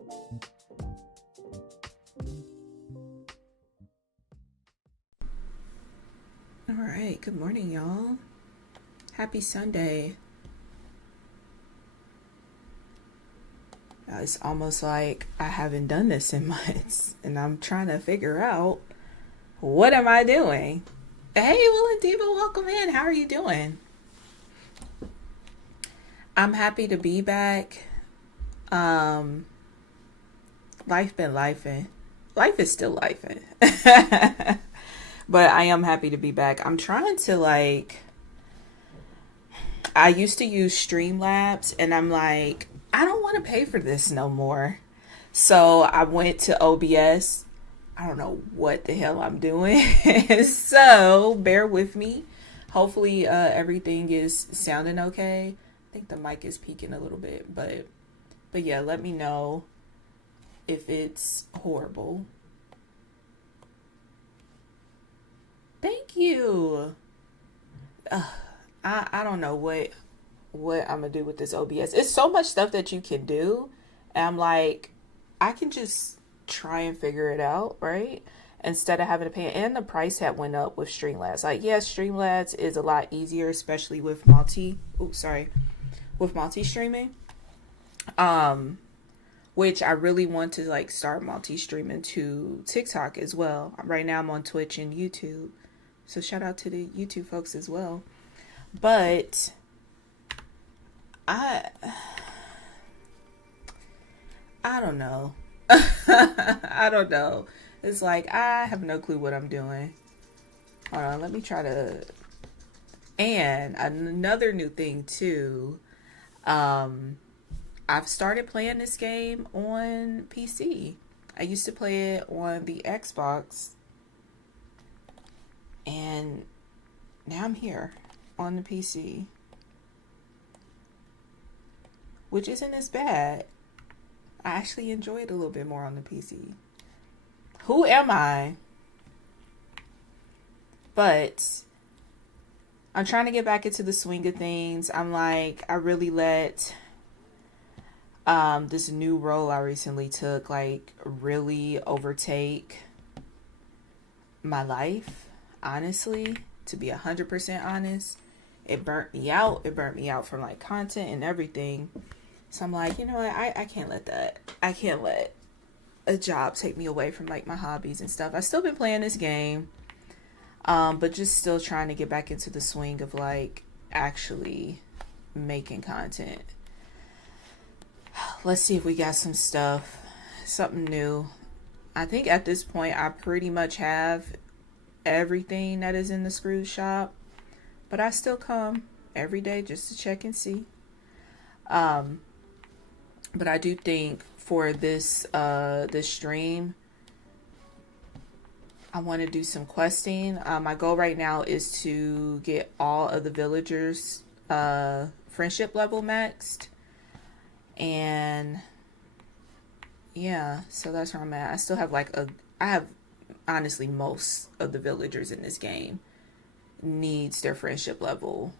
All right, good morning, y'all. Happy Sunday. It's almost like I haven't done this in months, and I'm trying to figure out what am I doing. Hey, Will and Diva, welcome in. How are you doing? I'm happy to be back. Life been lifing. Life is still lifing. But I am happy to be back. I'm trying to I used to use Streamlabs, and I'm like, I don't want to pay for this no more. So I went to OBS. I don't know what the hell I'm doing. So bear with me. Hopefully everything is sounding okay. I think the mic is peaking a little bit, but yeah, let me know if it's horrible. Thank you. I don't know what I'm gonna do with this OBS. It's so much stuff that you can do, and I'm like, I can just try and figure it out, right? Instead of having to pay. And the price had went up with Streamlabs. Like, yes, Streamlabs is a lot easier, especially with multi-streaming. Which I really want to start multi-streaming to TikTok as well. Right now I'm on Twitch and YouTube. So shout out to the YouTube folks as well. But I don't know. I don't know. It's like I have no clue what I'm doing. Hold on, let me try to. And another new thing too. I've started playing this game on PC. I used to play it on the Xbox, and now I'm here on the PC, which isn't as bad. I actually enjoy it a little bit more on the PC. Who am I? But I'm trying to get back into the swing of things. I'm like, I really let this new role I recently took really overtake my life. Honestly, to be 100% honest, it burnt me out. It burnt me out from content and everything. So I'm like, you know what? I can't let that. I can't let a job take me away from my hobbies and stuff. I've still been playing this game, but just still trying to get back into the swing of actually making content. Let's see if we got something new. I think at this point I pretty much have everything that is in the Screw shop, but I still come every day just to check and see. But I do think for this stream, I want to do some questing. My goal right now is to get all of the villagers friendship level maxed. And yeah, so that's where I'm at. I still have I have honestly most of the villagers in this game needs their friendship level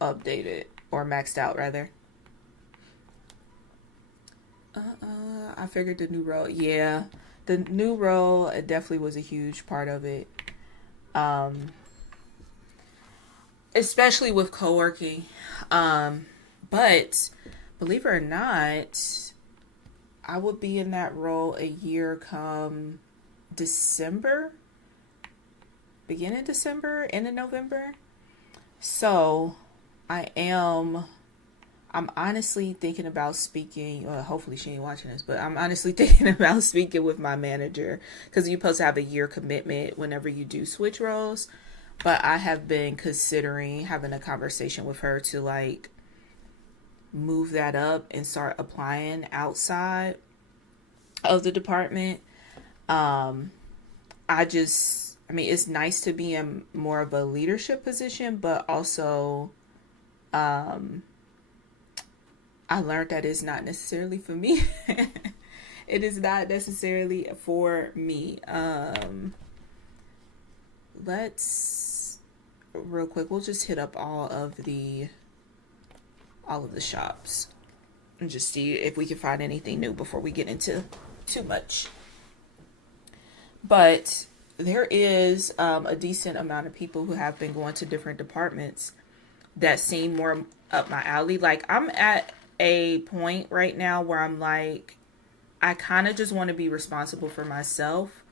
updated or maxed out rather. I figured the new role. Yeah, the new role definitely was a huge part of it. Especially with co-working. But believe it or not, I would be in that role a year come December, beginning December, end of November. So I'm honestly thinking about speaking, hopefully she ain't watching this, but I'm honestly thinking about speaking with my manager, because you're supposed to have a year commitment whenever you do switch roles. But I have been considering having a conversation with her to move that up and start applying outside of the department. It's nice to be in more of a leadership position, but also I learned that it's not necessarily for me. It is not necessarily for me. Let's real quick, we'll just hit up all of the shops. and just see if we can find anything new before we get into too much. But there is a decent amount of people who have been going to different departments that seem more up my alley. Like, I'm at a point right now where I'm like, I kind of just want to be responsible for myself.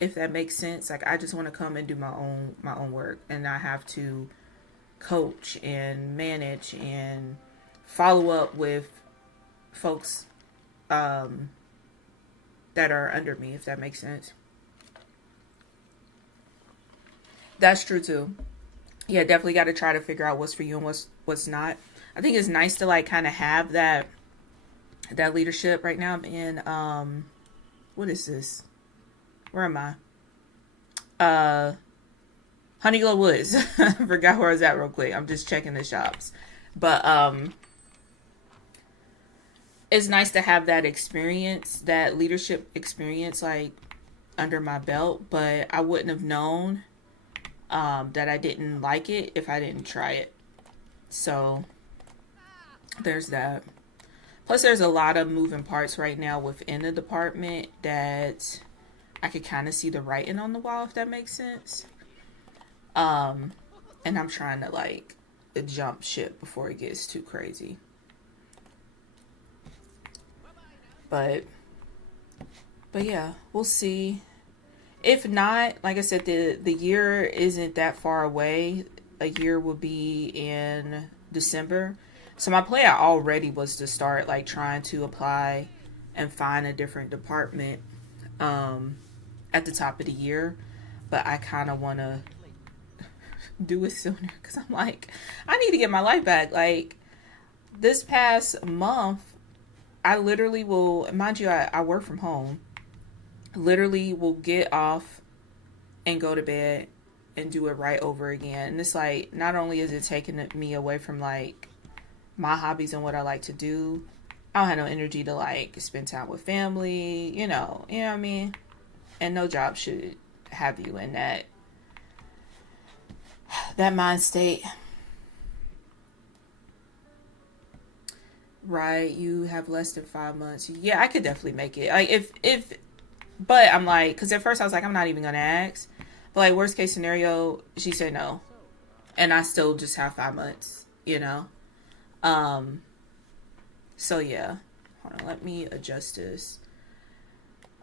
If that makes sense. Like, I just want to come and do my own work, and I have to coach and manage and follow up with folks that are under me, if that makes sense. That's true too. Yeah, definitely got to try to figure out what's for you and what's not. I think it's nice to like kind of have that leadership. Right now I'm in what is this? Where am I? Honeyglow Woods. I forgot where I was at real quick. I'm just checking the shops. But it's nice to have that experience, that leadership experience, like under my belt. But I wouldn't have known that I didn't like it if I didn't try it. So there's that. Plus, there's a lot of moving parts right now within the department that I could kind of see the writing on the wall, if that makes sense. And I'm trying to like jump ship before it gets too crazy. But yeah, we'll see. If not, like I said, the year isn't that far away. A year will be in December. So my plan already was to start like trying to apply and find a different department at the top of the year. But I kind of want to do it sooner because I'm like, I need to get my life back. Like, this past month, I literally will, mind you, I work from home. Literally will get off and go to bed and do it right over again. And it's like, not only is it taking me away from like my hobbies and what I like to do, I don't have no energy to like spend time with family, you know what I mean? And no job should have you in that mind state. Right, you have less than 5 months. Yeah, I could definitely make it. Like, if but I'm like, because at first I was like, I'm not even gonna ask. But like, worst case scenario, she said no, and I still just have 5 months, you know. So yeah, hold on, let me adjust this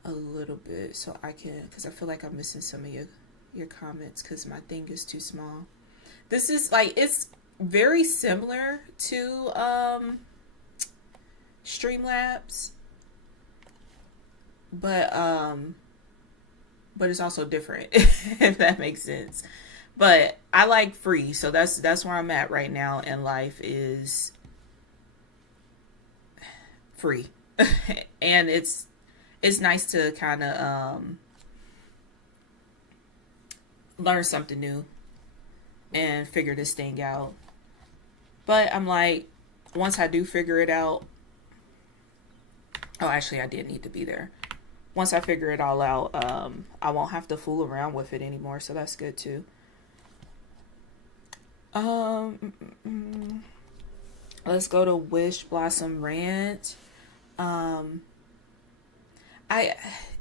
a little bit so I can, because I feel like I'm missing some of your comments because my thing is too small. This is like, it's very similar to Streamlabs, but it's also different, if that makes sense. But I like free, so that's where I'm at right now in life, is free. And it's nice to kind of learn something new and figure this thing out. But I'm like, once I do figure it out, oh, actually, I did need to be there. Once I figure it all out, I won't have to fool around with it anymore, so that's good too. Let's go to Wish Blossom Ranch.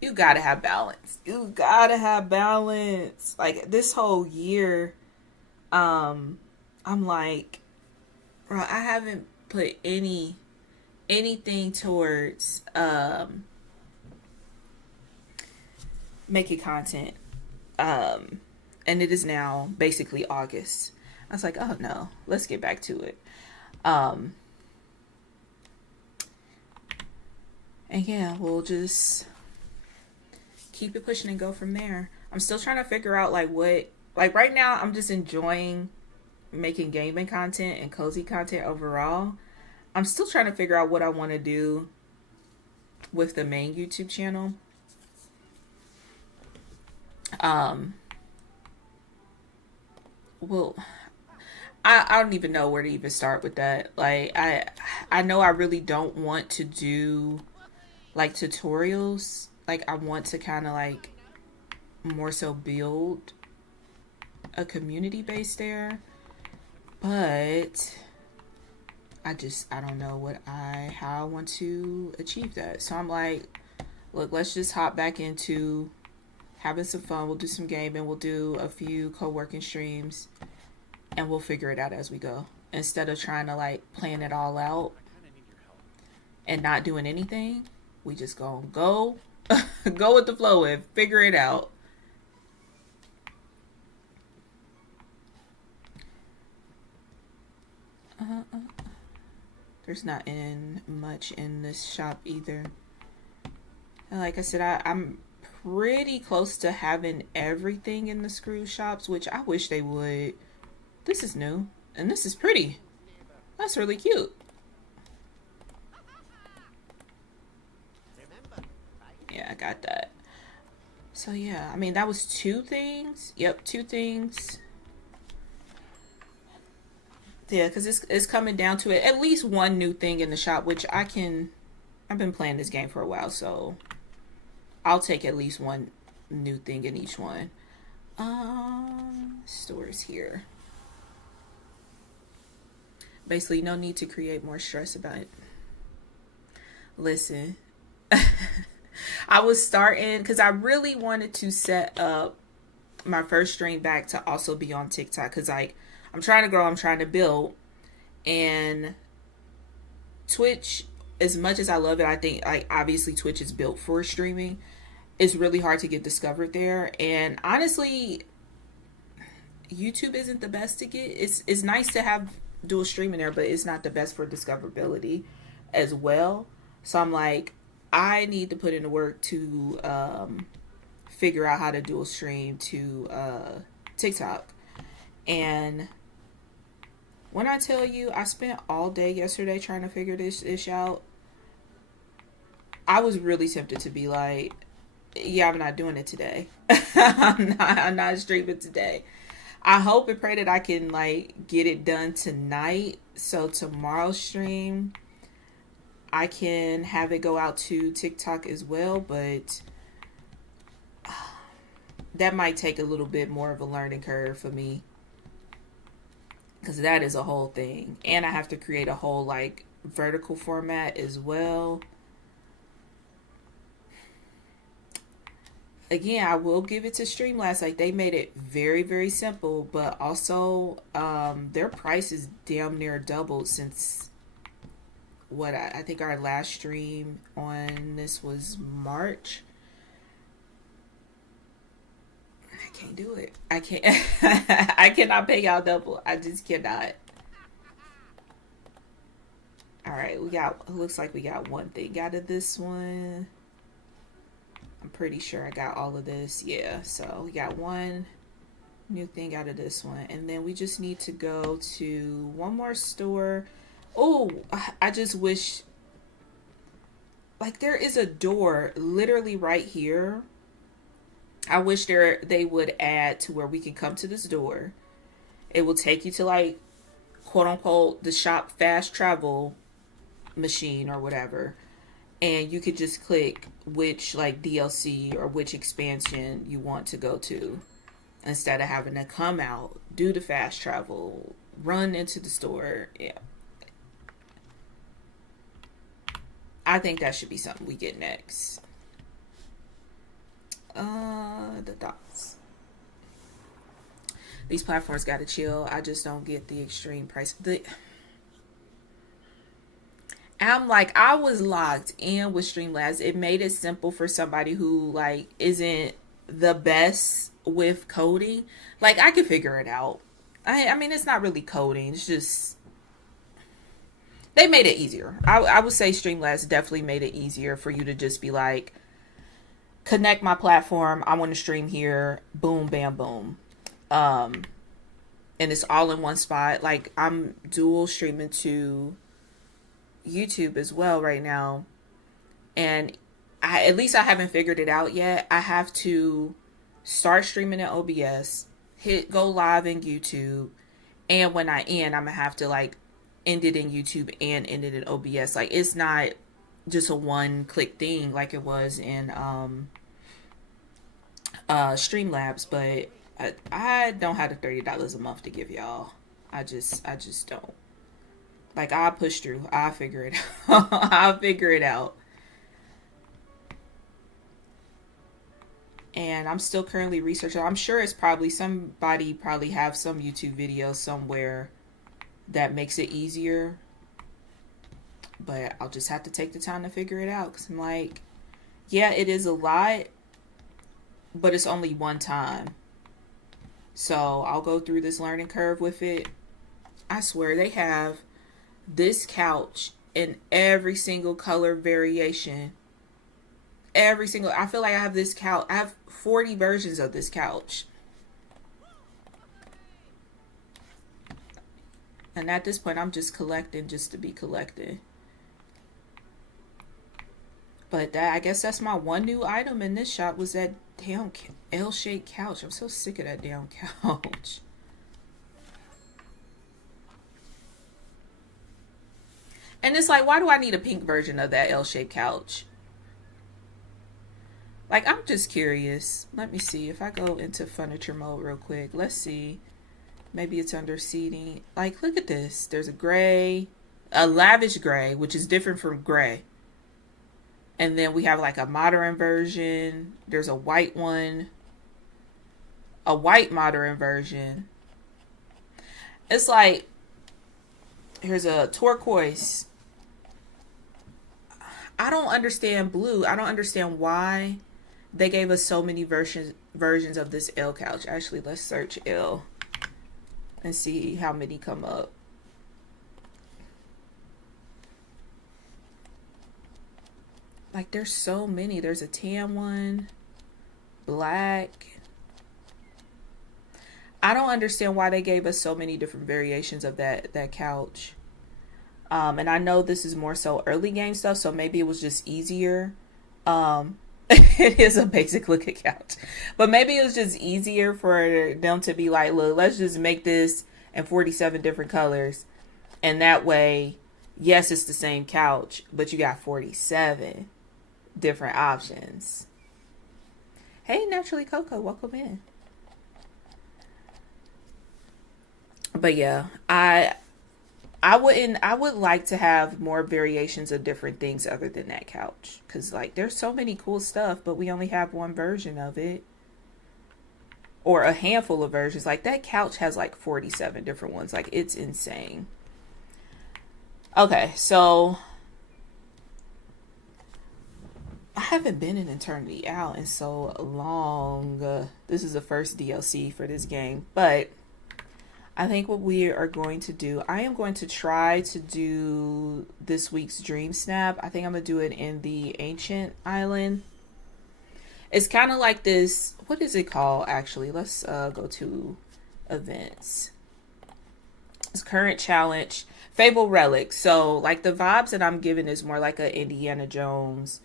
You gotta have balance. You gotta have balance. Like, this whole year, I'm like, bro, I haven't put anything towards making content. And it is now basically August. I was like, oh no, let's get back to it. And yeah, we'll just keep it pushing and go from there. I'm still trying to figure out like what, like right now I'm just enjoying making gaming content and cozy content overall. I'm still trying to figure out what I want to do with the main YouTube channel. Well, I don't even know where to even start with that. Like, I know I really don't want to do like tutorials. Like, I want to kind of like more so build a community base there. But I don't know how I want to achieve that. So I'm like, look, let's just hop back into having some fun. We'll do some gaming. We'll do a few co-working streams, and we'll figure it out as we go. Instead of trying to like plan it all out and not doing anything, we just gonna go go with the flow and figure it out. There's not much in this shop either. And like I said, I'm pretty close to having everything in the screw shops, which I wish they would. This is new, and this is pretty. That's really cute. Yeah, I got that. So yeah, I mean, that was 2 things. Yep, 2 things. Yeah, because it's coming down to it. At least one new thing in the shop, which I've been playing this game for a while, so I'll take at least one new thing in each one. Stores here. Basically, no need to create more stress about it. Listen, I was starting because I really wanted to set up my first stream back to also be on TikTok, because like I'm trying to grow, I'm trying to build, and Twitch, as much as I love it, I think like obviously Twitch is built for streaming. It's really hard to get discovered there, and honestly, YouTube isn't the best to get. It's nice to have dual streaming there, but it's not the best for discoverability as well. So I'm like, I need to put in the work to figure out how to dual stream to TikTok. And when I tell you, I spent all day yesterday trying to figure this out. I was really tempted to be like, yeah, I'm not doing it today. I'm not streaming today. I hope and pray that I can like get it done tonight, so tomorrow's stream I can have it go out to TikTok as well, but that might take a little bit more of a learning curve for me, because that is a whole thing, and I have to create a whole like vertical format as well. Again, I will give it to Streamlabs. Like, they made it very, very simple, but also their price is damn near doubled since what I think our last stream on this was March. I can't do it. I can't. I cannot pay y'all double. I just cannot. All right, looks like we got one thing out of this one. I'm pretty sure I got all of this. Yeah, so we got one new thing out of this one. And then we just need to go to one more store. Oh, I just wish, like, there is a door literally right here. I wish they would add to where we can come to this door. It will take you to, like, quote unquote, the shop fast travel machine or whatever. And you could just click which like DLC or which expansion you want to go to, instead of having to come out, do the fast travel, run into the store. Yeah. I think that should be something we get next. The dots. These platforms gotta chill. I just don't get the extreme price. I'm like, I was locked in with Streamlabs. It made it simple for somebody who like isn't the best with coding. Like, I could figure it out. I mean, it's not really coding. It's just, they made it easier. I would say Streamlabs definitely made it easier for you to just be like, connect my platform. I want to stream here. Boom, bam, boom. And it's all in one spot. Like, I'm dual streaming to YouTube as well right now, and at least I haven't figured it out yet. I have to start streaming in OBS, hit go live in YouTube, and when I end, I'm gonna have to like end it in YouTube and end it in OBS. Like, it's not just a one click thing like it was in Streamlabs, but I don't have the $30 a month to give y'all. I just don't. Like, I'll push through. I'll figure it out. I'll figure it out. And I'm still currently researching. I'm sure it's probably somebody probably have some YouTube video somewhere that makes it easier. But I'll just have to take the time to figure it out. Because I'm like, yeah, it is a lot, but it's only one time. So I'll go through this learning curve with it. I swear they have this couch in every single color variation. I feel like I have this couch. I have 40 versions of this couch. And at this point, I'm just collecting just to be collecting. But I guess that's my one new item in this shop was that damn L-shaped couch. I'm so sick of that damn couch. And it's like, why do I need a pink version of that L-shaped couch? Like, I'm just curious. Let me see. If I go into furniture mode real quick. Let's see. Maybe it's under seating. Like, look at this. There's a gray. A lavish gray, which is different from gray. And then we have like a modern version. There's a white one. A white modern version. It's like, here's a turquoise. I don't understand blue. I don't understand why they gave us so many versions of this L couch. Actually, let's search L and see how many come up. Like, there's so many. There's a tan one, black. I don't understand why they gave us so many different variations of that couch. And I know this is more so early game stuff, so maybe it was just easier. It is a basic looking couch, but maybe it was just easier for them to be like, look, let's just make this in 47 different colors. And that way, yes, it's the same couch, but you got 47 different options. Hey, Naturally Coco, welcome in. But yeah, I would like to have more variations of different things other than that couch. Because, like, there's so many cool stuff, but we only have one version of it. Or a handful of versions. Like, that couch has, like, 47 different ones. Like, it's insane. Okay, so I haven't been in Eternity Out in so long. This is the first DLC for this game. But I think what we are going to do, I am going to try to do this week's Dream Snap. I think I'm going to do it in the Ancient Island. It's kind of like this, what is it called actually? Let's go to events. It's current challenge, Fable Relic. So like the vibes that I'm giving is more like a Indiana Jones,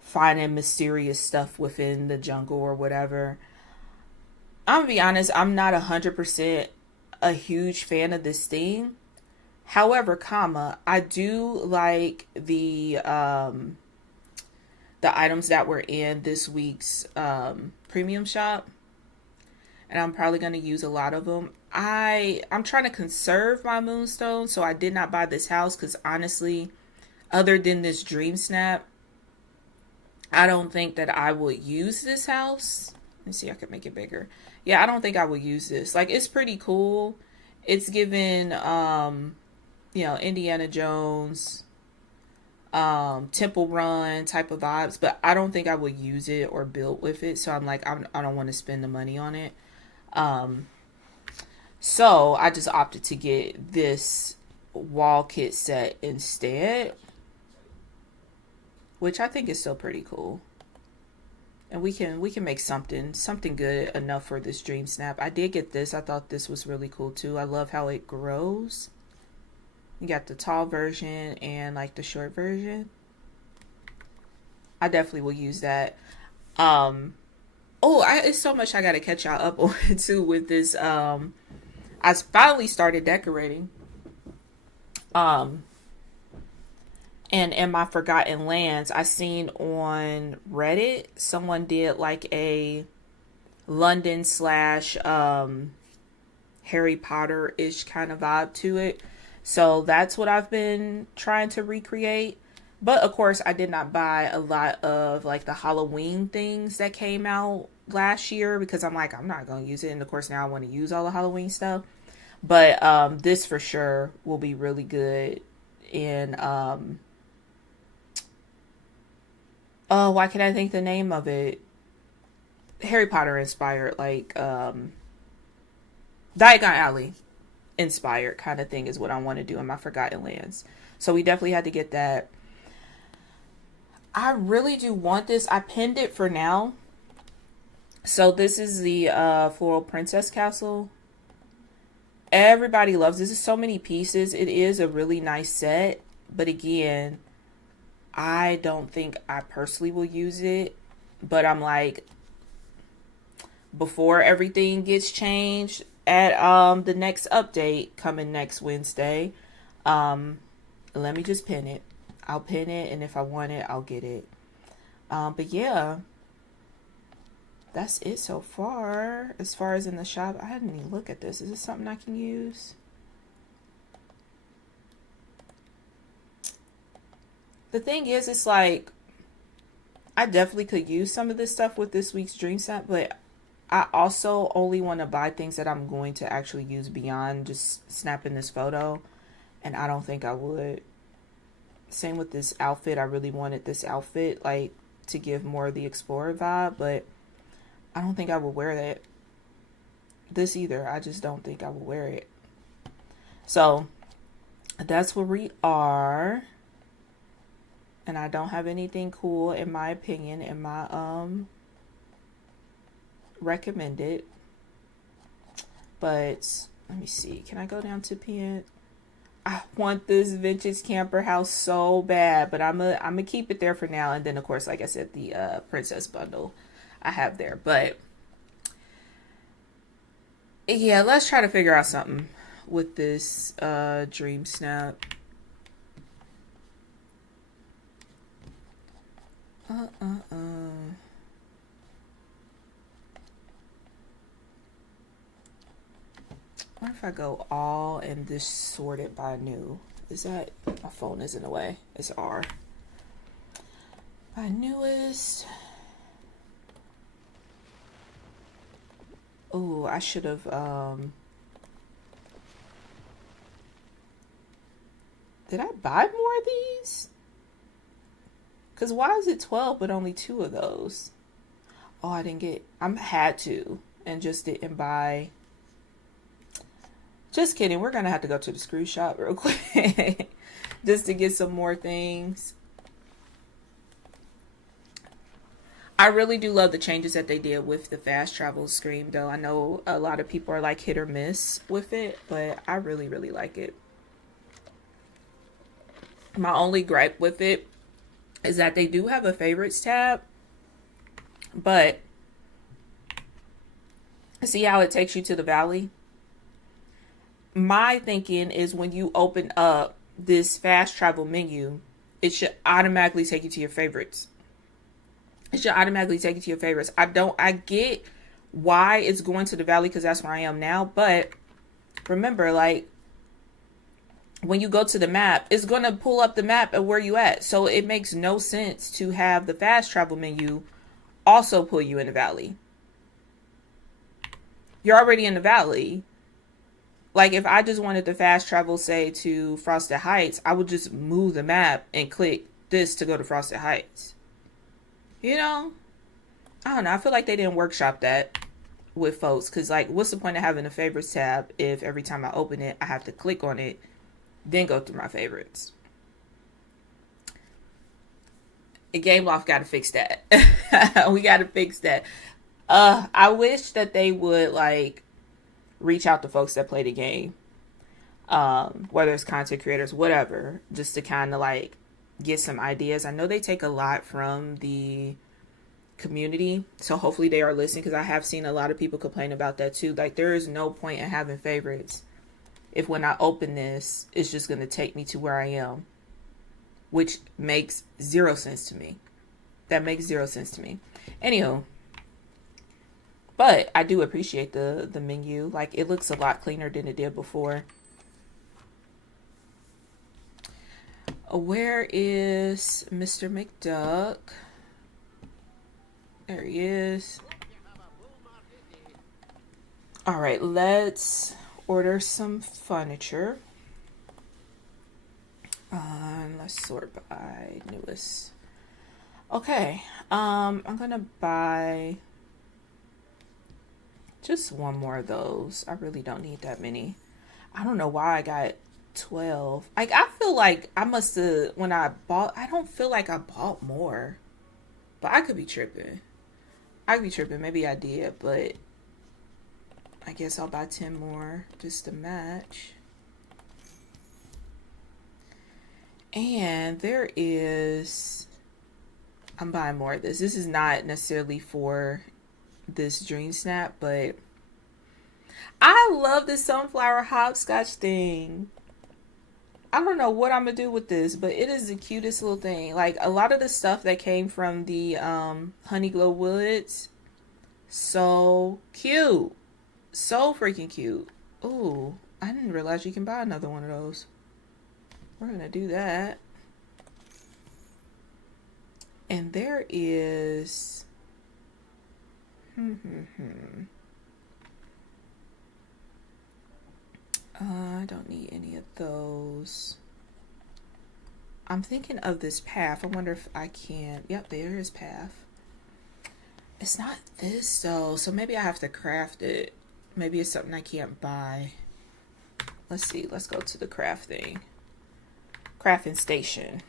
finding mysterious stuff within the jungle or whatever. I'm going to be honest, I'm not 100% a huge fan of this thing. However, I do like the items that were in this week's premium shop, and I'm probably going to use a lot of them. I'm trying to conserve my moonstone, so I did not buy this house because honestly, other than this dream snap, I don't think that I would use this house. Let's see, I could make it bigger. Yeah, I don't think I would use this. Like, it's pretty cool. It's given, Indiana Jones, Temple Run type of vibes, but I don't think I would use it or build with it. So I'm like, I don't want to spend the money on it. So I just opted to get this wall kit set instead, which I think is still pretty cool. And we can make something good enough for this dream snap. I did get this. I thought this was really cool too. I love how it grows. You got the tall version and like the short version. I definitely will use that. It's so much I gotta catch y'all up on too with this. I finally started decorating. And in my Forgotten Lands, I seen on Reddit, someone did like a London / Harry Potter-ish kind of vibe to it. So that's what I've been trying to recreate. But of course, I did not buy a lot of like the Halloween things that came out last year because I'm like, I'm not going to use it. And of course, now I want to use all the Halloween stuff. But this for sure will be really good. And oh, why can I think the name of it? Harry Potter inspired, like Diagon Alley inspired kind of thing is what I want to do in my Forgotten Lands. So we definitely had to get that. I really do want this. I pinned it for now. So this is the Floral Princess Castle. Everybody loves this. There's so many pieces. It is a really nice set. But again, I don't think I personally will use it. But I'm like, before everything gets changed at the next update coming next Wednesday, let me just pin it. I'll pin it, and if I want it, I'll get it. But yeah, that's it so far. As far as in the shop, I hadn't even looked at this. Is this something I can use? The thing is, it's like, I definitely could use some of this stuff with this week's Dream Snap, but I also only want to buy things that I'm going to actually use beyond just snapping this photo. And I don't think I would. Same with this outfit. I really wanted this outfit like to give more of the explorer vibe, but I don't think I would wear that. This either. I just don't think I would wear it. So that's where we are. And I don't have anything cool in my opinion in my recommended. But let me see. Can I go down to PN? I want this vintage camper house so bad, but I'm gonna keep it there for now. And then of course, like I said, the princess bundle I have there. But yeah, let's try to figure out something with this Dream Snap. What if I go all and this sorted by new? Is that, my phone is in the way. It's R. By newest. Oh, I should have, did I buy more of these? Because why is it 12 but only 2 of those? Oh, I didn't get, I had to and just didn't buy. Just kidding. We're going to have to go to the screw shop real quick just to get some more things. I really do love the changes that they did with the fast travel screen, though. I know a lot of people are like hit or miss with it, but I really, really like it. My only gripe with it is that they do have a favorites tab, but see how it takes you to the valley? My thinking is when you open up this fast travel menu, it should automatically take you to your favorites. It should automatically take you to your favorites. I get why it's going to the valley because that's where I am now. But remember, like, when you go to the map, it's going to pull up the map of where you at. So it makes no sense to have the fast travel menu also pull you in the valley. You're already in the valley. Like, if I just wanted to fast travel, say, to Frosted Heights, I would just move the map and click this to go to Frosted Heights. You know? I don't know. I feel like they didn't workshop that with folks. Because, like, what's the point of having a favorites tab if every time I open it, I have to click on it, then go through my favorites? Gameloft got to fix that. We got to fix that. I wish that they would, like, reach out to folks that play the game, whether it's content creators, whatever, just to kind of like get some ideas. I know they take a lot from the community, so hopefully they are listening, because I have seen a lot of people complain about that too. Like, there is no point in having favorites if when I open this, it's just going to take me to where I am, which makes zero sense to me. That makes zero sense to me. Anyhow, but I do appreciate the menu. Like, it looks a lot cleaner than it did before. Where is Mr. McDuck? There he is. All right, let's order some furniture. Let's sort by newest. Okay, I'm gonna buy just one more of those. I really don't need that many. I don't know why I got 12. Like, I feel like I must have, when I bought, I don't feel like I bought more. But I could be tripping. Maybe I did, but I guess I'll buy 10 more just to match. And there is, I'm buying more of this. This is not necessarily for this Dreamsnap, but I love this sunflower hopscotch thing. I don't know what I'm gonna do with this, but it is the cutest little thing. Like, a lot of the stuff that came from the Honeyglow Woods, so cute. So freaking cute. Ooh, I didn't realize you can buy another one of those. We're gonna do that. And there is I don't need any of those. I'm thinking of this path. I wonder if I can. Yep, there is path. It's not this though, so maybe I have to craft it. Maybe it's something I can't buy. Let's see. Let's go to the crafting station.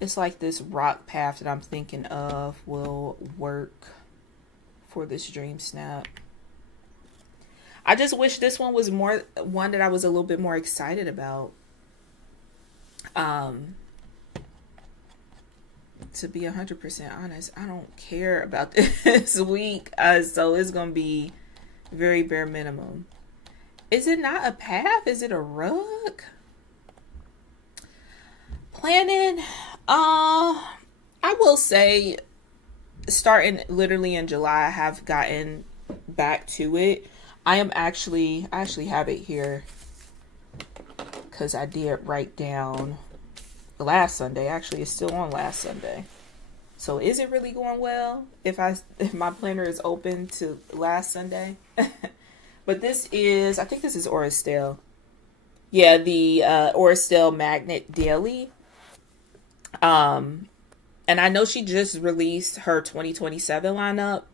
It's like this rock path that I'm thinking of will work for this Dreamsnap. I just wish this one was one that I was a little bit more excited about. To be 100% honest, I don't care about this week, so it's gonna be very bare minimum. Is it not a path? Is it a rug? Planning, I will say, starting literally in July, I have gotten back to it. I actually have it here because I did write down last Sunday. Actually, it's still on last Sunday. So is it really going well if my planner is open to last Sunday? But this is, I think this is Oristale. Yeah, the Oristale Magnet Daily. And I know she just released her 2027 lineup.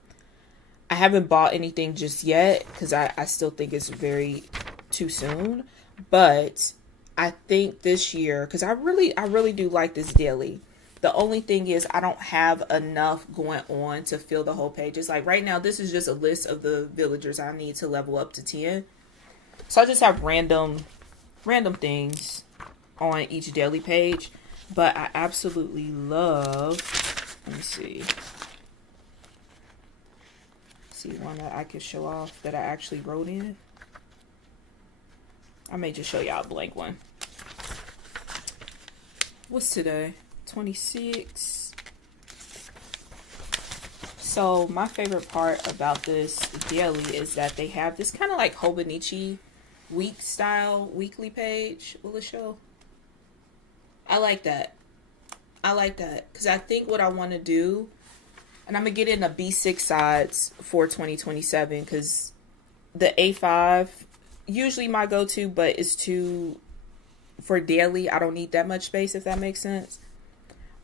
I haven't bought anything just yet because I still think it's very too soon. But I think this year, because I really do like this daily. The only thing is I don't have enough going on to fill the whole page. It's like right now, this is just a list of the villagers I need to level up to 10. So I just have random things on each daily page. But I absolutely love, let me see one that I can show off that I actually wrote in. I may just show y'all a blank one. What's today? 26. So my favorite part about this daily is that they have this kind of like Hobonichi week style weekly page. Will it show? I like that. Because I think what I want to do, and I'm going to get in a B6 sides for 2027 because the A5 usually my go-to, but it's too, for daily, I don't need that much space, if that makes sense.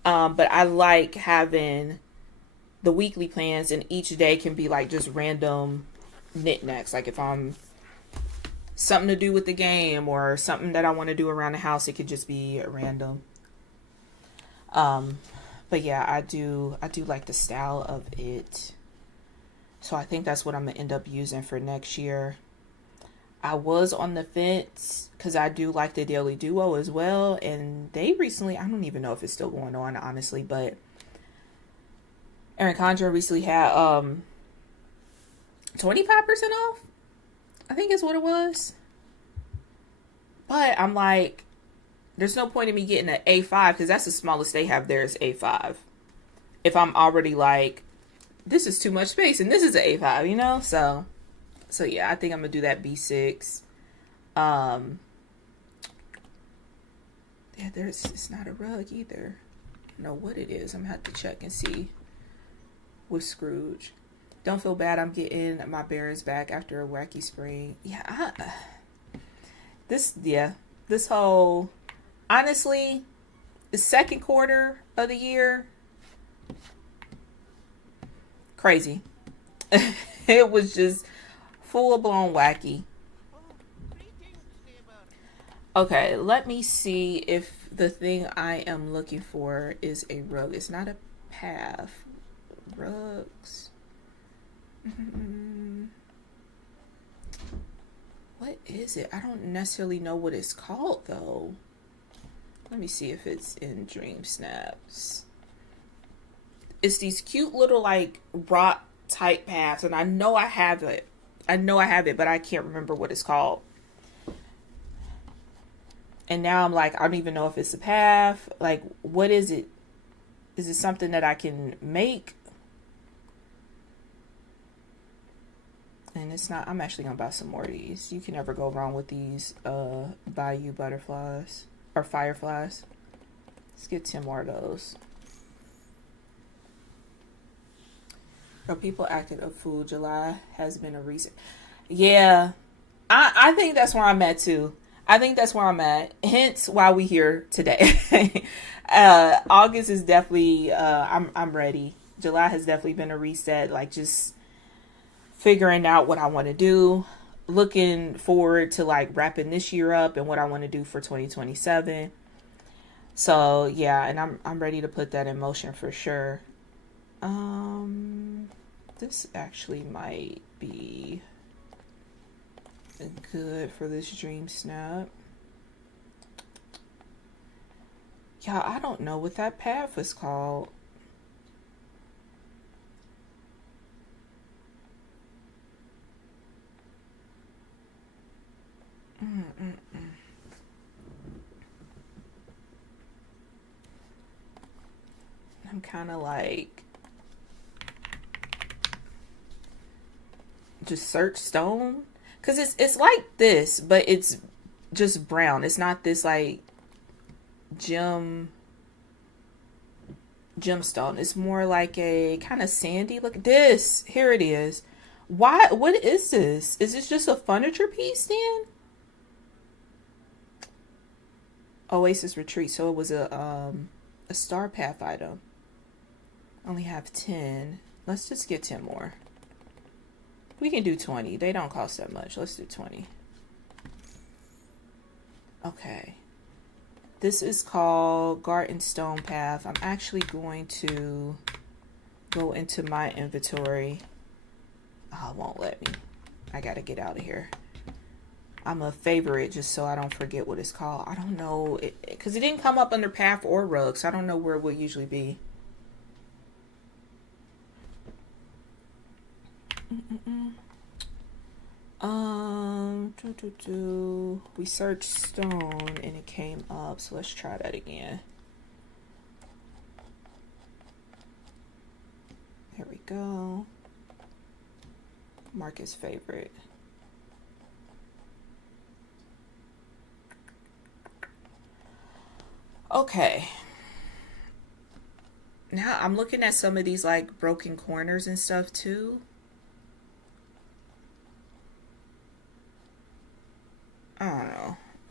But I like having the weekly plans, and each day can be like just random knickknacks. Like if I'm something to do with the game or something that I want to do around the house, it could just be random. But yeah, I do like the style of it. So I think that's what I'm going to end up using for next year. I was on the fence because I do like the Daily Duo as well. And they recently, I don't even know if it's still going on, honestly, but acnh recently had 25% off. I think is what it was. But I'm like, there's no point in me getting an A5 because that's the smallest they have there is A5. If I'm already like, this is too much space and this is an A5, you know? So yeah, I think I'm going to do that B6. Yeah, it's not a rug either. I don't know what it is. I'm gonna have to check and see with Scrooge. Don't feel bad. I'm getting my bearings back after a wacky spring. Yeah, this whole, honestly, the second quarter of the year, crazy. It was just full blown wacky. Okay, let me see if the thing I am looking for is a rug. It's not a path. Rugs. What is it? I don't necessarily know what it's called though. Let me see if it's in Dreamsnaps. It's these cute little like rock type paths, and I know I have it. But I can't remember what it's called. And now I'm like, I don't even know if it's a path. Like, what is it? Is it something that I can make? And it's not. I'm actually gonna buy some more of these. You can never go wrong with these Bayou butterflies or fireflies. Let's get 10 more of those. Are people acting a fool? July has been a recent. Yeah, I think that's where I'm at too. I think that's where I'm at. Hence why we here today. August is definitely. I'm ready. July has definitely been a reset. Like just figuring out what I want to do. Looking forward to like wrapping this year up and what I want to do for 2027. So yeah, and I'm ready to put that in motion for sure. This actually might be good for this dream snap. Yeah, I don't know what that path was called. I'm kind of like just search stone because it's like this, but it's just brown. It's not this like gemstone. It's more like a kind of sandy look. This here it is. Why? What is this? Is this just a furniture piece then? Oasis Retreat. So it was a star path item. Only have 10. Let's just get 10 more. We can do 20. They don't cost that much. Let's do 20. Okay. This is called Garden Stone Path. I'm actually going to go into my inventory. Oh, it won't let me. I gotta get out of here. I'm a favorite just so I don't forget what it's called. I don't know. Because it didn't come up under path or rug, so I don't know where it would usually be. We searched stone and it came up, so let's try that again. There we go. Marcus favorite. Okay. Now I'm looking at some of these like broken corners and stuff too. I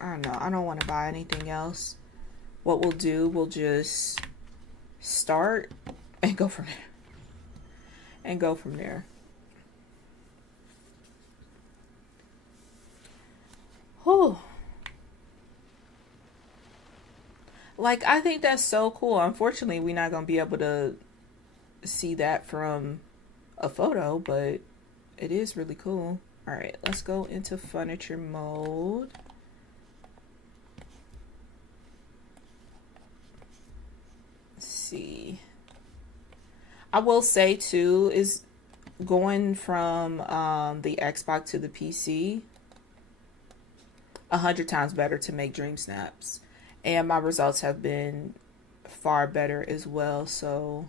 don't know. I don't want to buy anything else. What we'll do, we'll just start and go from there. Whew. Like, I think that's so cool. Unfortunately, we're not going to be able to see that from a photo, but it is really cool. All right, let's go into furniture mode. Let's see. I will say too, is going from the Xbox to the PC 100 times better to make dream snaps. And my results have been far better as well. So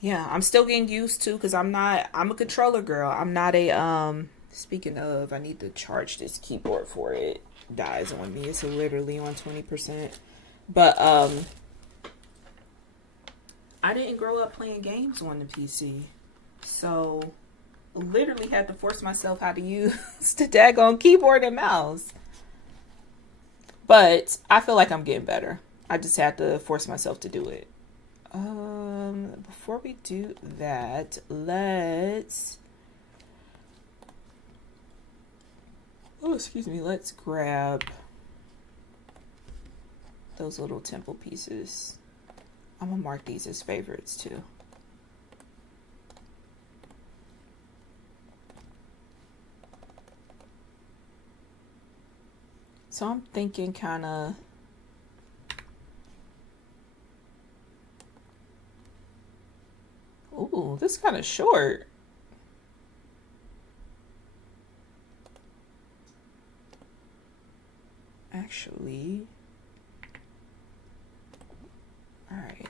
yeah, I'm still getting used to, because I'm a controller girl. I'm not a Speaking of, I need to charge this keyboard before it dies on me. It's literally on 20%. But I didn't grow up playing games on the PC. So literally had to force myself how to use the daggone keyboard and mouse. But I feel like I'm getting better. I just had to force myself to do it. Before we do that, let's grab those little temple pieces. I'm gonna mark these as favorites too. So I'm thinking kind of ooh, this is kind of short. Actually, all right. I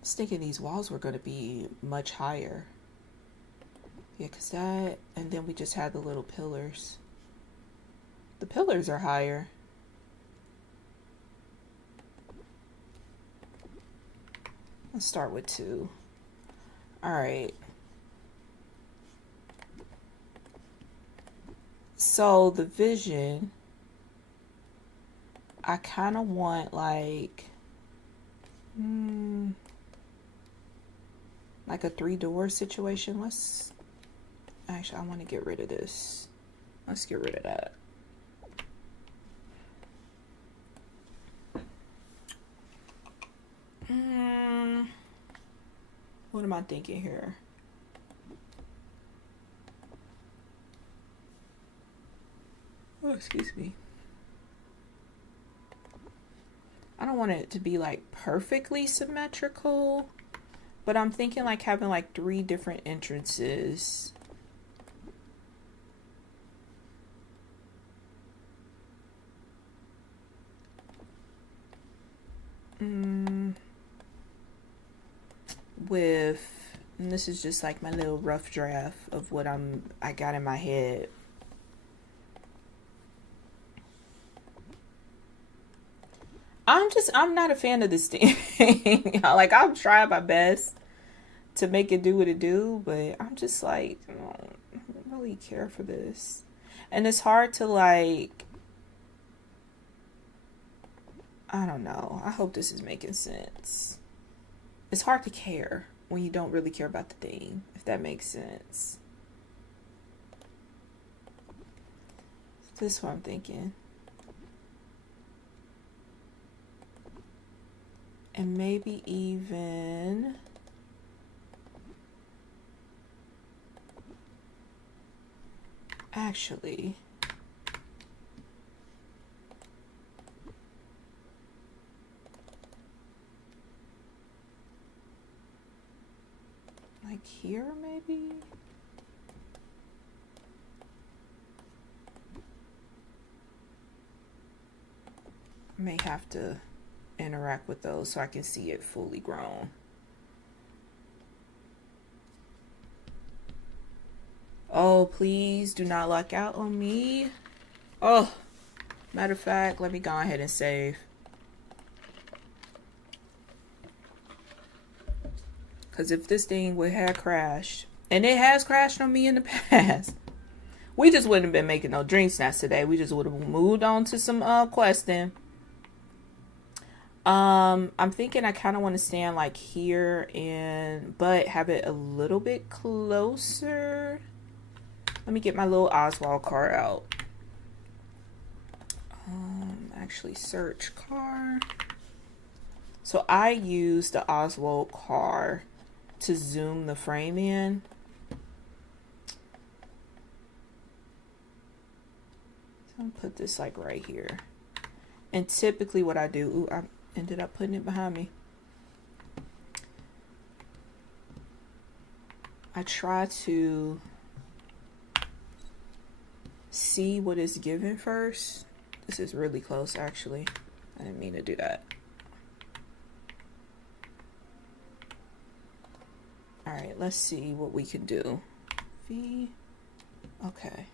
was thinking these walls were going to be much higher. Yeah, because that, and then we just had the little pillars. The pillars are higher. Let's start with 2. All right. So the vision, I kind of want like a 3-door situation. Actually, I want to get rid of this. Let's get rid of that. What am I thinking here? Oh, excuse me. I don't want it to be like perfectly symmetrical, but I'm thinking like having like 3 different entrances. And this is just like my little rough draft of what I got in my head. I'm not a fan of this thing. Like, I'm trying my best to make it do what it do, but I'm just like, I don't really care for this. And it's hard to like, I don't know. I hope this is making sense. It's hard to care when you don't really care about the thing, if that makes sense. This is what I'm thinking. And maybe even actually like here maybe. May have to interact with those so I can see it fully grown. Oh, please do not lock out on me. Oh, matter of fact, let me go ahead and save. Because if this thing would have crashed, and it has crashed on me in the past, we just wouldn't have been making no Dreamsnaps today. We just would have moved on to some questing. I'm thinking I kind of want to stand like here but have it a little bit closer. Let me get my little Oswald car out. Actually search car. So I use the Oswald car to zoom the frame in. So I'm gonna put this like right here. And typically what I do, ooh, I ended up putting it behind me. I try to see what is given first. This is really close actually. I didn't mean to do that. All right, let's see what we can do. V. Okay.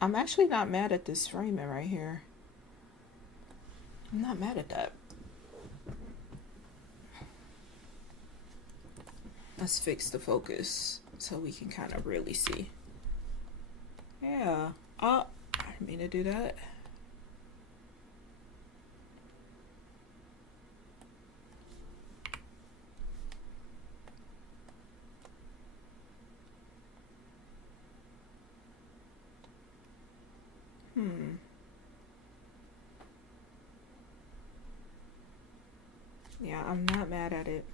I'm actually not mad at this framing right here. I'm not mad at that. Let's fix the focus so we can kind of really see. Yeah. Oh, I didn't mean to do that. Yeah, I'm not mad at it.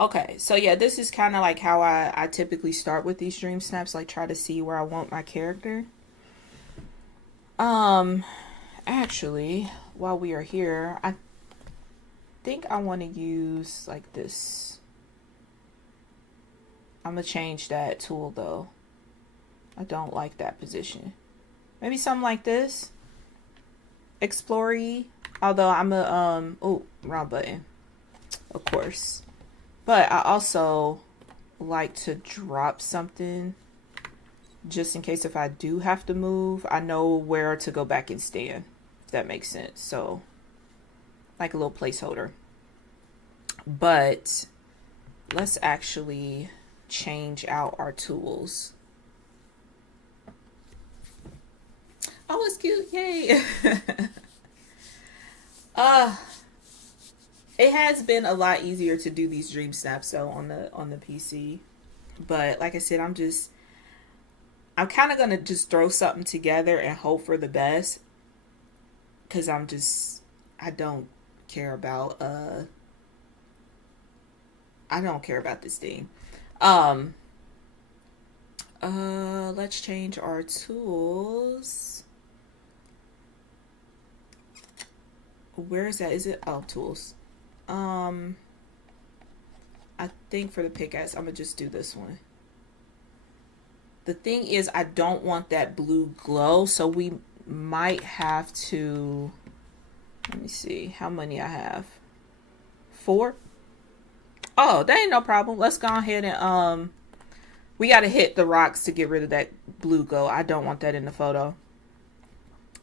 Okay, so yeah, this is kind of like how I typically start with these dream snaps, like try to see where I want my character. Actually, while we are here, I think I want to use like this. I'm gonna change that tool though. I don't like that position. Maybe something like this. Explore-y. Although I'm a oh, wrong button. Of course. But I also like to drop something just in case if I do have to move, I know where to go back and stand, if that makes sense. So like a little placeholder. But let's actually change out our tools. Oh, it's cute. Yay. It has been a lot easier to do these dream snaps though on the PC. But like I said, I'm kind of gonna just throw something together and hope for the best. Cause I don't care about this thing. Let's change our tools. Where is that? Is it tools? I think for the pickaxe, I'm gonna just do this one. The thing is, I don't want that blue glow, so we might have to, let me see how many I have. 4. Oh, that ain't no problem. Let's go ahead and we got to hit the rocks to get rid of that blue glow. I don't want that in the photo.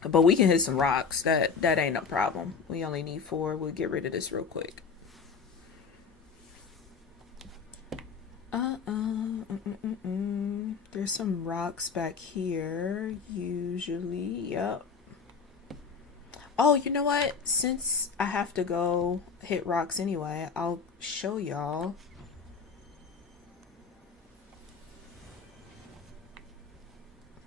But we can hit some rocks. That ain't no problem. We only need 4. We'll get rid of this real quick. There's some rocks back here. Usually, yep. Oh, you know what? Since I have to go hit rocks anyway, I'll show y'all.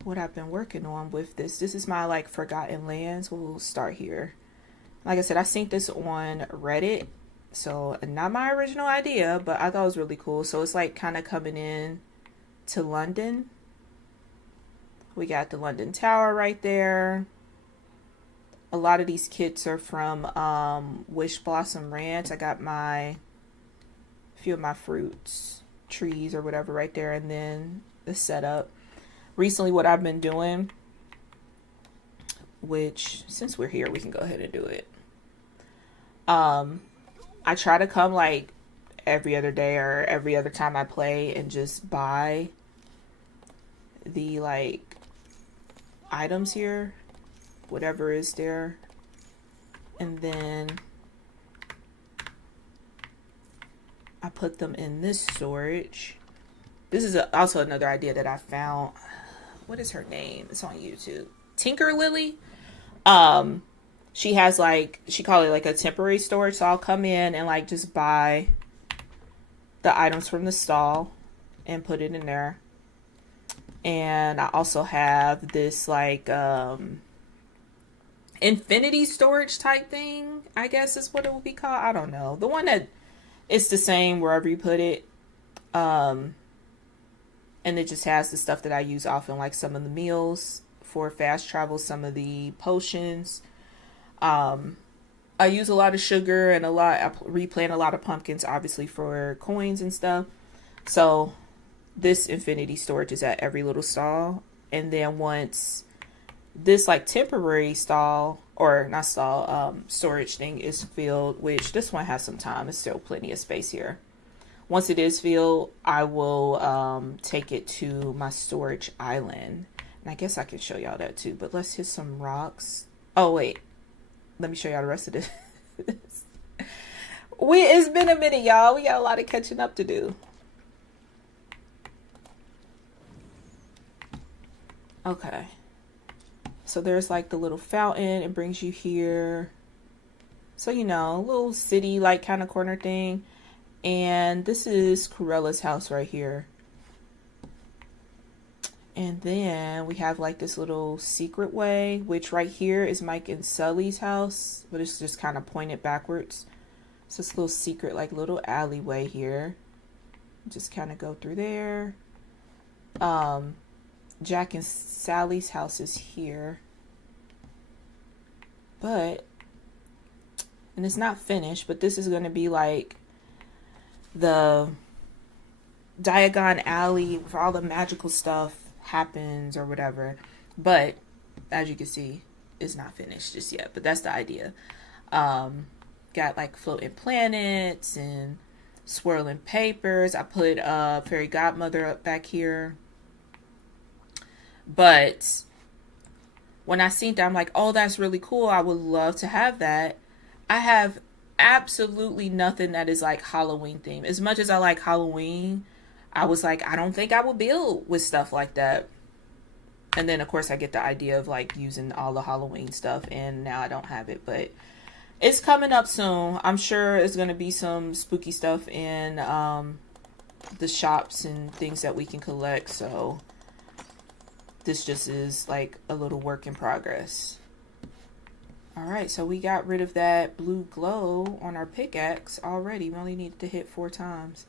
What I've been working on with this. This is my like forgotten lands. We'll start here. Like I said, I seen this on Reddit, so not my original idea, but I thought it was really cool. So it's like kind of coming in to London. We got the London Tower right there. A lot of these kits are from Wish Blossom Ranch. I got a few of my fruits, trees or whatever right there, and then the setup. Recently, what I've been doing, which since we're here, we can go ahead and do it. I try to come like every other day or every other time I play and just buy the like items here, whatever is there, and then I put them in this storage. This is also another idea that I found. What is her name? It's on YouTube. Tinker Lily. She has like, she called it like a temporary storage. So I'll come in and like just buy the items from the stall and put it in there. And I also have this like infinity storage type thing, I guess is what it would be called. I don't know. The one that it's the same wherever you put it. And it just has the stuff that I use often, like some of the meals for fast travel, some of the potions. I use a lot of sugar and I replant a lot of pumpkins, obviously, for coins and stuff. So this infinity storage is at every little stall. And then once this like temporary stall, or not stall, storage thing is filled, which this one has some time. There's still plenty of space here. once it is filled, I will take it to my storage island. And I guess I can show y'all that too, but let's hit some rocks. Oh wait, let me show y'all the rest of this. It's been a minute, y'all. We got a lot of catching up to do. Okay. So there's like the little fountain. It brings you here. So, you know, a little city like kind of corner thing. And this is Corella's house right here. And then we have like this little secret way, which right here is Mike and Sully's house, but it's just kind of pointed backwards. So it's a little secret, like little alleyway here. Just kind of go through there. Jack and Sally's house is here. And it's not finished, but this is going to be like the Diagon Alley where all the magical stuff happens or whatever. But as you can see, it's not finished just yet, but that's the idea. Got like floating planets and swirling papers. I put Fairy Godmother up back here. But when I seen that, I'm like, oh, that's really cool. I would love to have that. I have absolutely nothing that is like Halloween themed. As much as I like Halloween, I was like, I don't think I will build with stuff like that. And then of course I get the idea of like using all the Halloween stuff, and now I don't have it, but it's coming up soon. I'm sure it's going to be some spooky stuff in the shops and things that we can collect. So this just is like a little work in progress. All right, so we got rid of that blue glow on our pickaxe already. We only need to hit 4 times.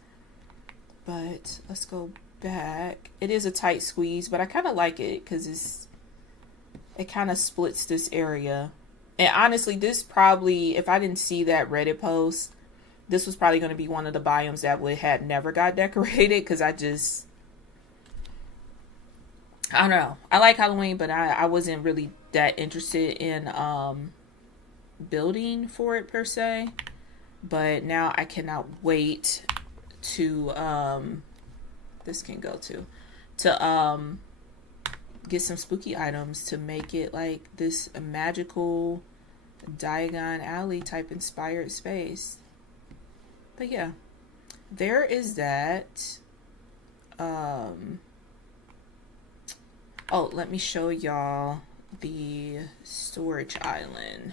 But let's go back. It is a tight squeeze, but I kind of like it because it kind of splits this area. And honestly, this probably, if I didn't see that Reddit post, this was probably going to be one of the biomes that had never got decorated, because I don't know. I like Halloween, but I wasn't really that interested in building for it per se. But now I cannot wait to this can go to get some spooky items to make it like this magical Diagon Alley type inspired space. But yeah, there is that. Oh, let me show y'all the storage island,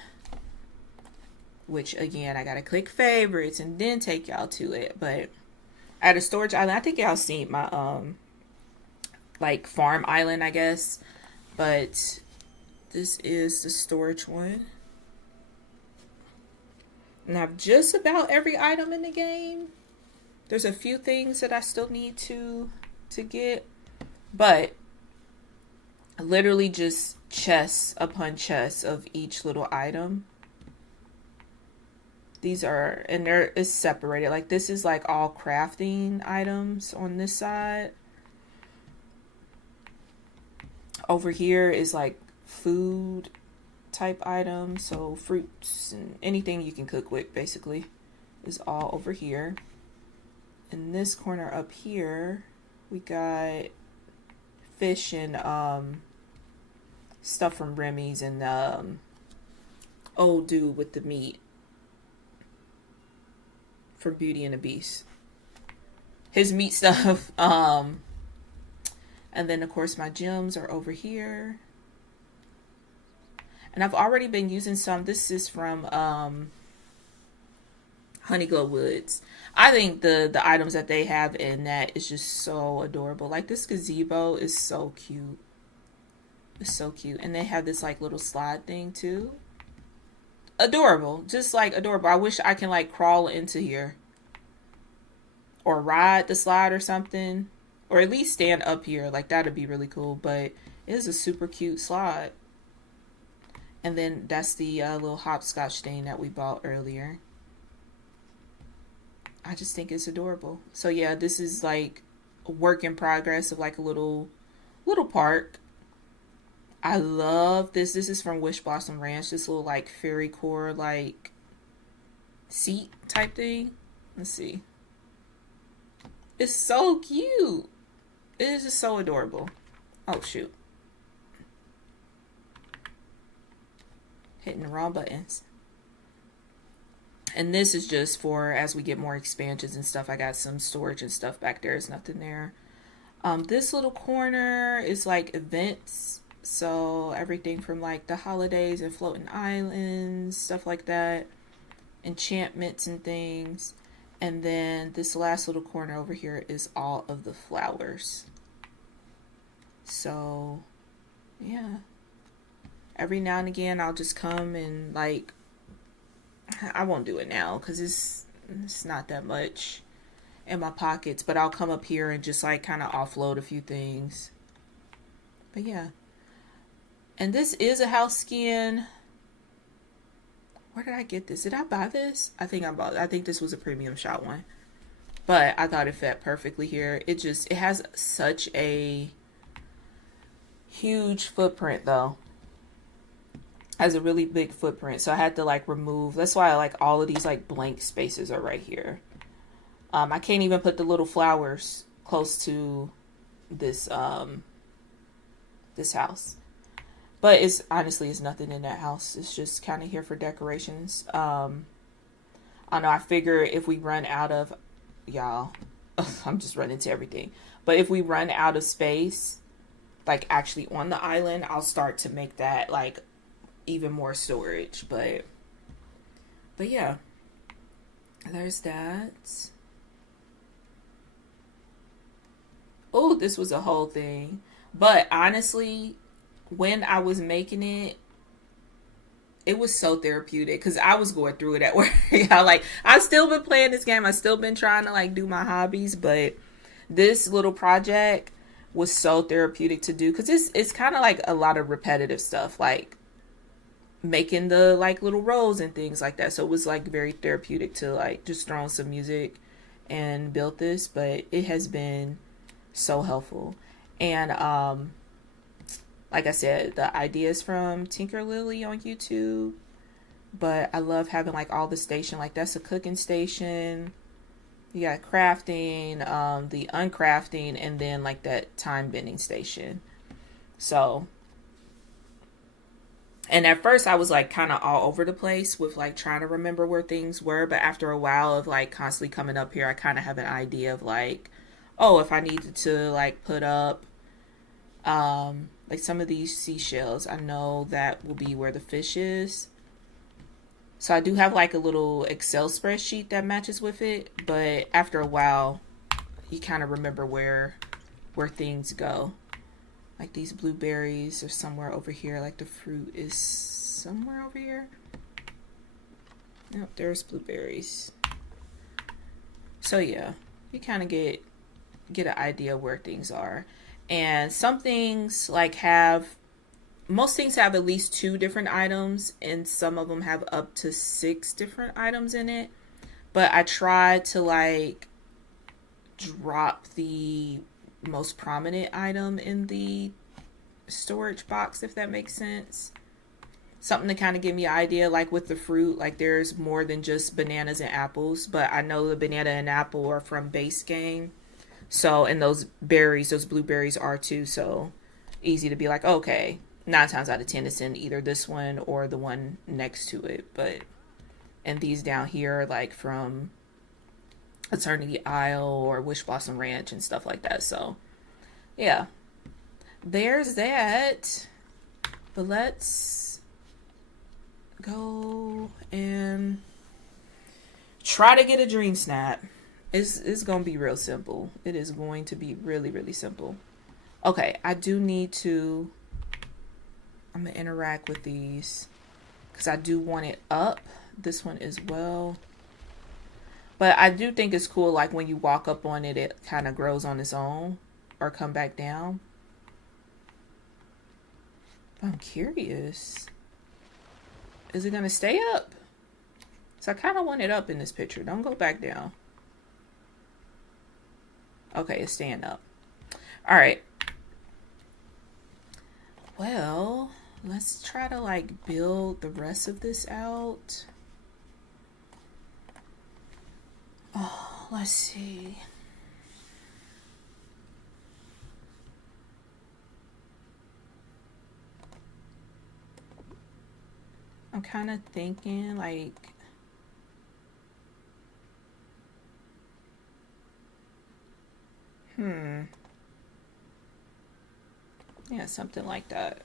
which again, I gotta click favorites and then take y'all to it. But at a storage island, I think y'all seen my like farm island, I guess, but this is the storage one, and I have just about every item in the game. There's a few things that I still need to get, but literally just chests upon chests of each little item. These are, and it's separated. Like this is like all crafting items on this side. Over here is like food type items. So fruits and anything you can cook with basically is all over here. In this corner up here, we got fish and stuff from Remy's, and old dude with the meat from Beauty and the Beast. His meat stuff. And then of course my gems are over here. And I've already been using some. This is from Honeyglow Woods. I think the items that they have in that is just so adorable. Like this gazebo is so cute. It's so cute. And they have this like little slide thing too. Adorable. Just like adorable. I wish I can like crawl into here or ride the slide or something, or at least stand up here. Like that'd be really cool. But it is a super cute slide. And then that's the little hopscotch thing that we bought earlier. I just think it's adorable. So yeah, this is like a work in progress of like a little park. I love this. This is from Wish Blossom Ranch. This little like fairy core like seat type thing. Let's see. It's so cute. It is just so adorable. Oh, shoot. Hitting the wrong buttons. And this is just for as we get more expansions and stuff. I got some storage and stuff back there. There's nothing there. This little corner is like events. So everything from like the holidays and floating islands, stuff like that. Enchantments and things. And then this last little corner over here is all of the flowers. So, yeah. Every now and again, I'll just come and like, I won't do it now because it's not that much in my pockets, but I'll come up here and just like kind of offload a few things. But yeah. And this is a house skin. Where did I get this? Did I buy this? I think this was a premium shot one. But I thought it fit perfectly here. It has such a huge footprint though. Has a really big footprint. So I had to like remove. That's why I like all of these like blank spaces are right here. I can't even put the little flowers close to this this house. But it's honestly, it's nothing in that house. It's just kind of here for decorations. I don't know. I figure if we run out of, y'all, I'm just running to everything. But if we run out of space, like actually on the island, I'll start to make that like even more storage. But yeah, there's that. Oh, this was a whole thing. But honestly, when I was making it, it was so therapeutic because I was going through it at work. Like, I've still been playing this game. I've still been trying to like do my hobbies, but this little project was so therapeutic to do because it's kind of like a lot of repetitive stuff, like making the like little rolls and things like that. So it was like very therapeutic to like just throw on some music and build this, but it has been so helpful. And like I said, the ideas from Tinker Lily on YouTube, but I love having like all the station. Like that's a cooking station. You got crafting, the uncrafting, and then like that time bending station. So, and at first I was like kind of all over the place with like trying to remember where things were, but after a while of like constantly coming up here, I kind of have an idea of like, oh, if I needed to like put up like some of these seashells, I know that will be where the fish is. So I do have like a little Excel spreadsheet that matches with it, but after a while you kind of remember where things go. Like these blueberries are somewhere over here, like the fruit is somewhere over here. Nope, there's blueberries. So yeah, you kind of get an idea where things are. And some things like most things have at least 2 different items, and some of them have up to 6 different items in it. But I try to like drop the most prominent item in the storage box, if that makes sense. Something to kind of give me an idea, like with the fruit, like there's more than just bananas and apples, but I know the banana and apple are from base game. So, and those berries, those blueberries are too. So easy to be like, okay, 9 times out of 10 it's in either this one or the one next to it. But, and these down here are like from Eternity Isle or Wish Blossom Ranch and stuff like that. So yeah, there's that. But let's go and try to get a dream snap. It's going to be real simple. It is going to be really, really simple. Okay, I do need to, I'm going to interact with these because I do want it up. This one as well. But I do think it's cool, like when you walk up on it, it kind of grows on its own or come back down. I'm curious. Is it going to stay up? So I kind of want it up in this picture. Don't go back down. Okay, it's staying up. All right. Well, let's try to like build the rest of this out. Oh, let's see. kind of thinking like, yeah, something like that.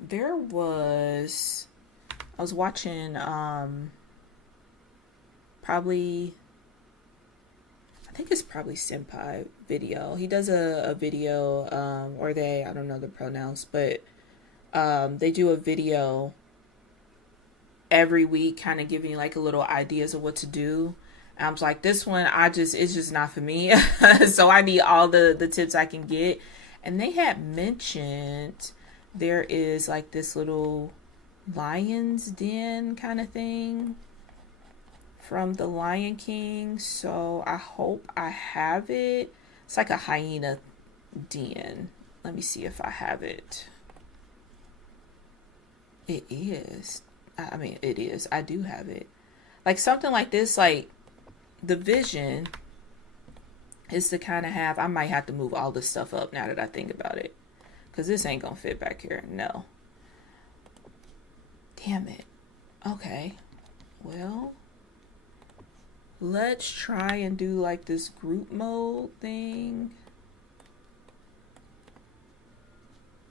There was, I was watching probably, I think it's probably Senpai video. He does a video, or they, I don't know the pronouns, but they do a video every week kind of giving like a little ideas of what to do. And I was like, this one, it's just not for me. So I need all the tips I can get. And they had mentioned there is like this little lion's den kind of thing from the Lion King. So I hope I have it. It's like a hyena den. Let me see if I have it. It is. I mean, it is. I do have it. Like something like this, like the vision is to kind of have, I might have to move all this stuff up now that I think about it. Because this ain't going to fit back here. No. Damn it. Okay. Well, let's try and do like this group mode thing.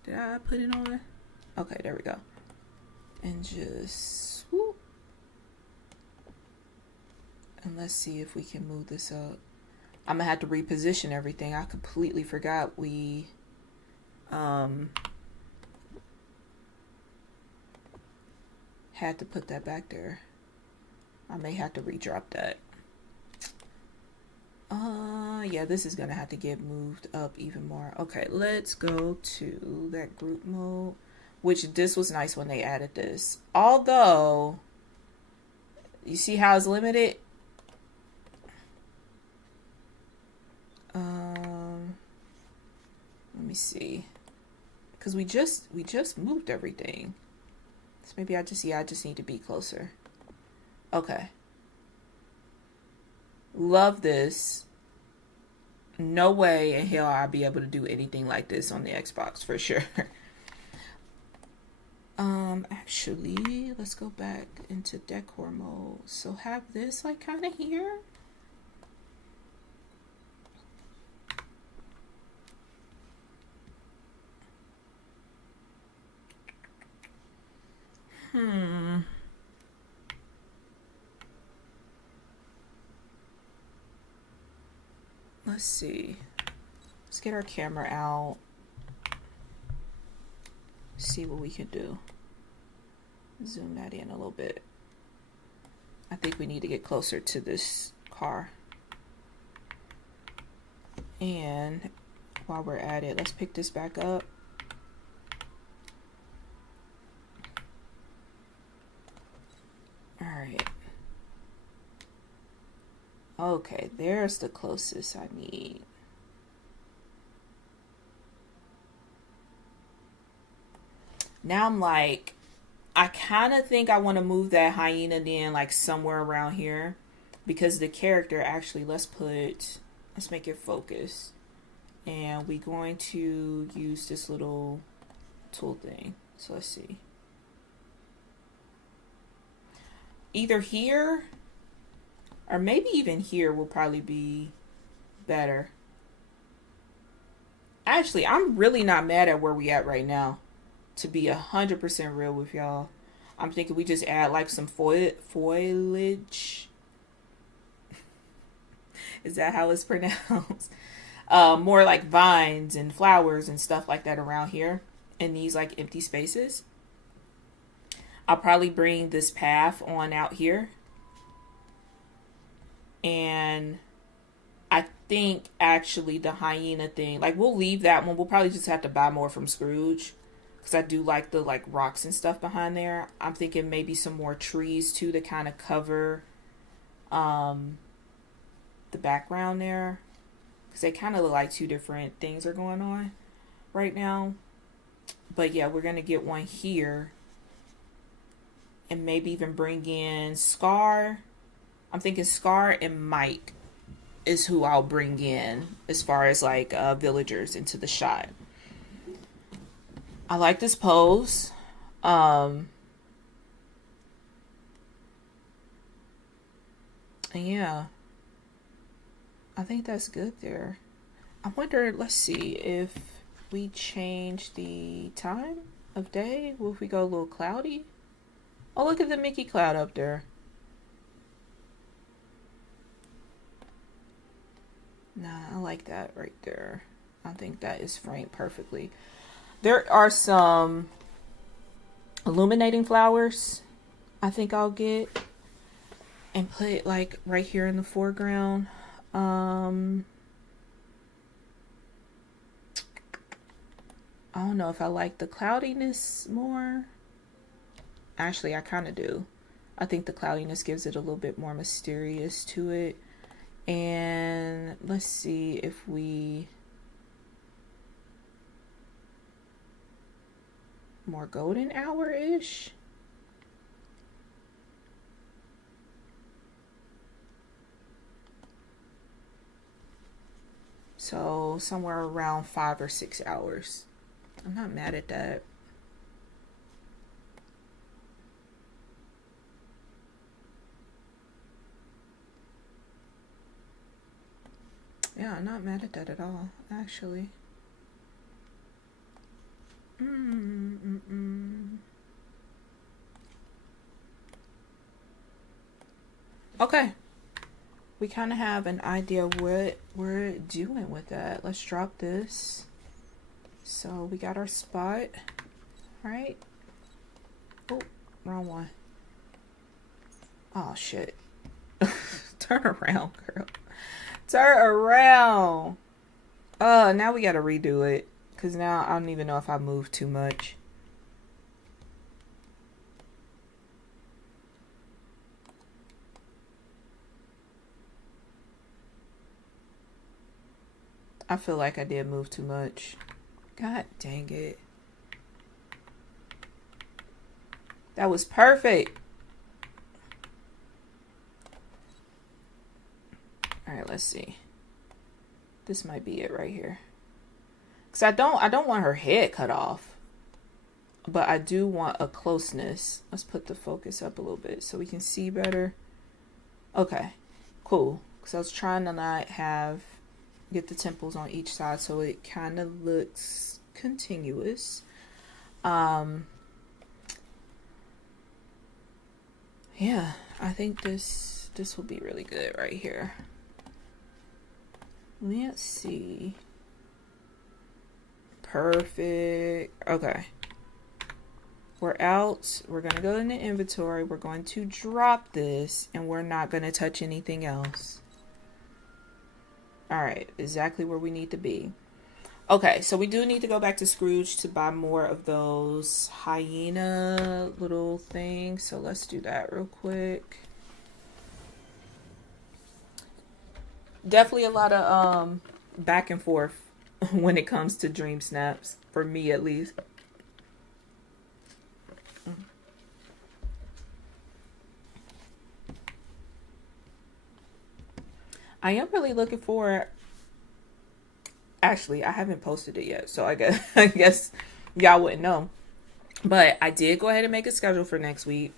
Did I put it on? Okay, there we go. And just whoop. And let's see if we can move this up. I'm gonna have to reposition everything. I completely forgot we had to put that back there. I may have to redrop that. Yeah, this is gonna have to get moved up even more. Okay, let's go to that group mode, which this was nice when they added this. Although, you see how it's limited? Let me see, because we just moved everything. So maybe I just need to be closer. Okay. Love this. No way in hell I'll be able to do anything like this on the Xbox for sure. Actually, let's go back into decor mode. So have this like kind of here. Let's see. Let's get our camera out. See what we can do. Zoom that in a little bit. I think we need to get closer to this car. And while we're at it, let's pick this back up. All right. Okay, there's the closest I need. Now I'm like, I kind of think I want to move that hyena den like somewhere around here, because the character actually, let's make it focus. And we're going to use this little tool thing. So let's see. Either here or maybe even here will probably be better. Actually, I'm really not mad at where we at right now, to be 100% real with y'all. I'm thinking we just add like some foliage. Is that how it's pronounced? More like vines and flowers and stuff like that around here in these like empty spaces. I'll probably bring this path on out here. And I think actually the hyena thing, like we'll leave that one. We'll probably just have to buy more from Scrooge, because I do like the like rocks and stuff behind there. I'm thinking maybe some more trees too to kind of cover the background there, because they kind of look like two different things are going on right now. But yeah, we're gonna get one here, and maybe even bring in Scar. I'm thinking Scar and Mike is who I'll bring in as far as like villagers into the shot. I like this pose. And yeah, I think that's good there. I wonder, let's see, if we change the time of day, will we go a little cloudy? Oh, look at the Mickey cloud up there. Nah, I like that right there. I think that is framed perfectly. There are some illuminating flowers I think I'll get and put like right here in the foreground. I don't know if I like the cloudiness more. Actually, I kind of do. I think the cloudiness gives it a little bit more mysterious to it. And let's see if we... more golden hour-ish. So somewhere around 5 or 6 hours. I'm not mad at that. Yeah, I'm not mad at that at all, actually. Okay. We kind of have an idea what we're doing with that. Let's drop this. So we got our spot, right? Oh, wrong one. Oh, shit. Turn around, girl. Turn around. Now we got to redo it. Because now I don't even know if I moved too much. I feel like I did move too much. God dang it. That was perfect. Alright, let's see. This might be it right here. Because I don't want her head cut off. But I do want a closeness. Let's put the focus up a little bit so we can see better. Okay, cool. Because I was trying to not get the temples on each side so it kind of looks continuous. Yeah, I think this will be really good right here. Let's see. Perfect. Okay. We're out. We're going to go in the inventory. We're going to drop this and we're not going to touch anything else. All right. Exactly where we need to be. Okay. So we do need to go back to Scrooge to buy more of those hyena little things. So let's do that real quick. Definitely a lot of back and forth when it comes to Dreamsnaps. For me, at least. I am really looking for... Actually, I haven't posted it yet, so I guess y'all wouldn't know. But I did go ahead and make a schedule for next week.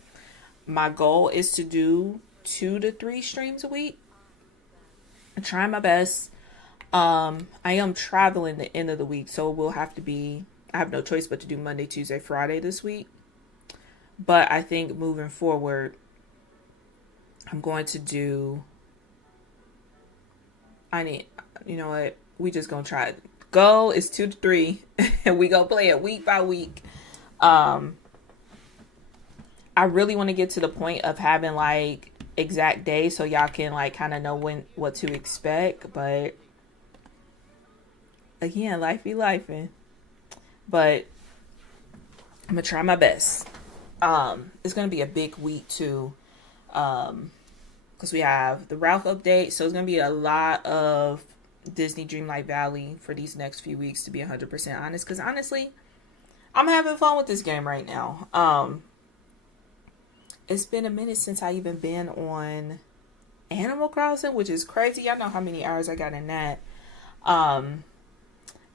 My goal is to do 2 to 3 streams a week. I'm trying my best. I am traveling the end of the week, so it will have to be... I have no choice but to do Monday, Tuesday, Friday this week. But I think moving forward, I'm going to do... you know what? We just gonna try it. Goal is 2 to 3, and we gonna play it week by week. I really want to get to the point of having like exact days so y'all can like kind of know what to expect. But again, life be lifing. But I'm gonna try my best. It's gonna be a big week too. Because we have the Ralph update, so it's gonna be a lot of Disney Dreamlight Valley for these next few weeks, to be 100% honest. Because honestly, I'm having fun with this game right now. It's been a minute since I even been on Animal Crossing, which is crazy. Y'all know how many hours I got in that.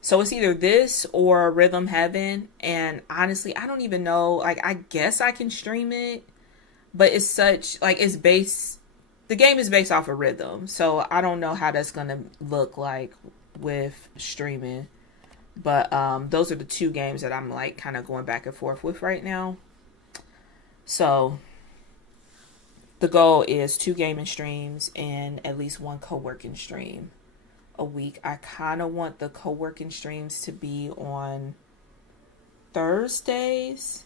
So it's either this or Rhythm Heaven. And honestly, I don't even know. Like, I guess I can stream it. But it's such, like, it's based, the game is based off of Rhythm. So I don't know how that's going to look like with streaming. But those are the two games that I'm, like, kind of going back and forth with right now. So the goal is 2 gaming streams and at least 1 co-working stream a week. I kind of want the co-working streams to be on Thursdays,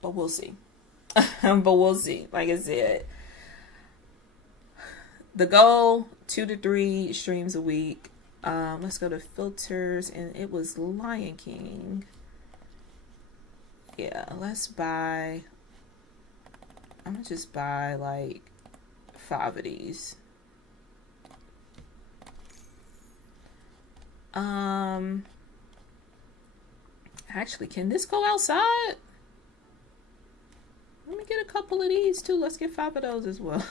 but we'll see. But we'll see. Like I said, the goal 2 to 3 streams a week. Let's go to filters, and it was Lion King. Yeah, let's buy. I'm gonna just buy like 5 of these. Actually, can this go outside? Let me get a couple of these too. Let's get 5 of those as well.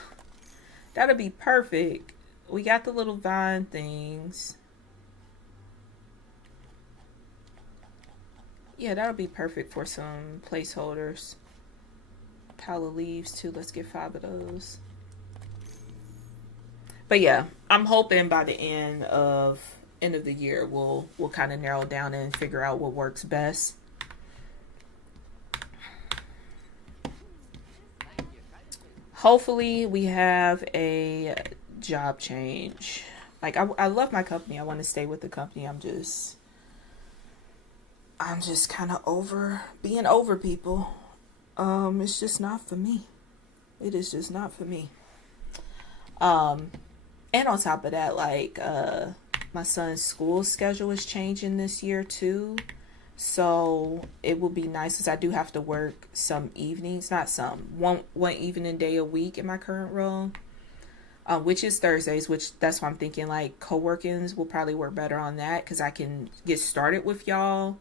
That'll be perfect. We got the little vine things. Yeah, that'll be perfect for some placeholders. Pile of leaves too. Let's get 5 of those. But yeah, I'm hoping by the end of the year we'll kind of narrow down and figure out what works best. Hopefully we have a job change. Like, I love my company. I want to stay with the company. I'm just kind of over being over people. It's just not for me. It is just not for me. And on top of that, like, my son's school schedule is changing this year too. So it will be nice because I do have to work some evenings, not some, one evening day a week in my current role, which is Thursdays, which that's why I'm thinking like co-workings will probably work better on that because I can get started with y'all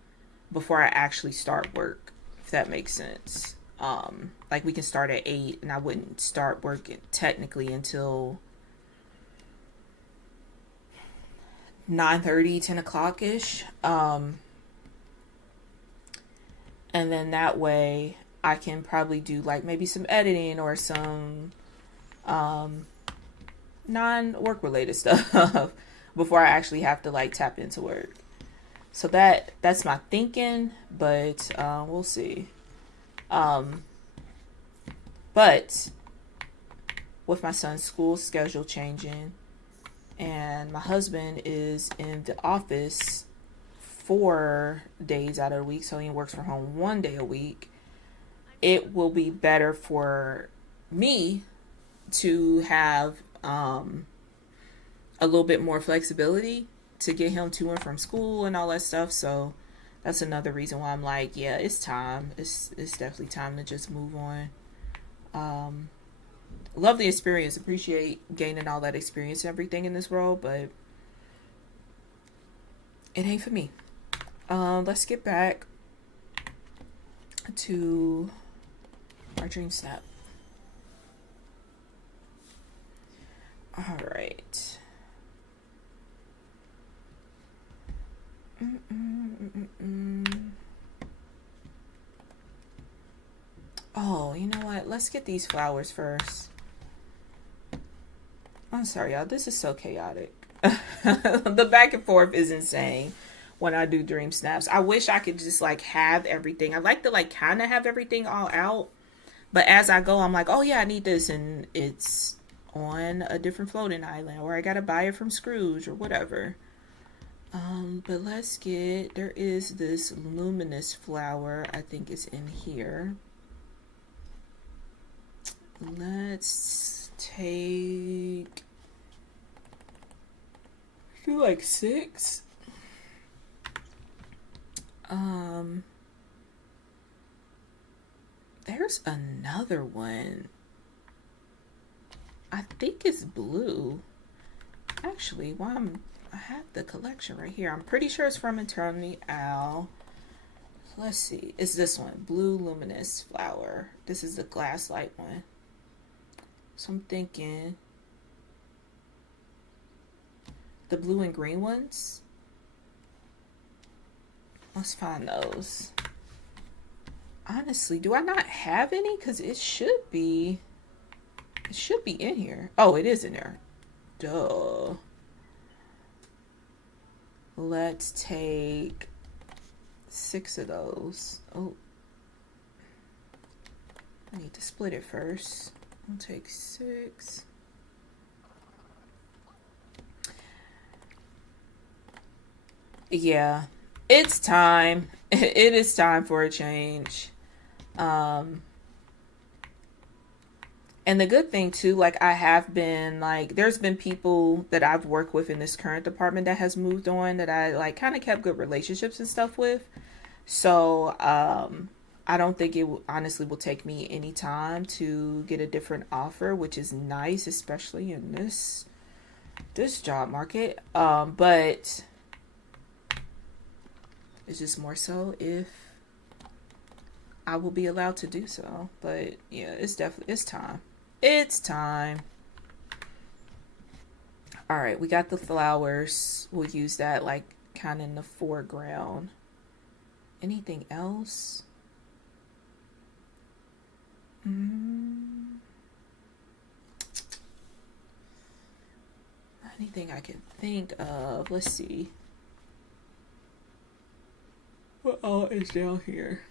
before I actually start work, if that makes sense. Like we can start at 8 and I wouldn't start working technically until 9:30, 10 o'clock ish. And then that way I can probably do like maybe some editing or some non-work related stuff before I actually have to like tap into work. So that's my thinking, but we'll see. But with my son's school schedule changing and my husband is in the office 4 days out of the week, so he works from home 1 day a week, it will be better for me to have a little bit more flexibility to get him to and from school and all that stuff. So that's another reason why I'm like, yeah, it's time. It's definitely time to just move on. Love the experience, appreciate gaining all that experience and everything in this role, but it ain't for me. Let's get back to our Dreamsnap. All right. Oh, you know what? Let's get these flowers first. I'm sorry, y'all. This is so chaotic. The back and forth is insane when I do Dreamsnaps. I wish I could just like have everything. I like to like kind of have everything all out. But as I go, I'm like, oh yeah, I need this. And it's on a different floating island. Or I got to buy it from Scrooge or whatever. But let's get, there is this luminous flower. I think it's in here. Let's take, I feel like 6. There's another one. I think it's blue. Actually, I have the collection right here. I'm pretty sure it's from Eternity Owl. Let's see. It's this one. Blue luminous flower. This is the glass light one. So I'm thinking the blue and green ones. Let's find those. Honestly, do I not have any? Because it should be in here. Oh, it is in there. Duh. Let's take 6 of those. Oh, I need to split it first. I'll take 6. Yeah, it's time. It is time for a change. And the good thing too, like I have been like, there's been people that I've worked with in this current department that has moved on that I like kind of kept good relationships and stuff with. So, I don't think it honestly will take me any time to get a different offer, which is nice, especially in this job market. But it's just more so if I will be allowed to do so. But yeah, it's time. It's time. All right, we got the flowers. We'll use that like kind of in the foreground. Anything else? Anything I can think of? Let's see. What all is down here?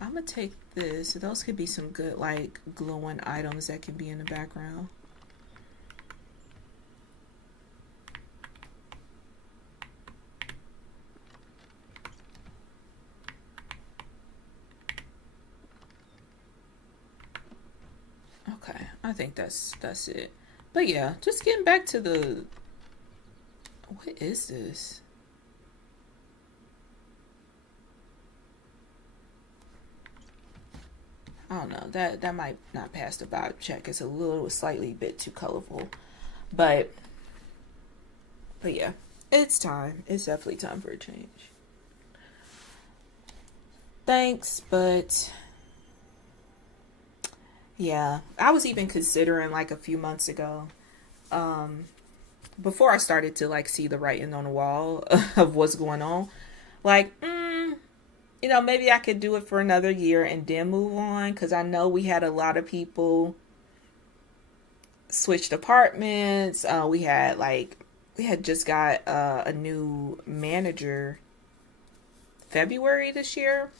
I'm gonna take this. Those could be some good like glowing items that can be in the background. Okay, I think that's it. But yeah, just getting back to the, what is this? I don't know. That might not pass the vibe check. It's slightly bit too colorful. But yeah, it's time. It's definitely time for a change. Thanks, but yeah, I was even considering like a few months ago, before I started to like see the writing on the wall of what's going on, like, you know, maybe I could do it for another year and then move on. Because I know we had a lot of people switch departments. We had just got a new manager February this year.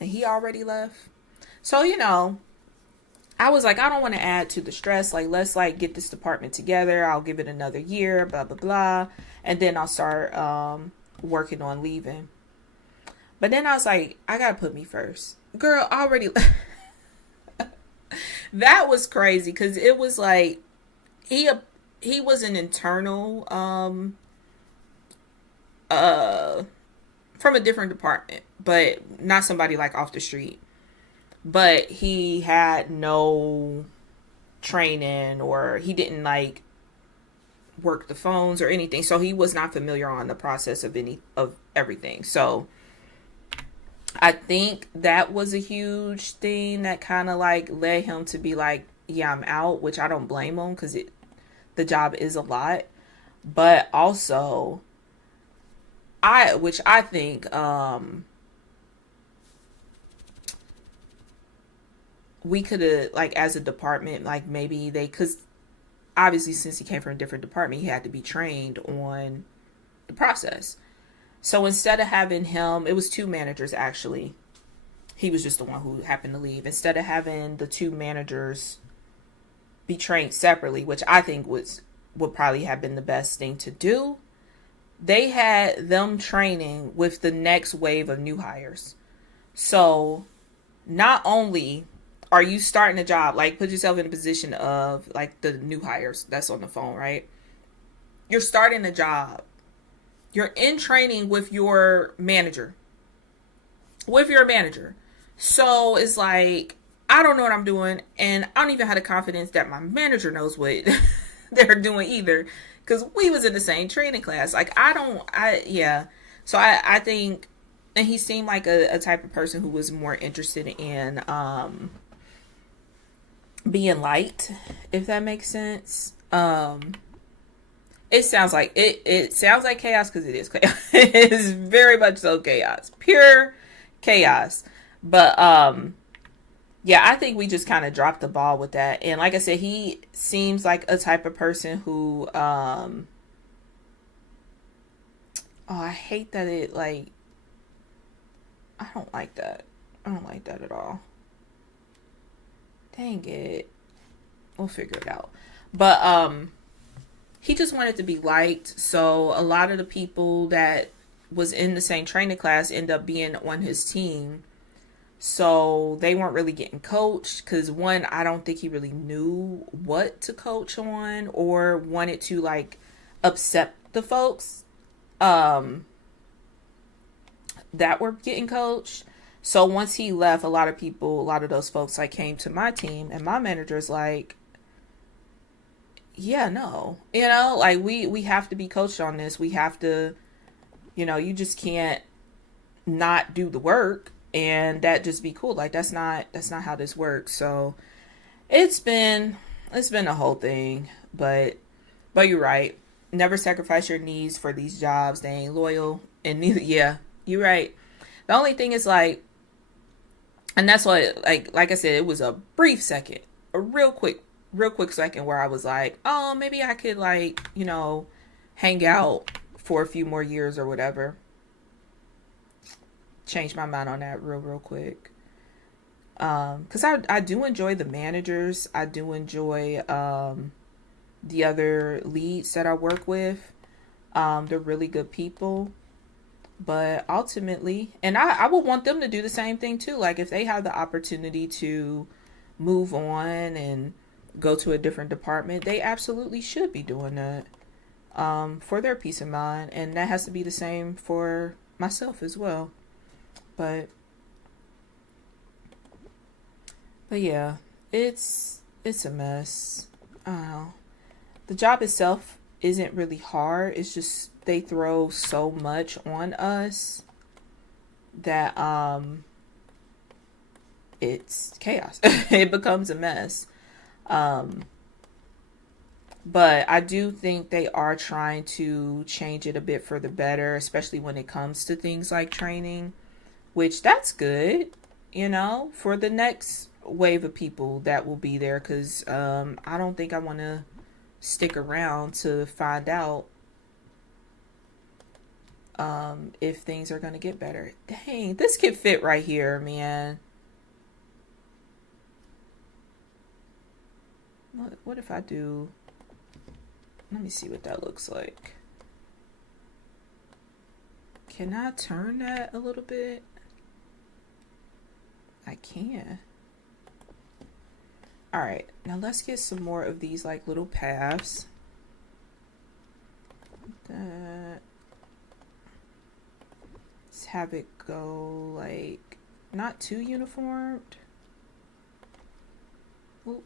And he already left. So, you know, I was like, I don't want to add to the stress. Like, let's like get this department together. I'll give it another year, blah, blah, blah. And then I'll start working on leaving. But then I was like, I gotta put me first. Girl, already. That was crazy because it was like he was an internal from a different department, but not somebody like off the street. But he had no training, or he didn't like work the phones or anything, so he was not familiar on the process of everything. So I think that was a huge thing that kind of like led him to be like, yeah, I'm out, which I don't blame him because the job is a lot. But also, I think we could have, like, as a department, like maybe because obviously since he came from a different department, he had to be trained on the process. So instead of having him, it was 2 managers actually. He was just the one who happened to leave. Instead of having the 2 managers be trained separately, which I think would probably have been the best thing to do, they had them training with the next wave of new hires. So not only are you starting a job, like put yourself in a position of like the new hires that's on the phone, right? You're starting a job. You're in training with your manager. So it's like, I don't know what I'm doing. And I don't even have the confidence that my manager knows what they're doing either, because we was in the same training class. Like, yeah. So I think, and he seemed like a type of person who was more interested in being liked, if that makes sense. It sounds like it sounds like chaos, because it is chaos. It is very much so chaos, pure chaos. But yeah, I think we just kind of dropped the ball with that. And like I said, he seems like a type of person who oh, I hate that it, like, I don't like that. I don't like that at all. Dang it. We'll figure it out. But he just wanted to be liked. So a lot of the people that was in the same training class end up being on his team. So they weren't really getting coached, because one, I don't think he really knew what to coach on, or wanted to, like, upset the folks that were getting coached. So once he left, a lot of those folks, like, came to my team, and my manager's like, yeah, no, like, we have to be coached on this. We have to, you just can't not do the work and that just be cool. Like, that's not how this works. So it's been a whole thing, but you're right. Never sacrifice your needs for these jobs. They ain't loyal. And neither, yeah, you're right. The only thing is, like, and that's what, like I said, it was a brief second, a real quick second where I was like, oh, maybe I could, like, hang out for a few more years or whatever. Change my mind on that real quick. Because I do enjoy the managers. I do enjoy the other leads that I work with. They're really good people. But ultimately, and I would want them to do the same thing too. Like, if they have the opportunity to move on and go to a different department, they absolutely should be doing that for their peace of mind. And that has to be the same for myself as well. But yeah, it's a mess. I don't know. The job itself isn't really hard. It's just they throw so much on us that it's chaos. It becomes a mess. But I do think they are trying to change it a bit for the better, especially when it comes to things like training, which that's good, for the next wave of people that will be there. Because I don't think I want to stick around to find out if things are going to get better. Dang, this could fit right here, man. What if I do... Let me see what that looks like. Can I turn that a little bit? I can. All right, now let's get some more of these, like, little paths. Let's have it go, like, not too uniformed. Ooh.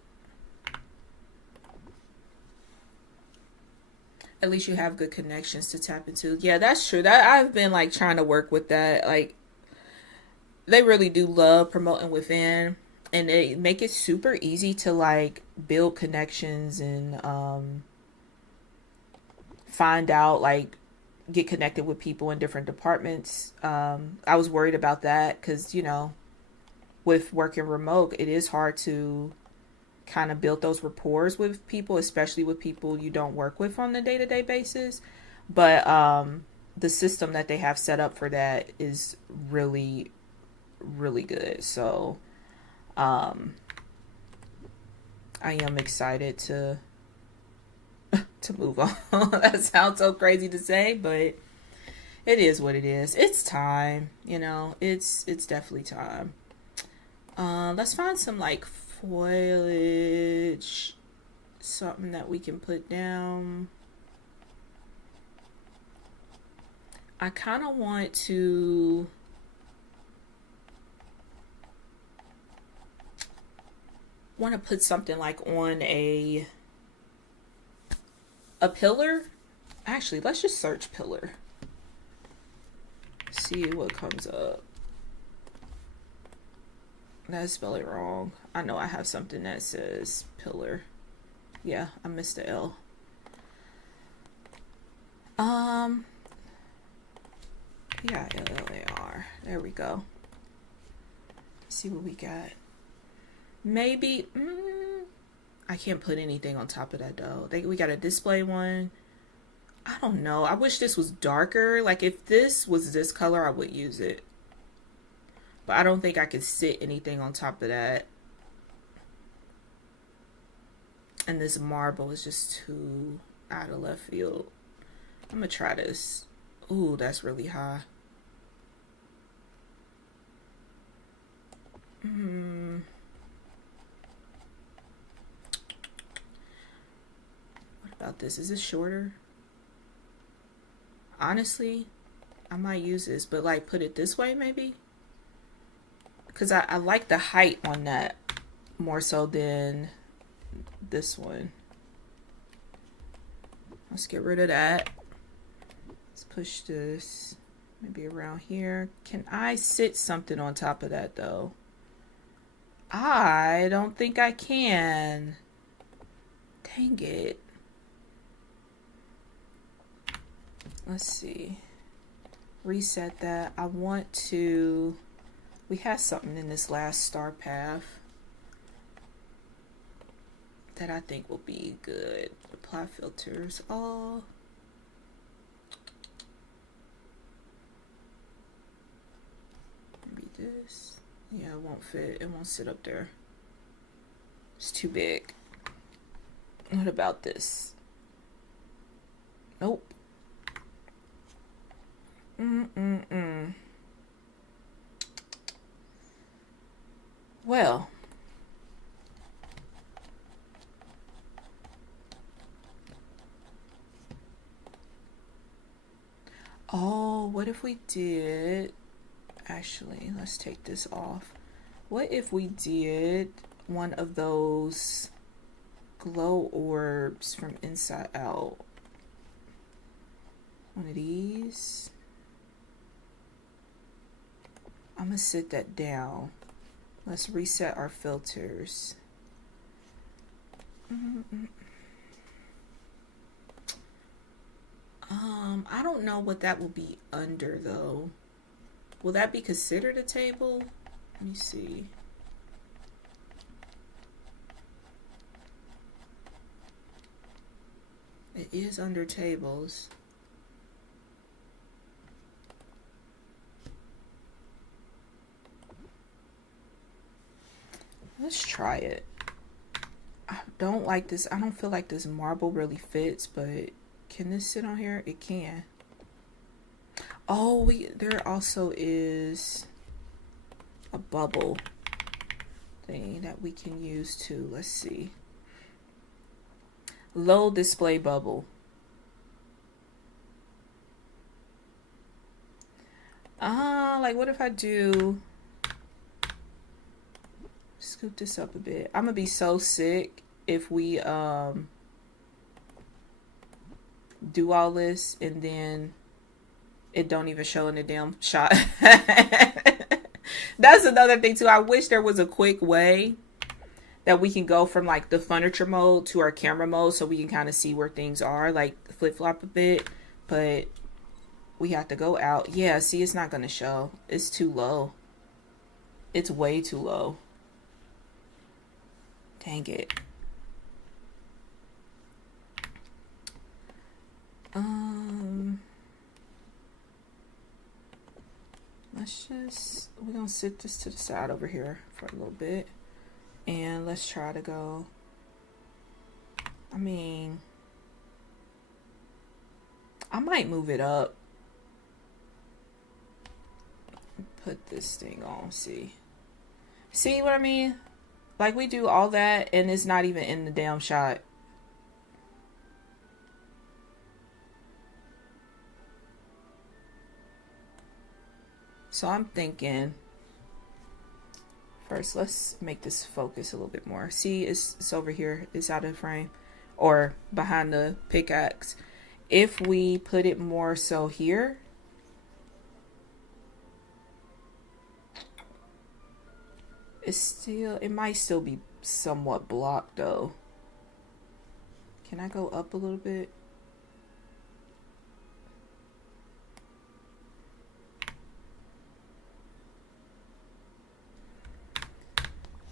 At least you have good connections to tap into. Yeah, that's true. That I've been, like, trying to work with that. Like, they really do love promoting within, and they make it super easy to, like, build connections and find out, like, get connected with people in different departments. I was worried about that because, with working remote, it is hard to kind of build those rapport with people, especially with people you don't work with on a day-to-day basis. But the system that they have set up for that is really, really good. So I am excited to move on. That sounds so crazy to say, but it is what it is. It's time, it's definitely time. Let's find some, like, foliage, something that we can put down. I kind of want to put something, like, on a A pillar? Actually, let's just search pillar. See what comes up. Did I spell it wrong? I know I have something that says pillar. Yeah, I missed the L. Yeah, LLAR. There we go. Let's see what we got. Maybe, I can't put anything on top of that though. We got a display one. I don't know. I wish this was darker. Like if this was this color, I would use it. But I don't think I could sit anything on top of that. And this marble is just too out of left field. I'm gonna try this. Ooh, that's really high. What about this? Is this shorter? Honestly, I might use this, but like put it this way maybe? Because I like the height on that more so than this one. Let's get rid of that. Let's push this maybe around here. Can I sit something on top of that though? I don't think I can. Dang it. Let's see. Reset that. I want to... We had something in this last star path that I think will be good. Apply filters. Oh. Maybe this. Yeah, it won't fit. It won't sit up there. It's too big. What about this? Nope. Well. Oh, what if we did... Actually, let's take this off. What if we did one of those glow orbs from inside out? One of these. I'm gonna sit that down. Let's reset our filters. I don't know what that will be under though. Will that be considered a table? Let me see. It is under tables. Let's try it. I don't like this. I don't feel like this marble really fits, but can this sit on here? It can. Oh, there also is a bubble thing that we can use too. Let's see. Low display bubble. Like what if I do... Scoop this up a bit. I'm gonna be so sick if we do all this and then it don't even show in the damn shot. That's another thing too. I wish there was a quick way that we can go from like the furniture mode to our camera mode so we can kind of see where things are, like flip-flop a bit, but we have to go out. Yeah, see, it's not gonna show. It's too low. It's way too low. Dang it. We're gonna sit this to the side over here for a little bit and let's try to go. I mean, I might move it up. Put this thing on, see what I mean? Like we do all that and it's not even in the damn shot. So I'm thinking, first let's make this focus a little bit more. See, it's over here, it's out of frame. or behind the pickaxe. If we put it more so here, it might still be somewhat blocked though. Can I go up a little bit?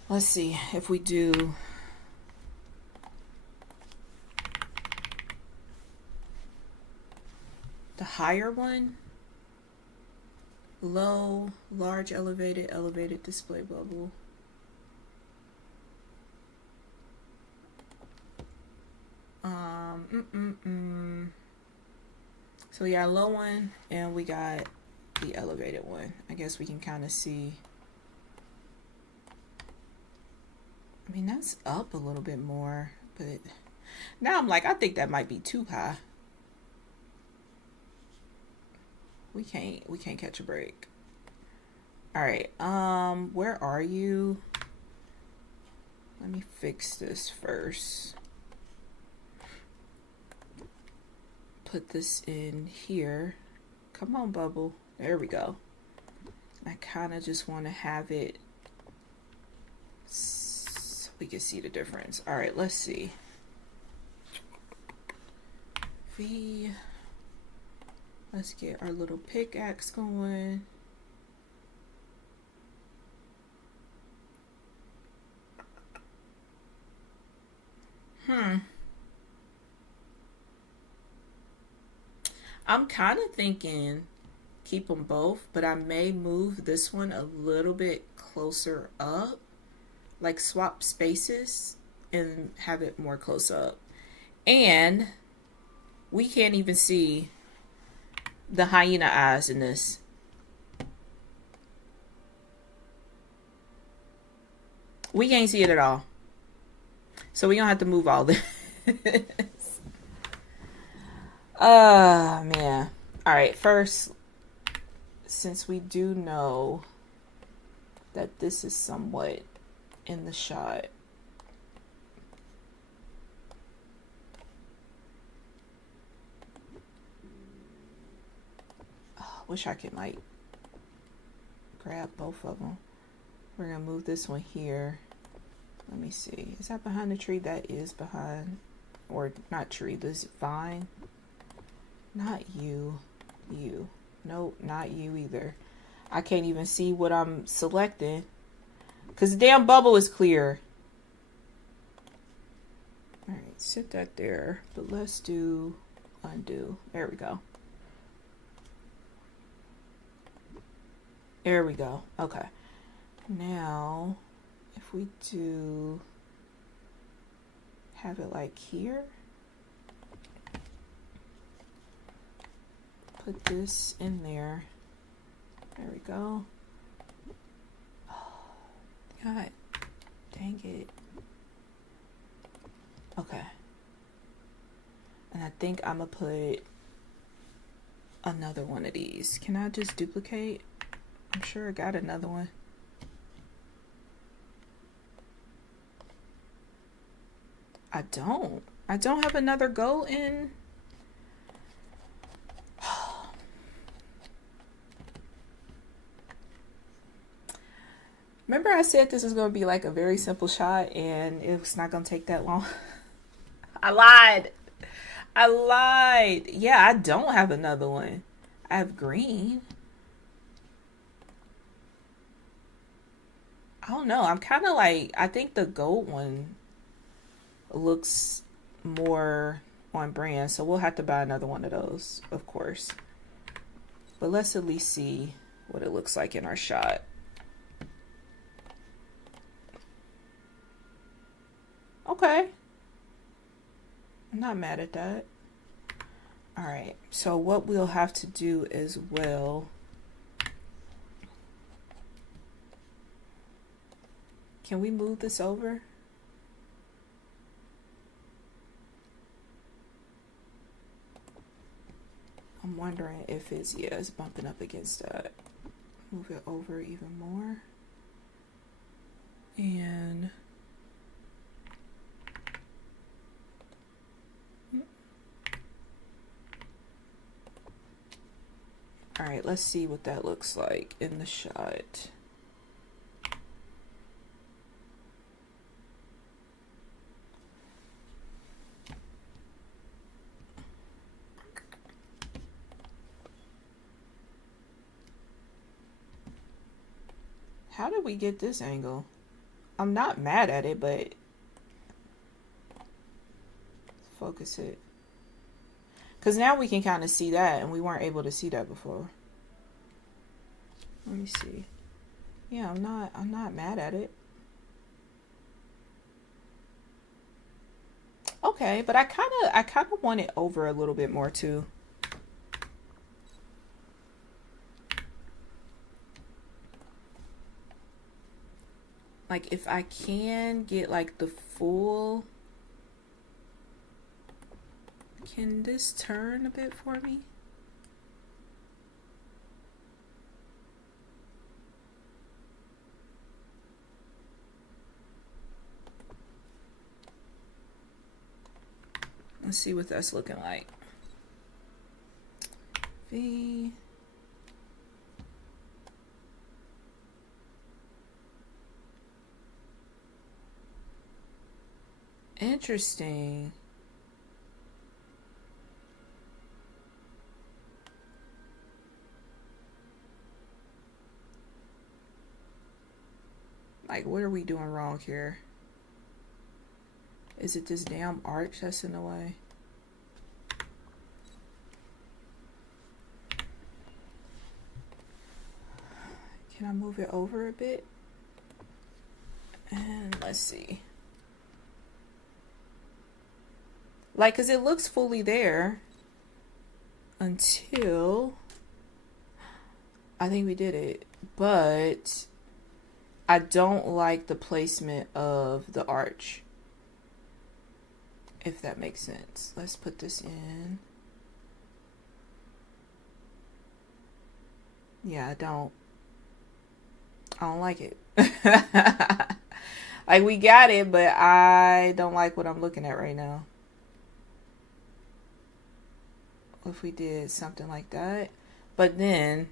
Let's see if we do the higher one. Low, large, elevated display bubble. So we got a low one and we got the elevated one. I guess we can kind of see. I mean, that's up a little bit more, but now I'm like, I think that might be too high. We can't catch a break. All right, where are you? Let me fix this first. Put this in here. Come on, bubble. There we go. I kind of just want to have it so we can see the difference. All right, let's see. Let's get our little pickaxe going. I'm kind of thinking keep them both, but I may move this one a little bit closer up, like swap spaces and have it more close up. And we can't even see the hyena eyes in this. We can't see it at all. So we don't have to move all this. Man. All right, first, since we do know that this is somewhat in the shot, wish I could like grab both of them. We're gonna move this one here. Let me see. Is that behind the tree? That is behind, or not tree, this vine. Not you. You. Nope, not you either. I can't even see what I'm selecting because the damn bubble is clear. All right, sit that there. But let's do undo. There we go. There we go. Okay. Now, if we do have it like here, put this in there. There we go. Oh, God dang it. Okay. And I think I'm gonna put another one of these. Can I just duplicate? I'm sure I got another one. I don't have another go in. Remember I said this was going to be like a very simple shot and it was not going to take that long? I lied. Yeah, I don't have another one. I have green. I don't know. I'm kind of like, I think the gold one looks more on brand. So we'll have to buy another one of those, of course. But let's at least see what it looks like in our shot. Okay. I'm not mad at that. All right. So what we'll have to do as well. Can we move this over? I'm wondering if it's, yeah, it's bumping up against that. Move it over even more. And right, let's see what that looks like in the shot. How did we get this angle? I'm not mad at it, but focus it. Because now we can kind of see that, and we weren't able to see that before. Let me see. Yeah, I'm not mad at it. Okay, but I kind of want it over a little bit more too. Like if I can get like the full, can this turn a bit for me? Let's see what that's looking like. V. Interesting. Like, what are we doing wrong here? Is it this damn arch that's in the way? Can I move it over a bit? And let's see. Like, cause it looks fully there until I think we did it, but I don't like the placement of the arch, if that makes sense. Let's put this in. Yeah, I don't like it. Like, we got it, but I don't like what I'm looking at right now. If we did something like that, but then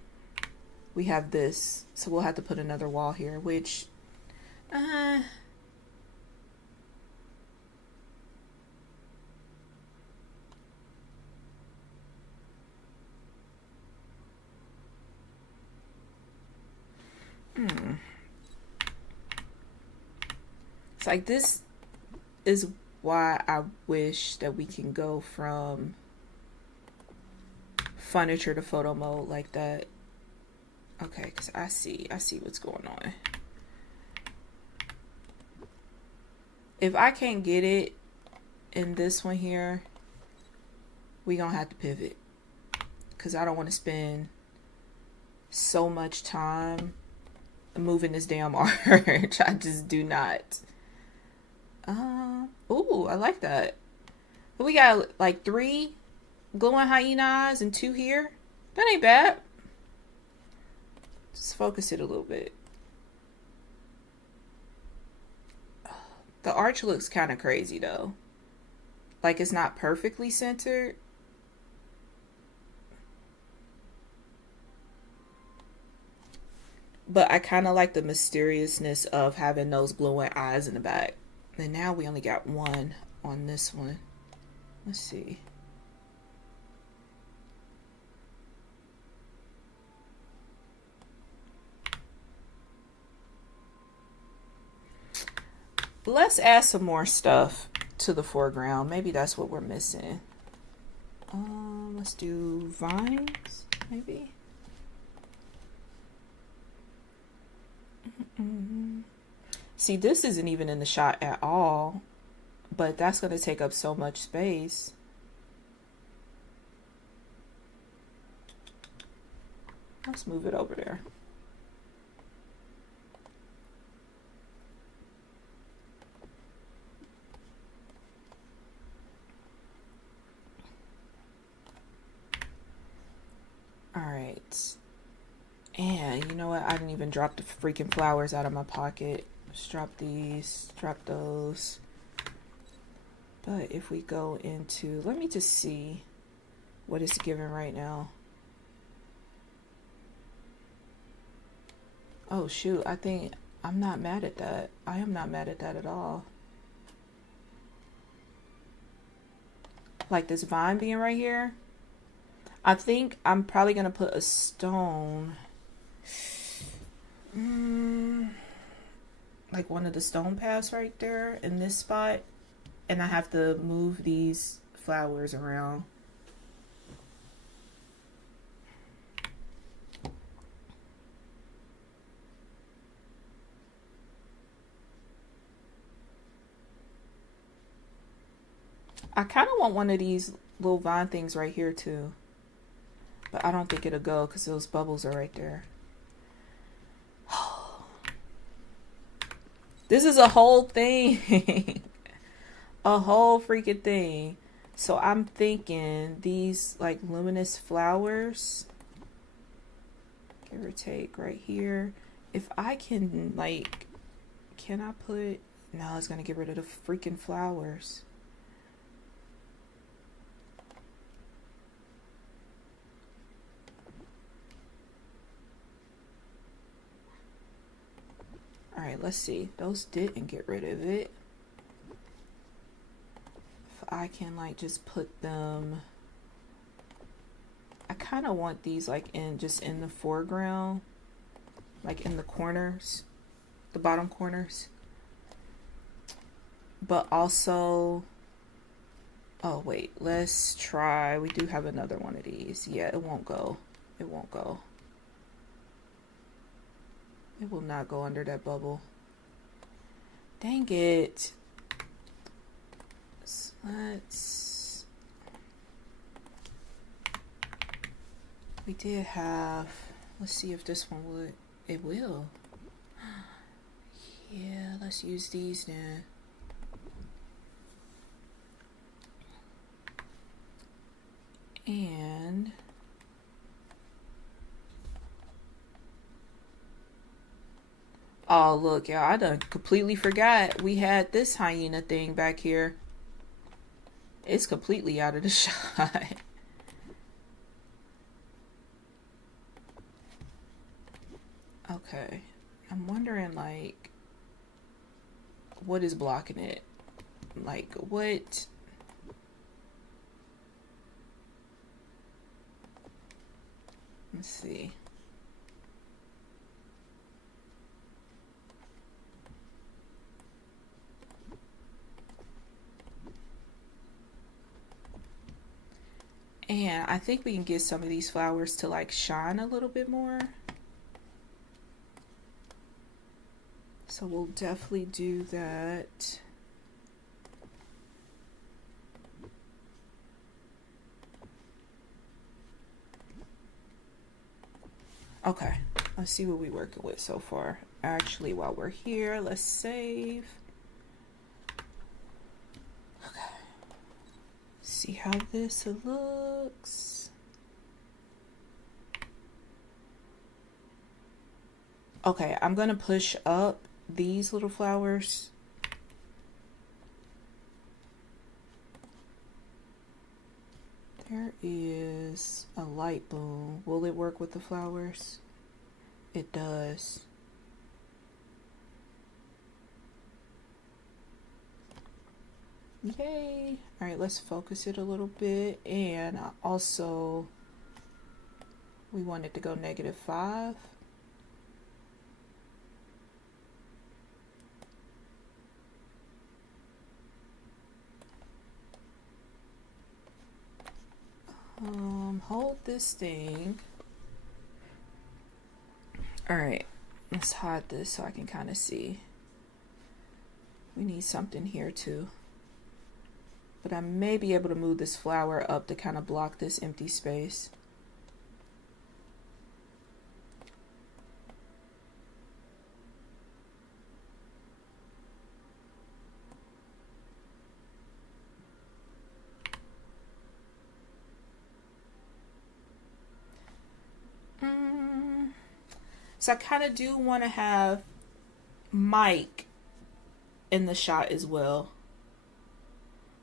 we have this, so we'll have to put another wall here, which it's like, this is why I wish that we can go from furniture to photo mode like that. Okay, because I see what's going on. If I can't get it in this one here, we gonna have to pivot, because I don't want to spend so much time moving this damn arch. I just do not. Ooh, I like that. But we got like 3 glowing hyena eyes and 2 here. That ain't bad. Just focus it a little bit. The arch looks kind of crazy though. Like, it's not perfectly centered. But I kind of like the mysteriousness of having those glowing eyes in the back. And now we only got 1 on this one. Let's see. Let's add some more stuff to the foreground. Maybe that's what we're missing. Let's do vines, maybe. See, this isn't even in the shot at all, but that's going to take up so much space. Let's move it over there. All right. And you know what? I didn't even drop the freaking flowers out of my pocket. Let's drop these, drop those. But if we go into, let me just see what it's giving right now. Oh shoot, I think I'm not mad at that. I am not mad at that at all. Like this vine being right here. I think I'm probably gonna put a stone. Like one of the stone paths right there in this spot. And I have to move these flowers around. I kind of want one of these little vine things right here too. But I don't think it'll go because those bubbles are right there. This is a whole thing. A whole freaking thing. So I'm thinking these like luminous flowers, give or take right here. If I can like, can I put, no, it's going to get rid of the freaking flowers. All right, let's see. Those didn't get rid of it. If I can like just put them, I kind of want these like in just in the foreground, like in the corners, the bottom corners. But also, oh wait, let's try. We do have another one of these. Yeah, it won't go. It won't go. It will not go under that bubble. Dang it. So let's, we did have, let's see if this one would, it will. Yeah, let's use these then. And oh look, y'all, I done completely forgot we had this hyena thing back here. It's completely out of the shot. Okay, I'm wondering like what is blocking it? Like what? Let's see. And I think we can get some of these flowers to like shine a little bit more. So we'll definitely do that. Okay, let's see what we're working with so far. Actually, while we're here, let's save. Okay. See how this looks. Okay, I'm gonna push up these little flowers. There is a light boom. Will it work with the flowers? It does. Yay. All right, let's focus it a little bit. And also, we want it to go -5. Hold this thing. All right, let's hide this so I can kind of see. We need something here too. But I may be able to move this flower up to kind of block this empty space. So I kind of do want to have Mike in the shot as well.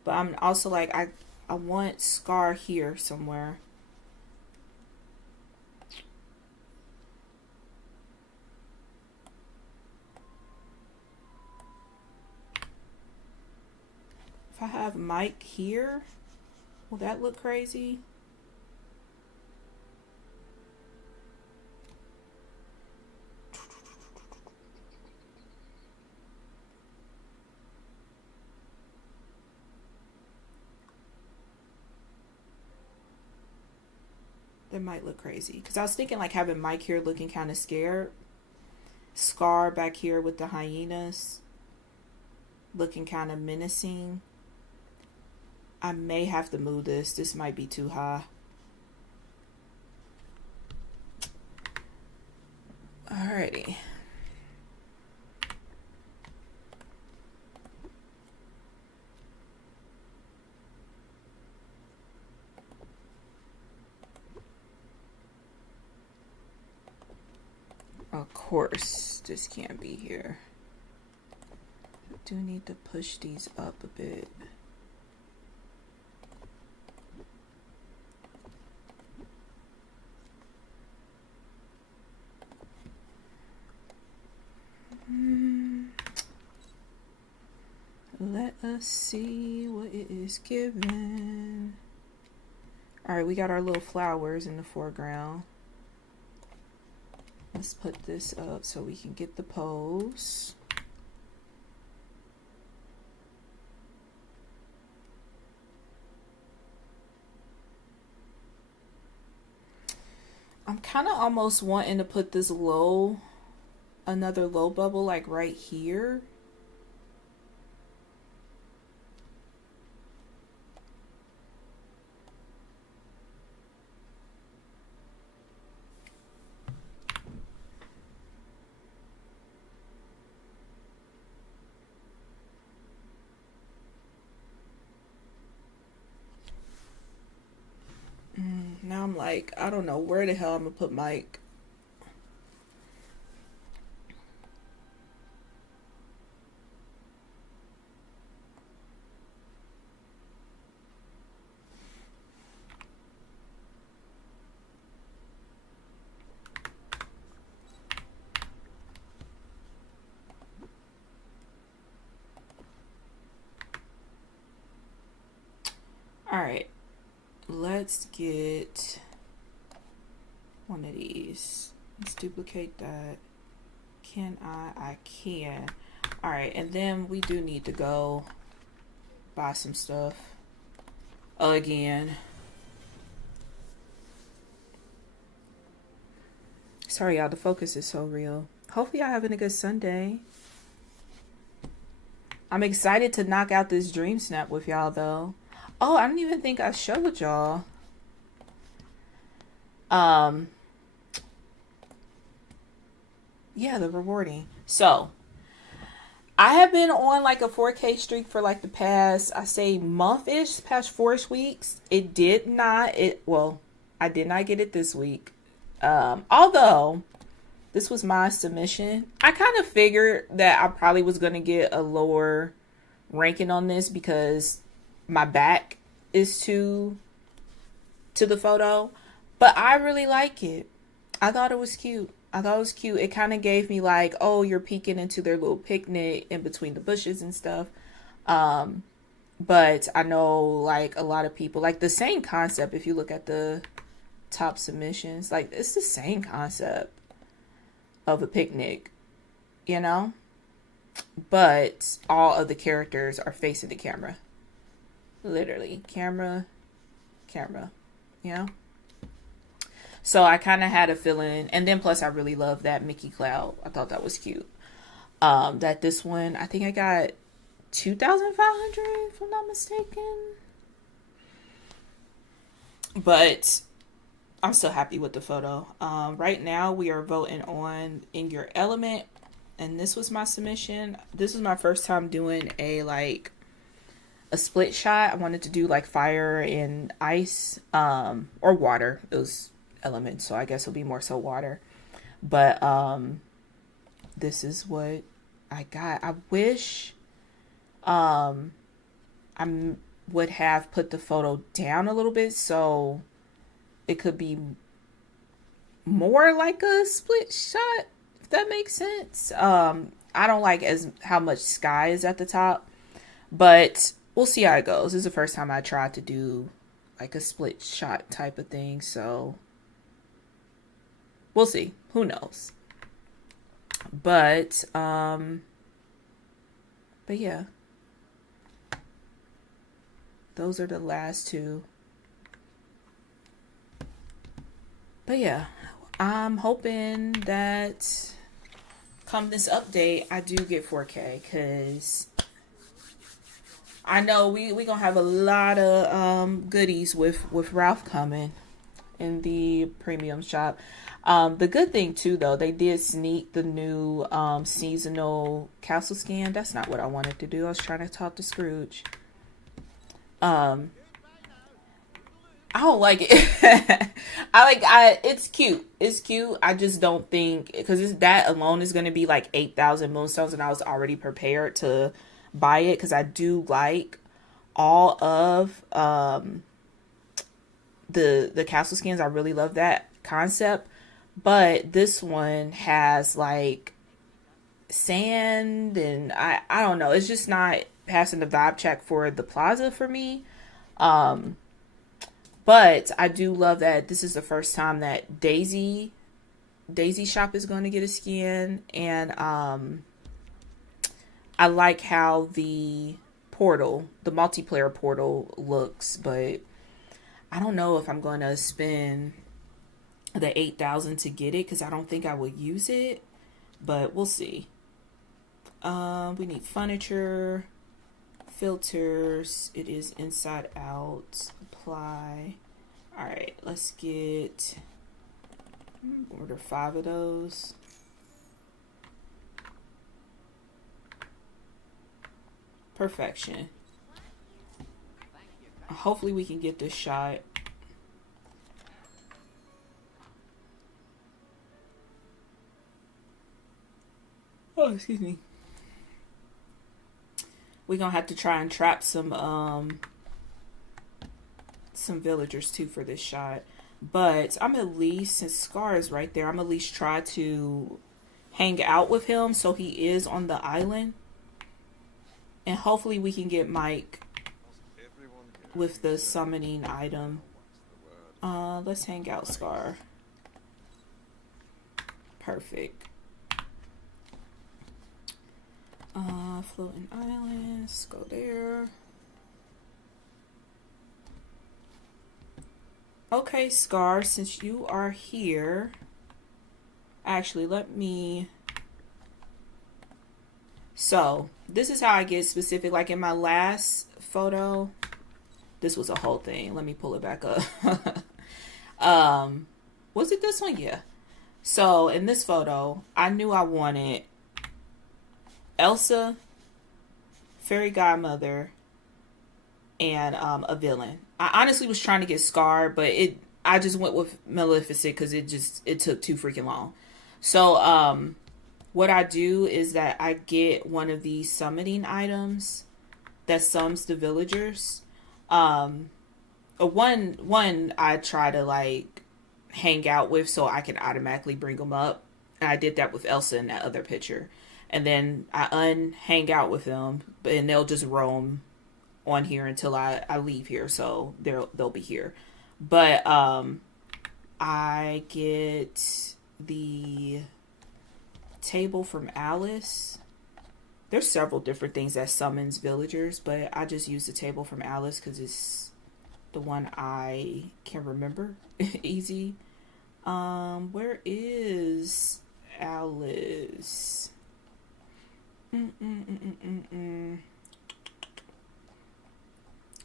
But I'm also like, I want Scar here somewhere. If I have Mike here, will that look crazy? That might look crazy. Because I was thinking like having Mike here looking kind of scared. Scar back here with the hyenas looking kind of menacing. I may have to move this. This might be too high. Alrighty. Of course, this can't be here. I do need to push these up a bit. Let us see what it is given. All right, we got our little flowers in the foreground. Let's put this up so we can get the pose. I'm kind of almost wanting to put this another low bubble like right here. Now I'm like, I don't know where the hell I'm gonna put Mike. All right. Let's get one of these. Let's duplicate that. Can I can. All right, and then we do need to go buy some stuff again. Sorry, y'all, the focus is so real. Hopefully y'all having a good Sunday. I'm excited to knock out this dream snap with y'all though. Oh, I don't even think I showed y'all. Yeah, the rewarding. So, I have been on like a 4K streak for like the past, I say month-ish, past 4-ish weeks. I did not get it this week. Although, this was my submission. I kind of figured that I probably was going to get a lower ranking on this because my back is to the photo, but I really like it. I thought it was cute. It kind of gave me like, oh, you're peeking into their little picnic in between the bushes and stuff. But I know like a lot of people like the same concept. If you look at the top submissions, like it's the same concept of a picnic, you know, but all of the characters are facing the camera. Literally camera, you know? So I kind of had a feeling, and then plus I really love that Mickey Cloud. I thought that was cute. That this one, I think I got 2,500 if I'm not mistaken. But I'm still happy with the photo. Right now we are voting on In Your Element, and this was my submission. This was my first time doing a split shot. I wanted to do like fire and ice, or water. It was elements, so I guess it'll be more so water. But this is what I got. I wish I would have put the photo down a little bit so it could be more like a split shot, if that makes sense. I don't like how much sky is at the top, but we'll see how it goes. This is the first time I tried to do like a split shot type of thing, so we'll see. Who knows? But yeah. Those are the last two. But yeah, I'm hoping that come this update, I do get 4K, because I know we gonna have a lot of goodies with Ralph coming in the premium shop. The good thing too, though, they did sneak the new seasonal castle skin. That's not what I wanted to do. I was trying to talk to Scrooge. I don't like it. It's cute. It's cute. I just don't think, because that alone is going to be like 8,000 moonstones, and I was already prepared to buy it because I do like all of the castle skins. I really love that concept, but this one has like sand, and I don't know. It's just not passing the vibe check for the plaza for me. But I do love that this is the first time that Daisy Shop is going to get a skin, and I like how the multiplayer portal looks, but I don't know if I'm going to spend the 8,000 to get it, because I don't think I will use it, but we'll see. We need furniture, filters. It is inside out. Apply. All right, let's get order 5 of those. Perfection. Hopefully we can get this shot. Oh, excuse me. We're gonna have to try and trap some villagers too for this shot. But I'm at least, since Scar is right there, I'm at least try to hang out with him so he is on the island. And hopefully we can get Mike with the summoning item. Let's hang out, Scar. Perfect. Floating islands, go there. Okay, Scar, since you are here, actually, so this is how I get specific. Like in my last photo, this was a whole thing. Let me pull it back up. Was it this one? Yeah. So in this photo, I knew I wanted Elsa, Fairy Godmother, and a villain. I honestly was trying to get Scar, but I just went with Maleficent because it took too freaking long. So what I do is that I get one of these summoning items that summons the villagers. One I try to like hang out with so I can automatically bring them up. And I did that with Elsa in that other picture. And then I hang out with them, and they'll just roam on here until I leave here, so they'll be here. But I get the table from Alice. There's several different things that summons villagers, but I just use the table from Alice because it's the one I can remember easy. Where is Alice?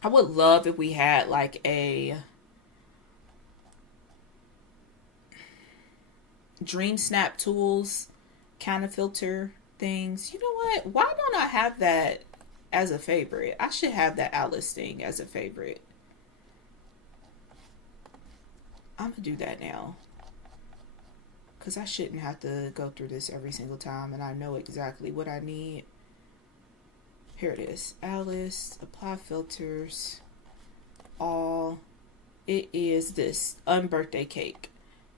I would love if we had like a Dreamsnap tools kind of filter things. You know what? Why don't I have that as a favorite? I should have that Alice thing as a favorite. I'm gonna do that now, because I shouldn't have to go through this every single time, and I know exactly what I need. Here it is. Alice, apply filters, all. It is this unbirthday cake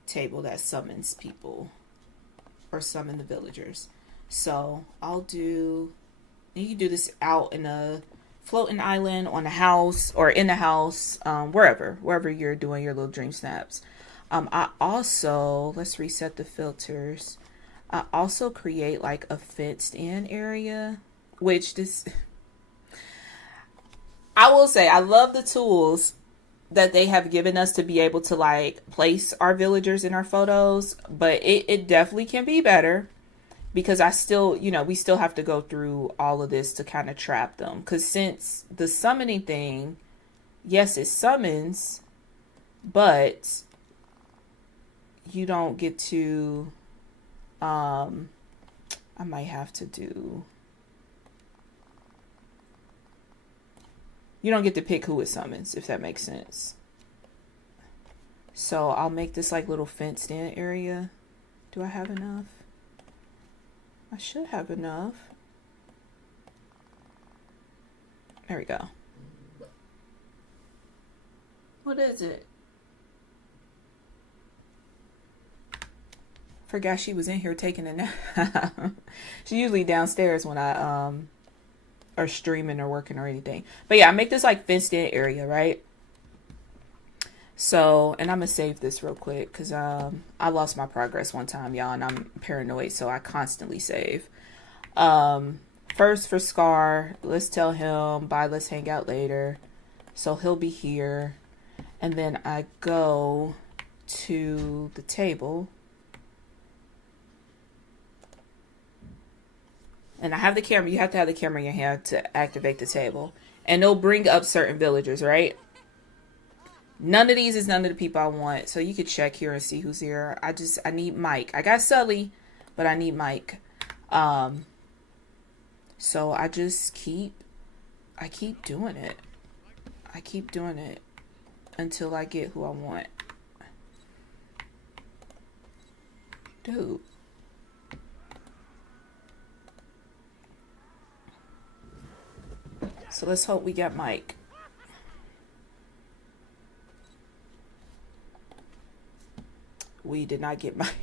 table that summons people, or summon the villagers. So I'll do, you can do this out in a floating island on a house or in the house, wherever you're doing your little dream snaps. I also, let's reset the filters. I also create like a fenced in area, which this, I will say, I love the tools that they have given us to be able to like place our villagers in our photos, but it definitely can be better, because I still, we still have to go through all of this to kind of trap them. Because since the summoning thing, yes, it summons, but you don't get to, I might have to do, you don't get to pick who it summons, if that makes sense. So I'll make this like little fenced in area. Do I have enough? I should have enough. There we go. What is it? Forgot she was in here taking a nap. She's usually downstairs when I are streaming or working or anything. But yeah, I make this like fenced in area, right? So, and I'm gonna save this real quick because I lost my progress one time, y'all, and I'm paranoid, so I constantly save. First for Scar, let's tell him bye, let's hang out later. So he'll be here. And then I go to the table. And I have the camera. You have to have the camera in your hand to activate the table. And it'll bring up certain villagers, right? None of these is none of the people I want. So you could check here and see who's here. I need Mike. I got Sully, but I need Mike. So I keep doing it. I keep doing it until I get who I want. Dude. So let's hope we get Mike. We did not get Mike.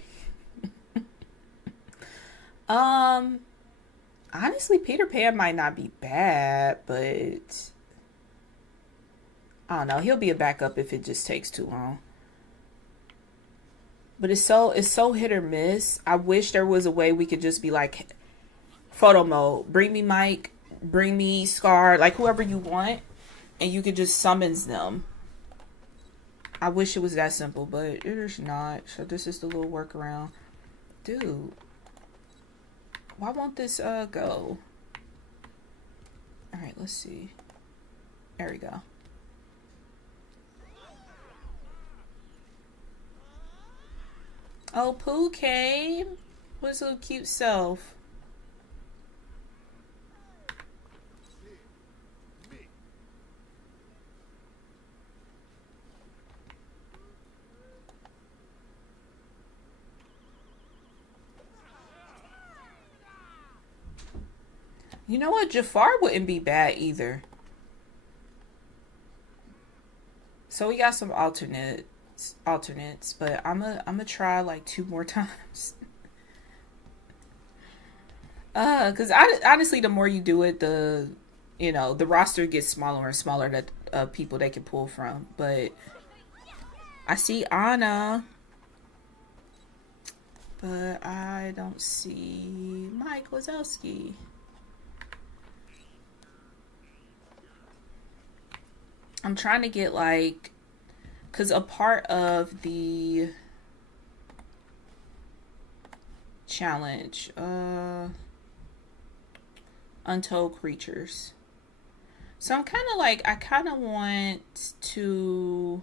Honestly, Peter Pan might not be bad, but I don't know. He'll be a backup if it just takes too long. But it's so hit or miss. I wish there was a way we could just be like, photo mode, bring me Mike, bring me Scar, like whoever you want, and you could just summons them. I wish it was that simple, but it is not. So this is the little workaround. Dude, why won't this go? All right, let's see. There we go. Oh, Pooh came with his little cute self. You know what? Jafar wouldn't be bad either. So we got some alternates, but I'm gonna try like 2 more times. Cause honestly, the more you do it, the roster gets smaller and smaller that people they can pull from. But I see Anna, but I don't see Mike Wazowski. I'm trying to get like, because a part of the challenge, untold creatures. So I'm kind of like, I kind of want to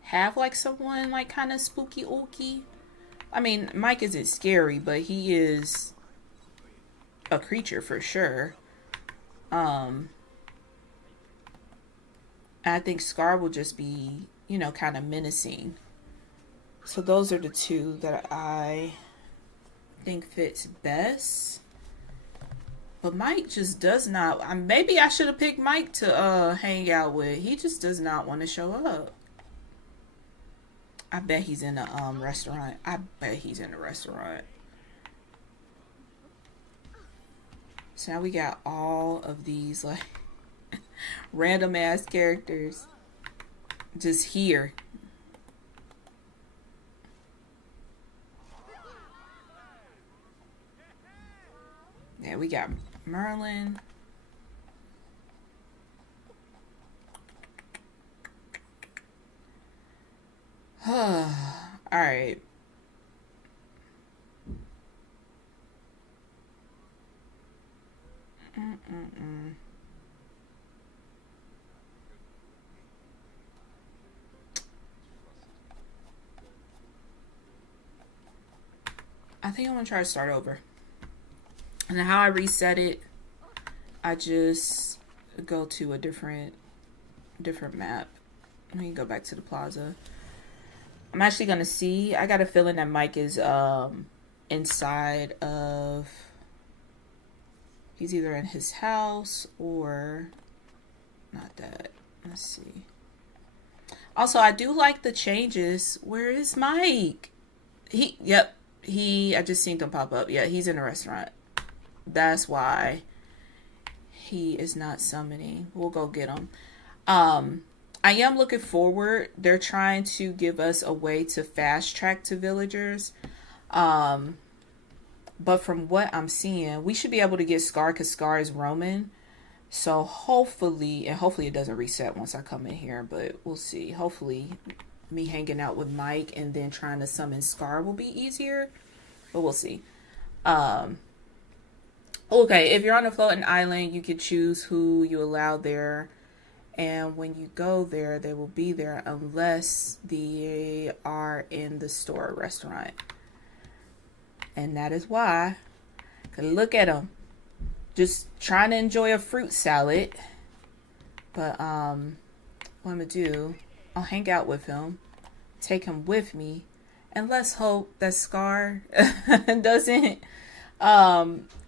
have like someone like kind of spooky ooky. I mean, Mike isn't scary, but he is a creature for sure. I think Scar will just be, kind of menacing. So those are the 2 that I think fits best. But Mike just does not. Maybe I should have picked Mike to hang out with. He just does not want to show up. I bet he's in a restaurant. I bet he's in a restaurant. So now we got all of these like random ass characters just here. Yeah, we got Merlin. All right. I think I'm gonna try to start over. And how I reset it, I just go to a different map. Let me go back to the plaza. I'm actually gonna see. I got a feeling that Mike is inside of. He's either in his house or not that. Let's see. Also, I do like the changes. Where is Mike? I just seen him pop up. Yeah, he's in a restaurant. That's why he is not summoning. We'll go get him. I am looking forward. They're trying to give us a way to fast track to villagers. But from what I'm seeing, we should be able to get Scar because Scar is roaming. So hopefully it doesn't reset once I come in here, but we'll see. Hopefully me hanging out with Mike and then trying to summon Scar will be easier, but we'll see. Okay, if you're on a floating island, you can choose who you allow there. And when you go there, they will be there unless they are in the store or restaurant. And that is why. Cause look at them. Just trying to enjoy a fruit salad. But what I'm going to do, I'll hang out with him. Take him with me. And let's hope that Scar doesn't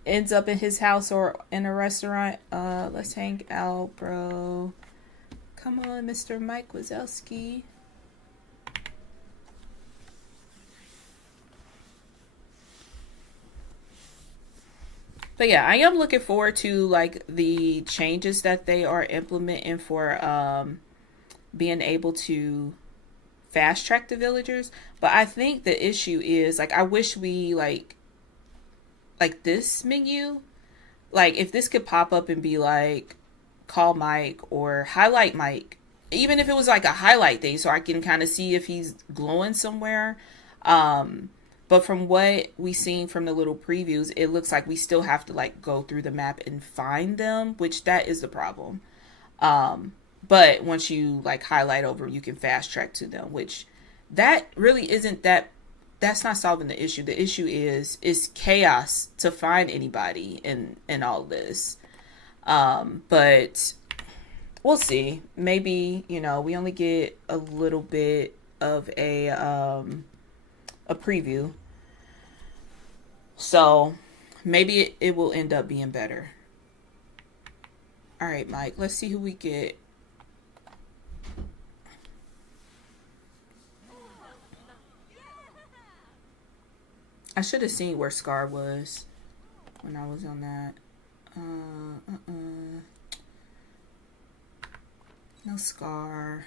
ends up in his house or in a restaurant. Let's hang out, bro. Come on, Mr. Mike Wazowski. But yeah, I am looking forward to like the changes that they are implementing for being able to fast track the villagers. But I think the issue is like I wish we like this menu, like if this could pop up and be like call Mike or highlight Mike, even if it was like a highlight thing so I can kind of see if he's glowing somewhere. But from what we seen from the little previews, it looks like we still have to like go through the map and find them, which that is the problem. But once you like highlight over, you can fast track to them, which that really isn't that's not solving the issue. The issue is chaos to find anybody in all this. But we'll see. Maybe, you know, we only get a little bit of a preview. So maybe it will end up being better. All right, Mike, let's see who we get. I should have seen where Scar was when I was on that. No Scar.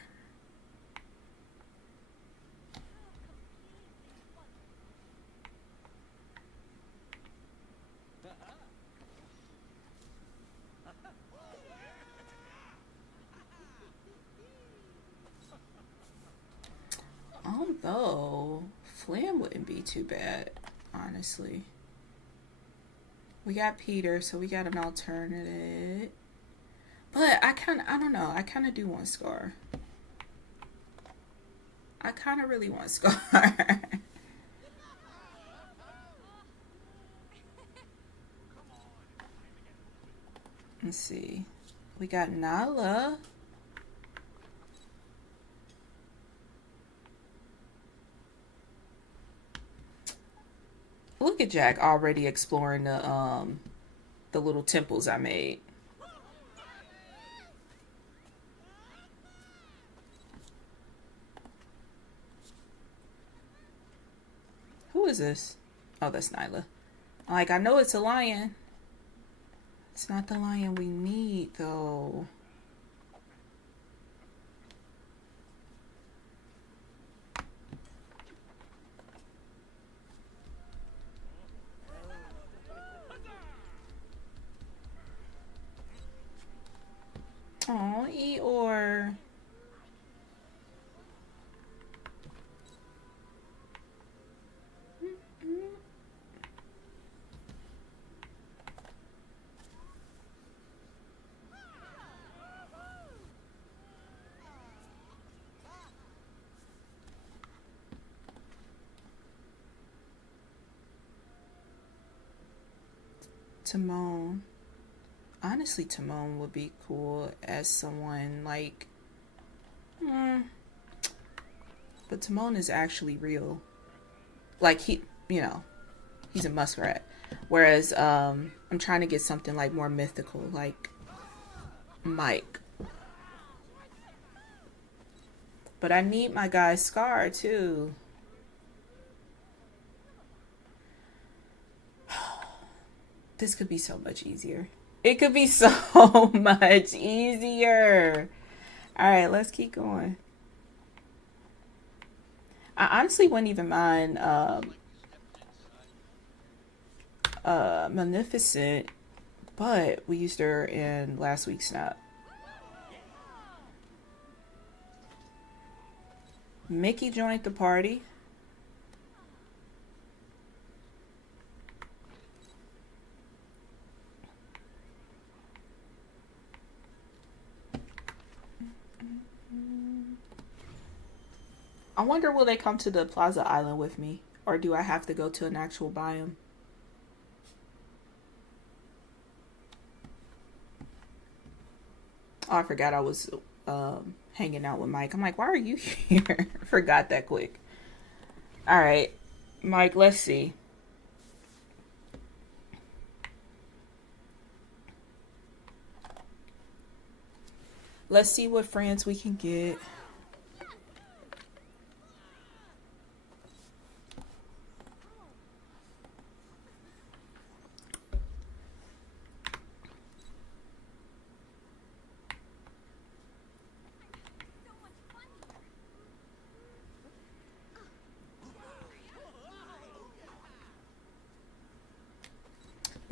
Although Flam wouldn't be too bad, honestly. We got Peter, so we got an alternative. But I don't know. I kind of do want Scar. I kind of really want Scar. Let's see. We got Nala. Look at Jack already exploring the little temples I made. Who is this? Oh, that's Nyla. Like, I know it's a lion. It's not the lion we need, though. Oh, Eeyore. Timon. Honestly, Timon would be cool as someone like... But Timon is actually real. Like, he, you know, he's a muskrat. Whereas, I'm trying to get something like more mythical, like Mike. But I need my guy Scar, too. This could be so much easier. It could be so much easier. All right, let's keep going. I honestly wouldn't even mind Magnificent, but we used her in last week's snap. Mickey joined the party. I wonder, will they come to the Plaza Island with me? Or do I have to go to an actual biome? Oh, I forgot I was hanging out with Mike. I'm like, why are you here? Forgot that quick. Alright, Mike, let's see. Let's see what friends we can get.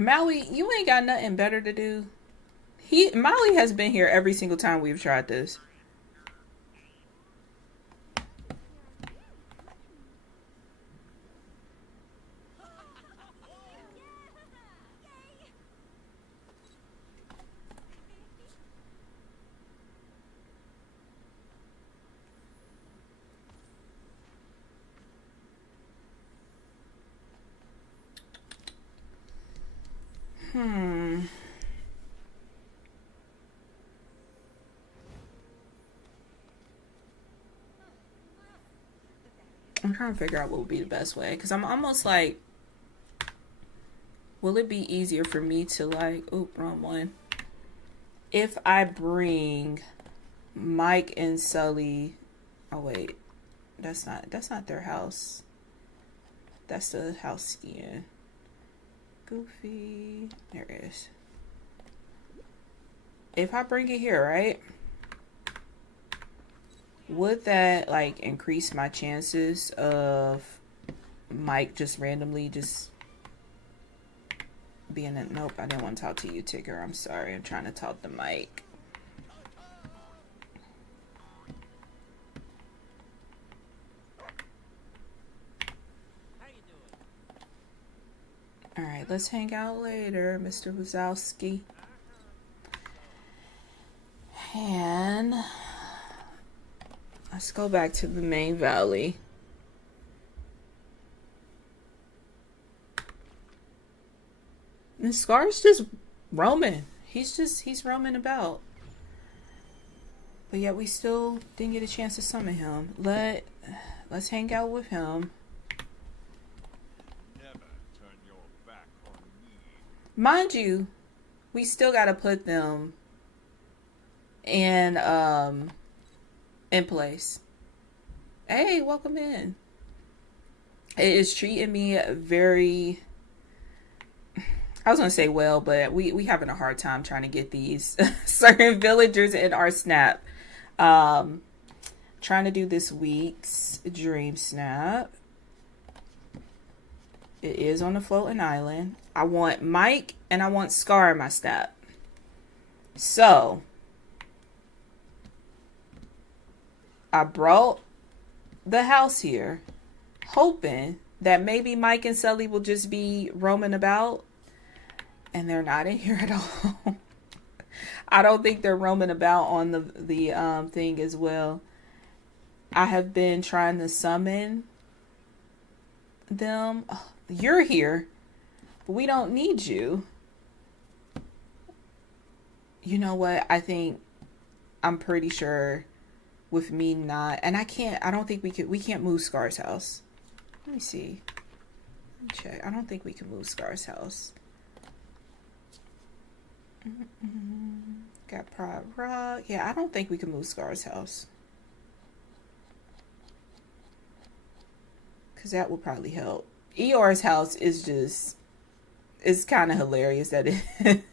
Maui, you ain't got nothing better to do. Maui has been here every single time we've tried this. I'm trying to figure out what would be the best way. Because I'm almost like, will it be easier for me to like, oop, wrong one. If I bring Mike and Sully, oh wait, that's not their house. That's the house skiing. Goofy, there it is. If I bring it here, right? Would that like increase my chances of Mike just randomly just being a... Nope, I didn't want to talk to you, Tigger. I'm sorry. I'm trying to talk to Mike. Alright, let's hang out later, Mr. Wazowski. And let's go back to the main valley. And Scar's just roaming. He's roaming about. But yet we still didn't get a chance to summon him. Let's hang out with him. Never turn your back on me. Mind you, we still gotta put them in place. Hey, welcome in. It is treating me very... I was gonna say well, but we having a hard time trying to get these certain villagers in our snap. Trying to do this week's dream snap. It is on the floating island. I want Mike and I want Scar in my snap. So I brought the house here, hoping that maybe Mike and Sully will just be roaming about, and they're not in here at all. I don't think they're roaming about on the thing as well. I have been trying to summon them. Oh, you're here, but we don't need you. You know what? I'm pretty sure with me not, and I don't think we can't move Scar's house. Let me see. Let me check. I don't think we can move Scar's house. Got Pride Rock. Yeah, I don't think we can move Scar's house. Because that will probably help. Eeyore's house is just, it's kind of hilarious that it,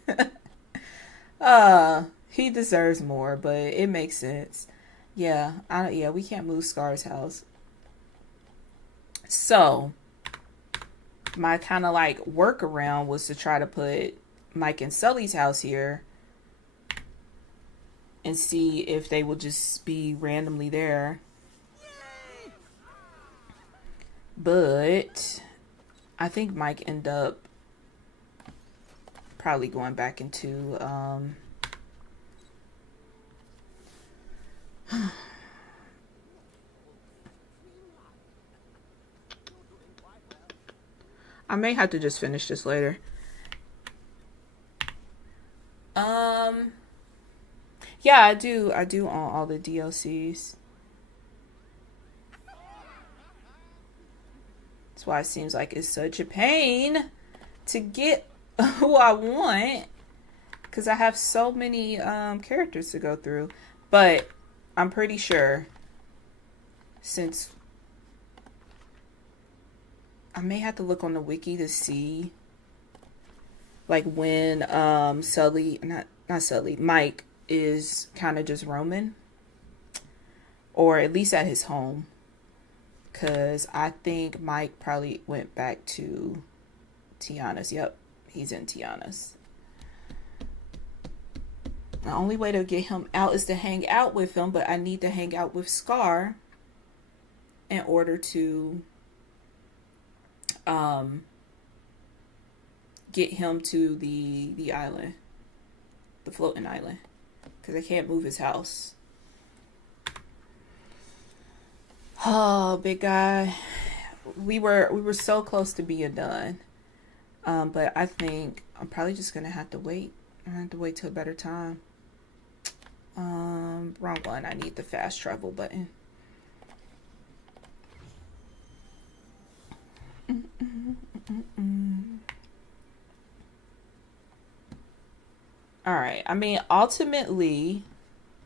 he deserves more, but it makes sense. Yeah, we can't move Scar's house. So, my kind of like workaround was to try to put Mike and Sully's house here and see if they will just be randomly there. But I think Mike ended up probably going back into I may have to just finish this later. Yeah, I do on all the DLCs. That's why it seems like it's such a pain to get who I want, because I have so many characters to go through. But I'm pretty sure, since I may have to look on the wiki to see like when Mike is kind of just roaming, or at least at his home, because I think Mike probably went back to Tiana's. Yep, he's in Tiana's. The only way to get him out is to hang out with him, but I need to hang out with Scar in order to get him to the island, the floating island, because I can't move his house. Oh, big guy, we were so close to being done, but I think I'm probably just gonna have to wait. I have to wait till a better time. Wrong one. I need the fast travel button. All right. I mean, ultimately,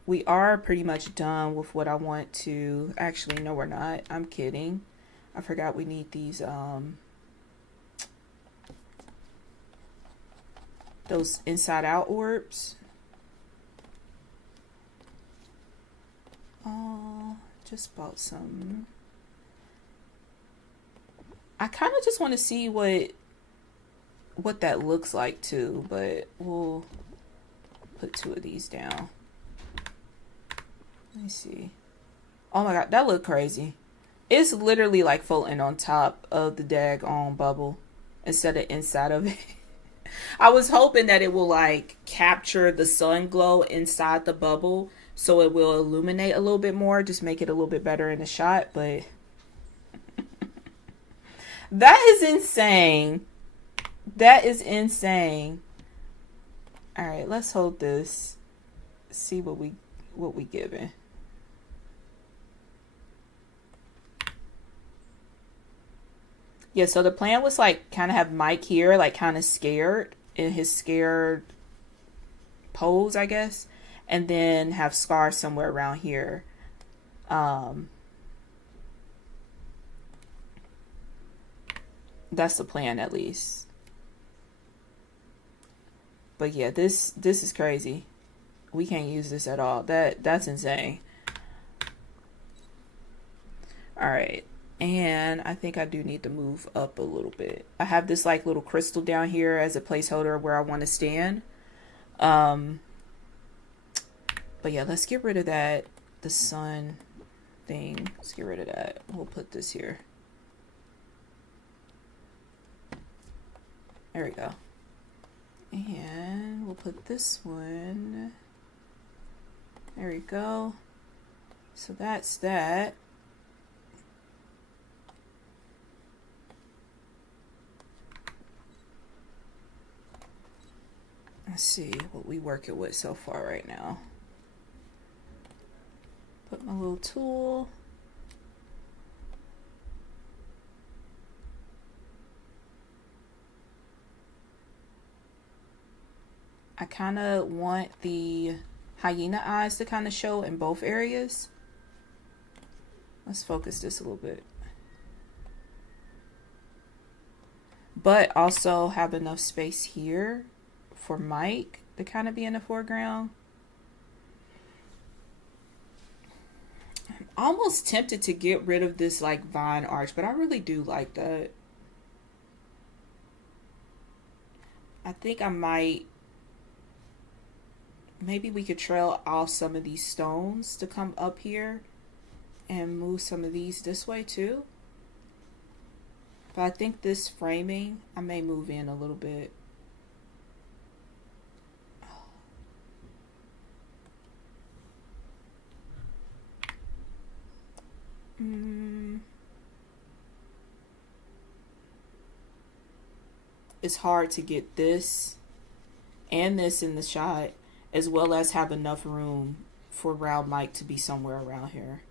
we are pretty much done with what I want to. Actually, no, we're not. I'm kidding. I forgot we need these, those inside out orbs. Oh, just bought some. I kind of just want to see what that looks like too, but we'll put 2 of these down. Let me see. Oh my god, that looked crazy. It's literally like floating on top of the daggone bubble instead of inside of it. I was hoping that it will like capture the sun glow inside the bubble, so it will illuminate a little bit more, just make it a little bit better in the shot, but that is insane. That is insane. All right, let's hold this. See what we given. Yeah, so the plan was like kind of have Mike here, like kind of scared in his scared pose, I guess, and then have Scar somewhere around here. That's the plan, at least. But yeah, this is crazy. We can't use this at all. That's insane. All right. And I think I do need to move up a little bit. I have this like little crystal down here as a placeholder where I want to stand. But yeah, let's get rid of that. The sun thing. Let's get rid of that. We'll put this here. There we go. And we'll put this one. There we go. So that's that. Let's see what we working with so far right now. Put my little tool. I kind of want the hyena eyes to kind of show in both areas. Let's focus this a little bit. But also have enough space here for Mike to kind of be in the foreground. I'm almost tempted to get rid of this like vine arch, but I really do like that. I think I might, maybe we could trail off some of these stones to come up here and move some of these this way too. But I think this framing, I may move in a little bit. It's hard to get this and this in the shot, as well as have enough room for Round Mike to be somewhere around here.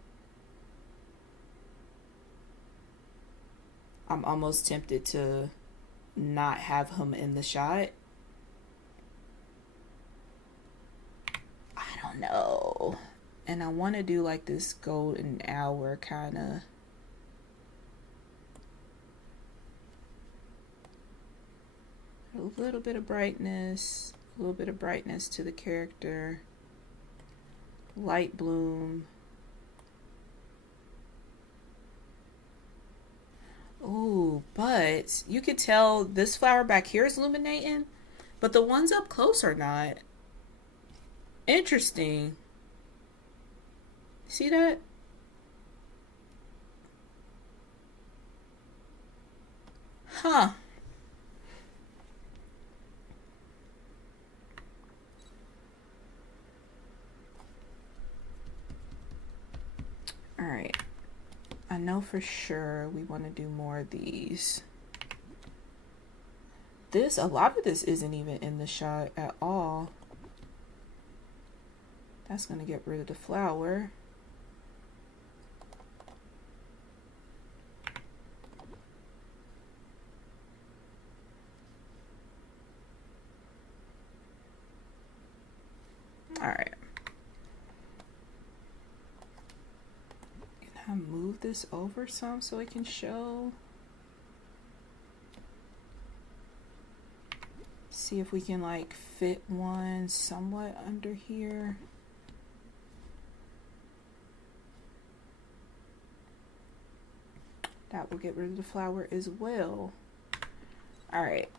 I'm almost tempted to not have him in the shot. I don't know. And I want to do like this golden hour kind of. A little bit of brightness. A little bit of brightness to the character. Light bloom. Ooh, but you could tell this flower back here is illuminating, but the ones up close are not. Interesting. See that? Huh. All right. I know for sure we want to do more of these. A lot of this isn't even in the shot at all. That's going to get rid of the flower. All right. Can I move this over some so it can show? See if we can like fit one somewhat under here. That will get rid of the flower as well. All right.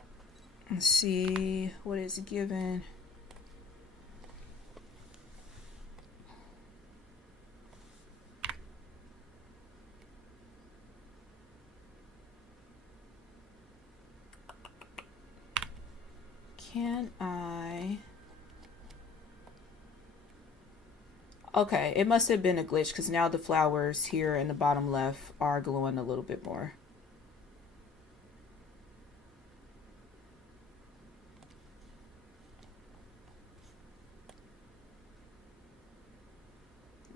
Let's see what it's given. Can I? Okay, it must have been a glitch because now the flowers here in the bottom left are glowing a little bit more.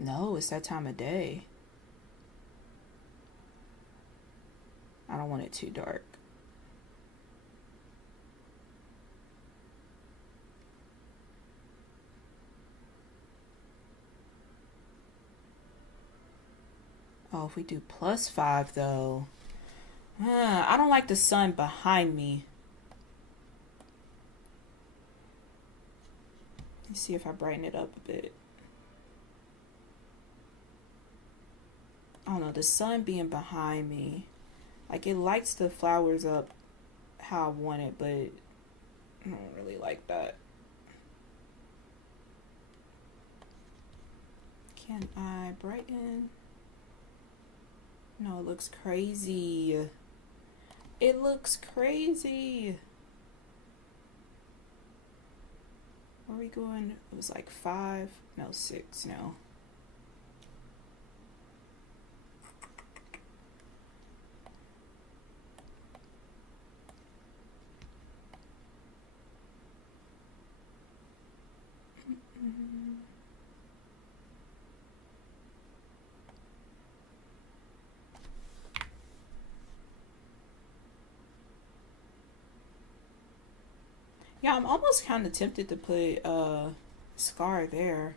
No, it's that time of day. I don't want it too dark. Oh, if we do +5 though. I don't like the sun behind me. me see if I brighten it up a bit. I don't know, the sun being behind me, like it lights the flowers up how I want it, but I don't really like that. Can I brighten? No, it looks crazy. It looks crazy. Where are we going? It was like 5, no 6, no. Yeah, I'm almost kind of tempted to put Scar there.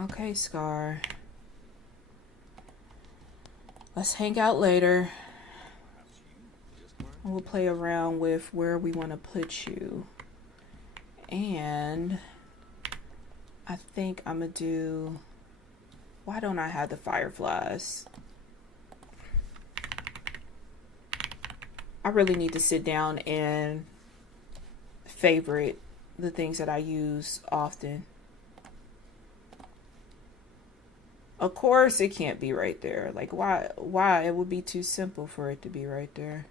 Okay, Scar. Let's hang out later. We'll play around with where we want to put you. And I think I'm going to do... Why don't I have the fireflies? I really need to sit down and favorite the things that I use often. Of course it can't be right there. Like why? It would be too simple for it to be right there.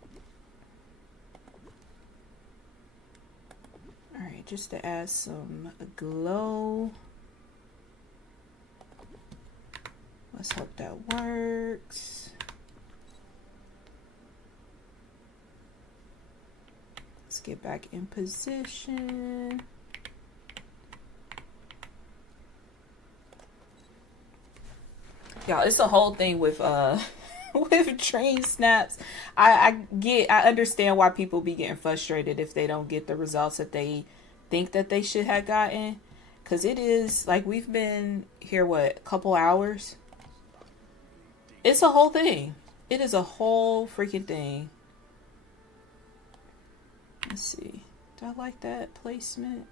All right, just to add some glow. Let's hope that works. Let's get back in position. Y'all, it's the whole thing with with Dreamsnaps. I understand why people be getting frustrated if they don't get the results that they think that they should have gotten. Cause it is like we've been here what, a couple hours? It's a whole thing. It is a whole freaking thing. Let's see. Do I like that placement?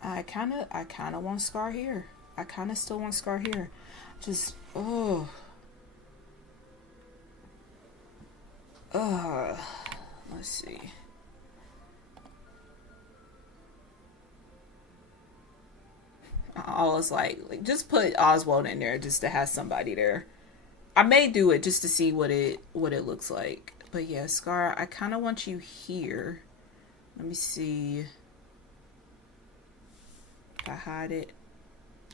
I kind of want Scar here. I kind of still want Scar here. Just, let's see. I was like, just put Oswald in there just to have somebody there. I may do it just to see what it looks like. But yeah, Scar, I kind of want you here. Let me see if I hide it.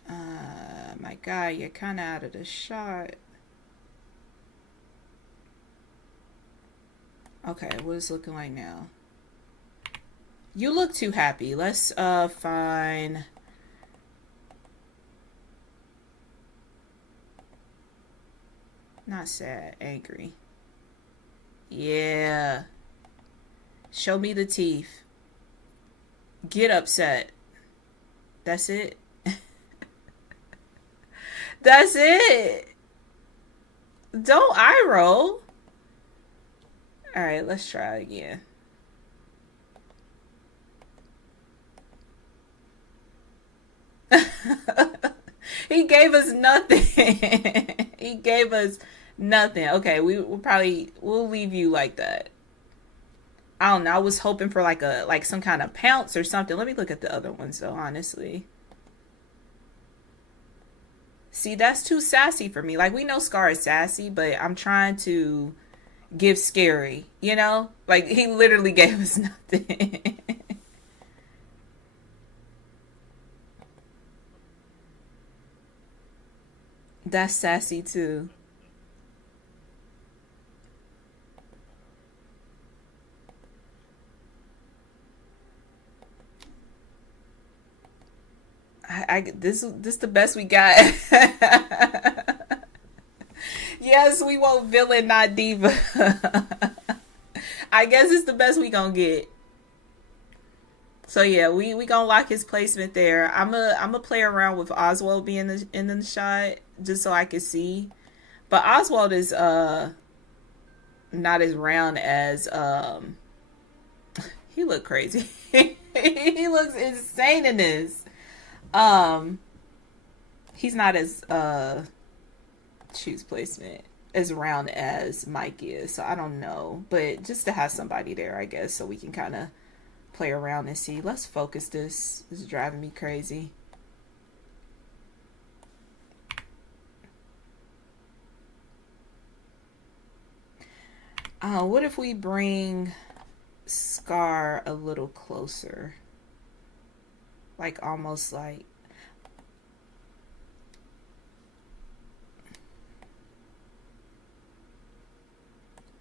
My guy, you're kind of out of the shot. Okay, what is it looking like now? You look too happy. Let's find... Not sad, angry. Yeah. Show me the teeth. Get upset. That's it. That's it. Don't eye roll. Alright, let's try again. He gave us nothing. He gave us nothing. Okay, we'll leave you like that. I don't know. I was hoping for like some kind of pounce or something. Let me look at the other ones though, honestly. See, that's too sassy for me. Like, we know Scar is sassy, but I'm trying to give scary, you know? Like, he literally gave us nothing. That's sassy too. This the best we got. Yes, we want villain, not diva. I guess it's the best we gonna get. So yeah, we gonna lock his placement there. I'm a play around with Oswald being in the shot just so I can see. But Oswald is not as round as he look crazy. He looks insane in this. Um he's not as choose placement as round as Mike is. So I don't know. But just to have somebody there, I guess, so we can kind of play around and see. Let's focus this. This is driving me crazy. What if we bring Scar a little closer? Like almost like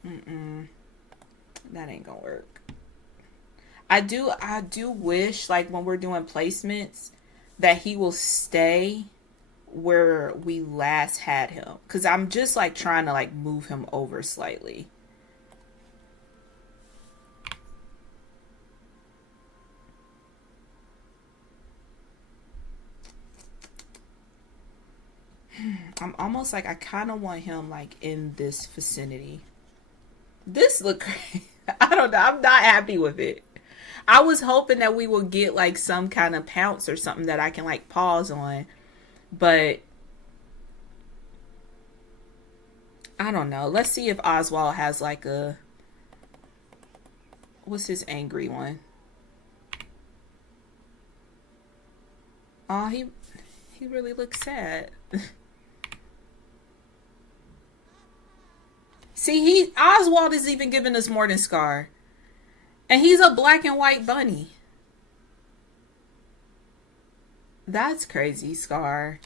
that ain't gonna work. I do wish, like, when we're doing placements that he will stay where we last had him, because I'm just like trying to like move him over slightly. I'm almost like, I kind of want him like in this vicinity. This look crazy. I don't know. I'm not happy with it. I was hoping that we would get like some kind of pounce or something that I can like pause on. But I don't know. Let's see if Oswald has like a... What's his angry one? Oh, he really looks sad. See, Oswald is even giving us more than Scar. And he's a black and white bunny. That's crazy, Scar.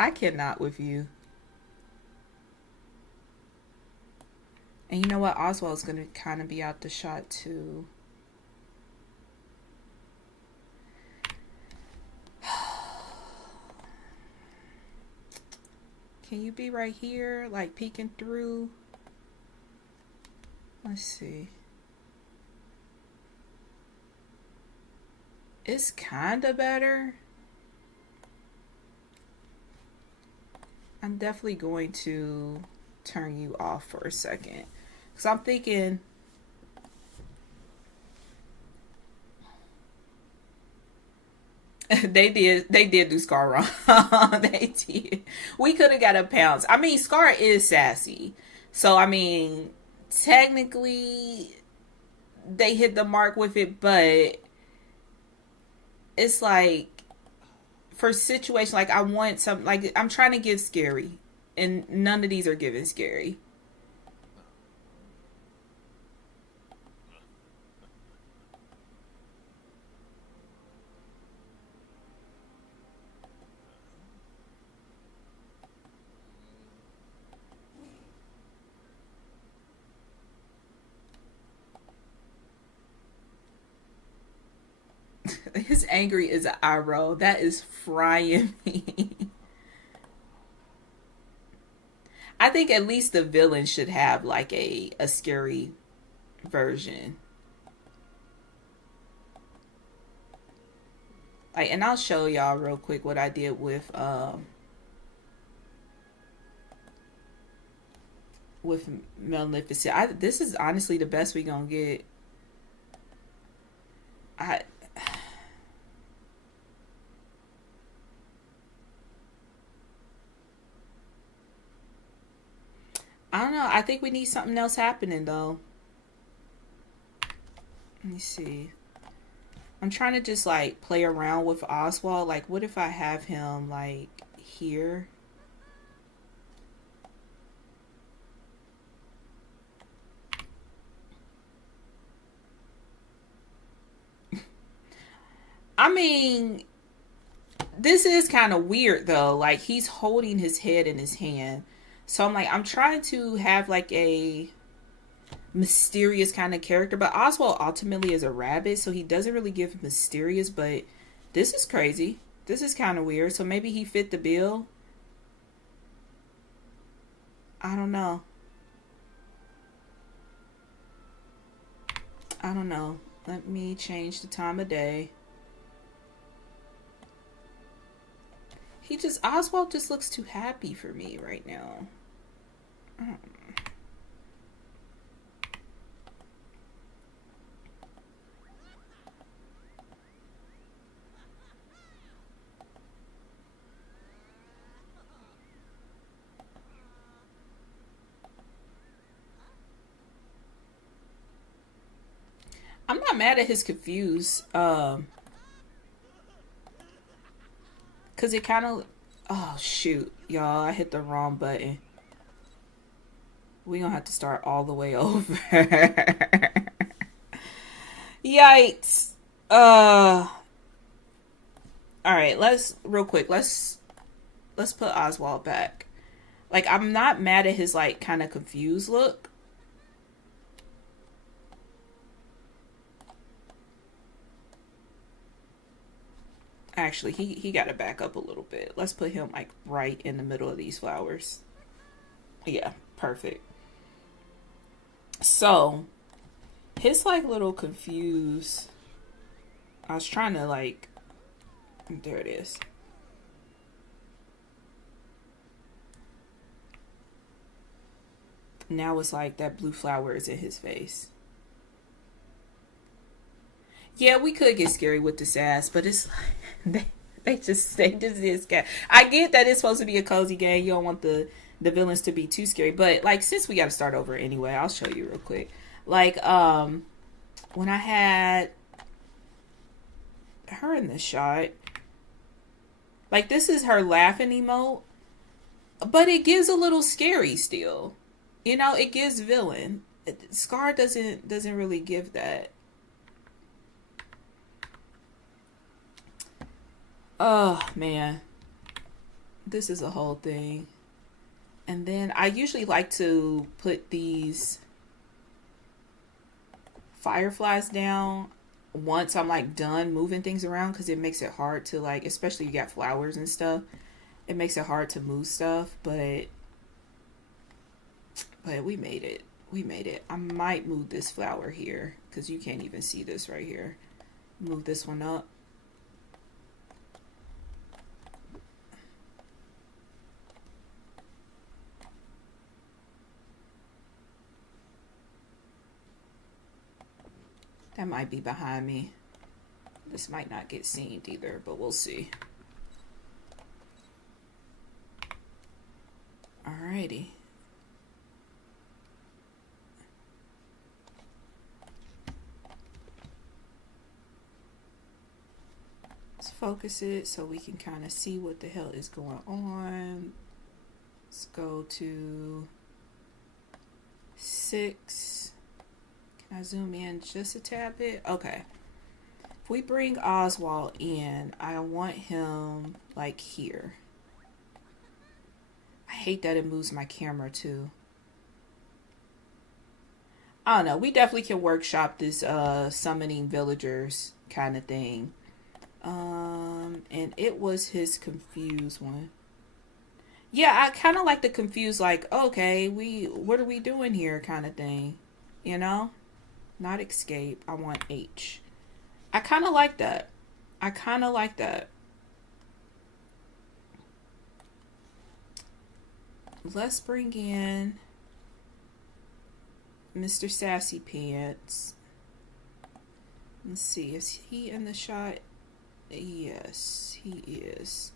I cannot with you. And you know what? Oswald's going to kind of be out the shot too. Can you be right here, like peeking through? Let's see. It's kind of better. I'm definitely going to turn you off for a second, because I'm thinking they did do Scar wrong. They did. We could have got a pounce. I mean, Scar is sassy, so I mean, technically they hit the mark with it, but it's like, for situation, like, I want some, like, I'm trying to give scary, and none of these are giving scary. His angry is an eye roll. That is frying me. I think at least the villain should have like a scary version. Like, and I'll show y'all real quick what I did with Maleficent. This is honestly the best we gonna get. I don't know. I think we need something else happening though. Let me see. I'm trying to just like play around with Oswald. Like, what if I have him like here? I mean, this is kind of weird though. Like, he's holding his head in his hand. So I'm like, I'm trying to have like a mysterious kind of character, but Oswald ultimately is a rabbit, so he doesn't really give mysterious, but this is crazy. This is kind of weird. So maybe he fit the bill. I don't know. I don't know. Let me change the time of day. Oswald just looks too happy for me right now. I don't know. I'm not mad at his confused. Cause it kind of, oh shoot, y'all, I hit the wrong button. We gonna have to start all the way over. Yikes. All right, let's put Oswald back. Like, I'm not mad at his like kind of confused look. Actually, he got to back up a little bit. Let's put him like right in the middle of these flowers. Yeah, perfect. So, his like little confused. I was trying to like, there it is. Now it's like that blue flower is in his face. Yeah, we could get scary with the sass, but it's they just is scary. I get that it's supposed to be a cozy game. You don't want the villains to be too scary, but like since we got to start over anyway, I'll show you real quick. Like when I had her in the shot, like this is her laughing emote, but it gives a little scary still. You know, it gives villain. Scar doesn't really give that. Oh, man. This is a whole thing. And then I usually like to put these fireflies down once I'm like done moving things around, because it makes it hard to like, especially you got flowers and stuff. It makes it hard to move stuff, but we made it. We made it. I might move this flower here because you can't even see this right here. Move this one up. That might be behind me. This might not get seen either, but we'll see. Alrighty. Let's focus it so we can kind of see what the hell is going on. Let's go to 6. Can I zoom in just a tad bit? Okay. If we bring Oswald in, I want him like here. I hate that it moves my camera too. I don't know. We definitely can workshop this summoning villagers kind of thing. And it was his confused one. Yeah, I kind of like the confused, like, okay, what are we doing here kind of thing. You know? Not escape. I want H. I kind of like that. I kind of like that. Let's bring in Mr. Sassy Pants. Let's see. Is he in the shot? Yes, he is.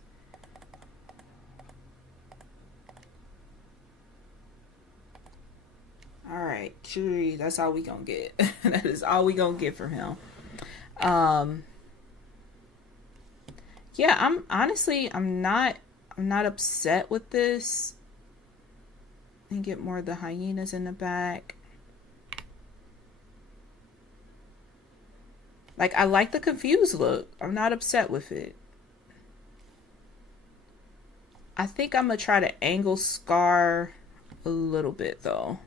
All right, Chewy, that's all we gonna get. That is all we gonna get from him. Yeah, I'm not upset with this. And get more of the hyenas in the back. Like, I like the confused look. I'm not upset with it. I think I'm gonna try to angle Scar a little bit though,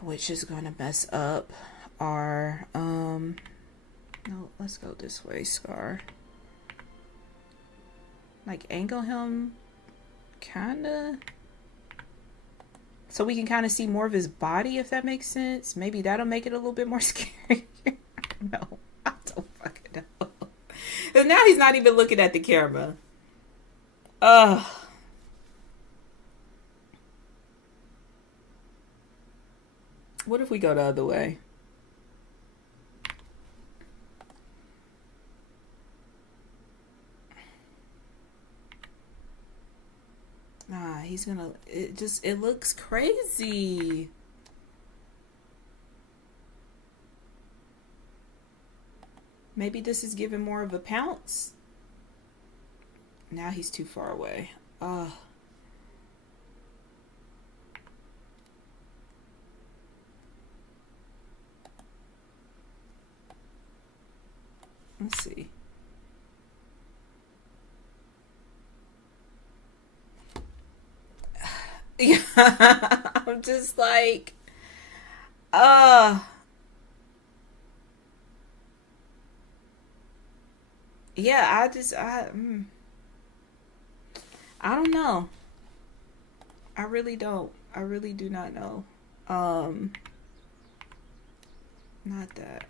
which is gonna mess up our no, let's go this way, Scar. Like, angle him kinda so we can kind of see more of his body, if that makes sense. Maybe that'll make it a little bit more scary. No, I don't fucking know. now he's not even looking at the camera. Ugh. What if we go the other way? Nah, he's gonna, it looks crazy. Maybe this is giving more of a pounce. Now he's too far away. Ugh. Let's see. Yeah, I'm just like, yeah, I don't know. I really don't. I really do not know. Not that.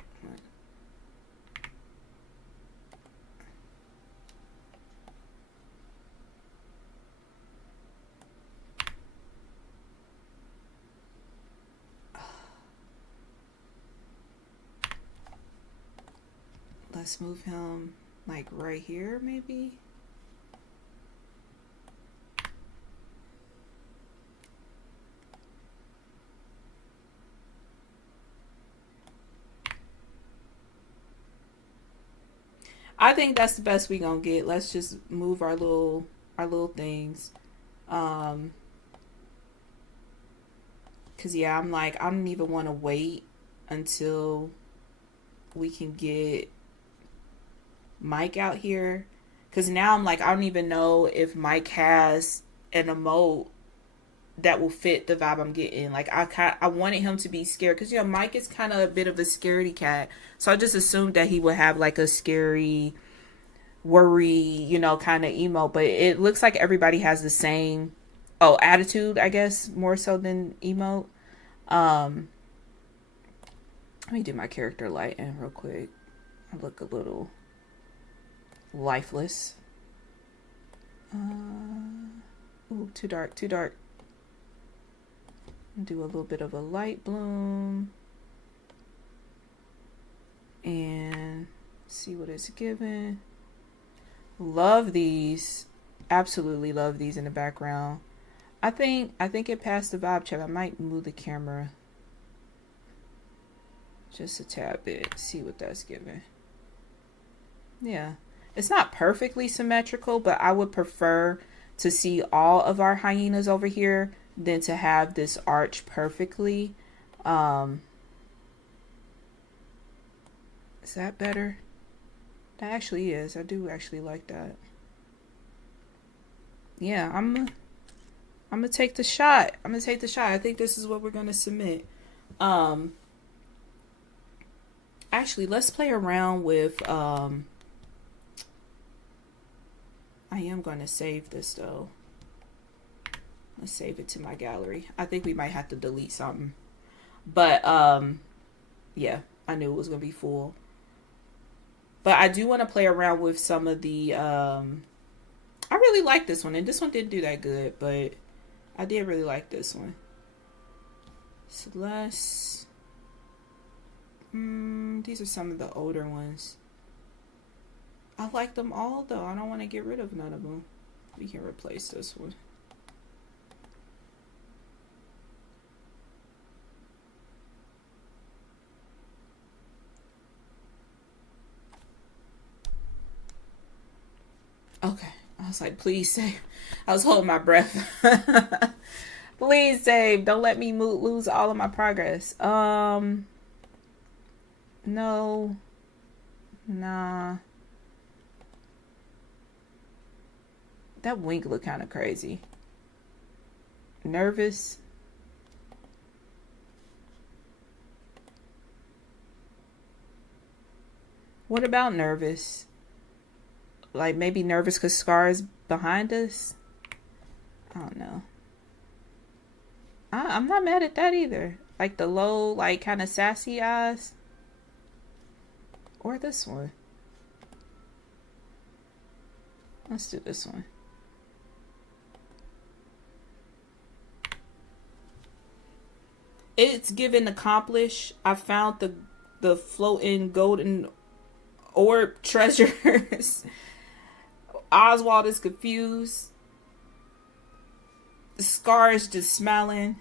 Let's move him like right here, maybe. I think that's the best we gonna get. Let's just move our little things. Cause yeah, I'm like, I don't even want to wait until we can get Mike out here. Cause now I'm like, I don't even know if Mike has an emote that will fit the vibe I'm getting. Like I wanted him to be scared because, you know, Mike is kind of a bit of a scaredy cat, so I just assumed that he would have like a scary, worry, you know, kind of emote. But it looks like everybody has the same attitude, I guess, more so than emote. Let me do my character lighting real quick. I look a little lifeless. Ooh, too dark, too dark. Do a little bit of a light bloom and see what it's giving. Love these, absolutely love these in the background. I think it passed the vibe check. I might move the camera just a tad bit, see what that's giving. Yeah, it's not perfectly symmetrical, but I would prefer to see all of our hyenas over here than to have this arch perfectly. Is that better? That actually is. I do actually like that. Yeah, I'm gonna take the shot. I think this is what we're gonna submit. Actually, let's play around with I am gonna save this though. Let's save it to my gallery. I think we might have to delete something. But, yeah, I knew it was going to be full. But I do want to play around with some of the, I really like this one. And this one didn't do that good, but I did really like this one. So let's, these are some of the older ones. I like them all, though. I don't want to get rid of none of them. We can replace this one. Okay, I was like, please save. I was holding my breath. Please save. Don't let me lose all of my progress. No. Nah. That wink looked kind of crazy. Nervous. What about nervous? Like maybe nervous because Scar is behind us? I don't know. I'm not mad at that either. Like the low, like kind of sassy eyes. Or this one. Let's do this one. It's given accomplish. I found the floating golden orb treasures. Oswald is confused. Scar is just smiling.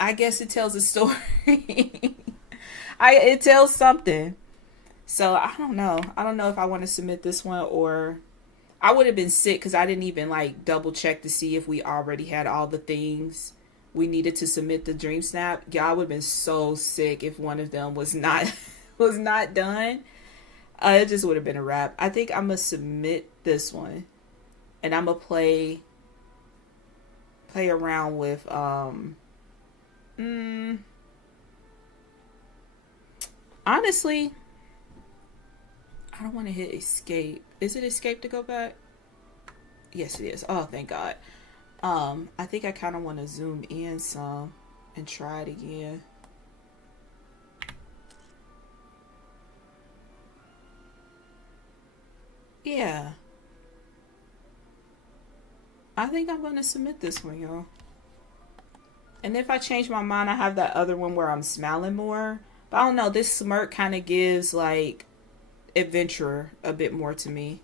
I guess it tells a story. It tells something. So I don't know. I don't know if I want to submit this one, or I would have been sick because I didn't even like double check to see if we already had all the things we needed to submit the Dream Snap. Yeah, I would have been so sick if one of them was not was not done. It just would have been a wrap. I think I'm gonna submit this one, and I'm gonna play around with honestly, I don't want to hit escape. Is it escape to go back? Yes, it is. Oh, thank God. I think I kind of want to zoom in some and try it again. Yeah. I think I'm going to submit this one, y'all. And if I change my mind, I have that other one where I'm smiling more. But I don't know. This smirk kind of gives, like, adventurer a bit more to me.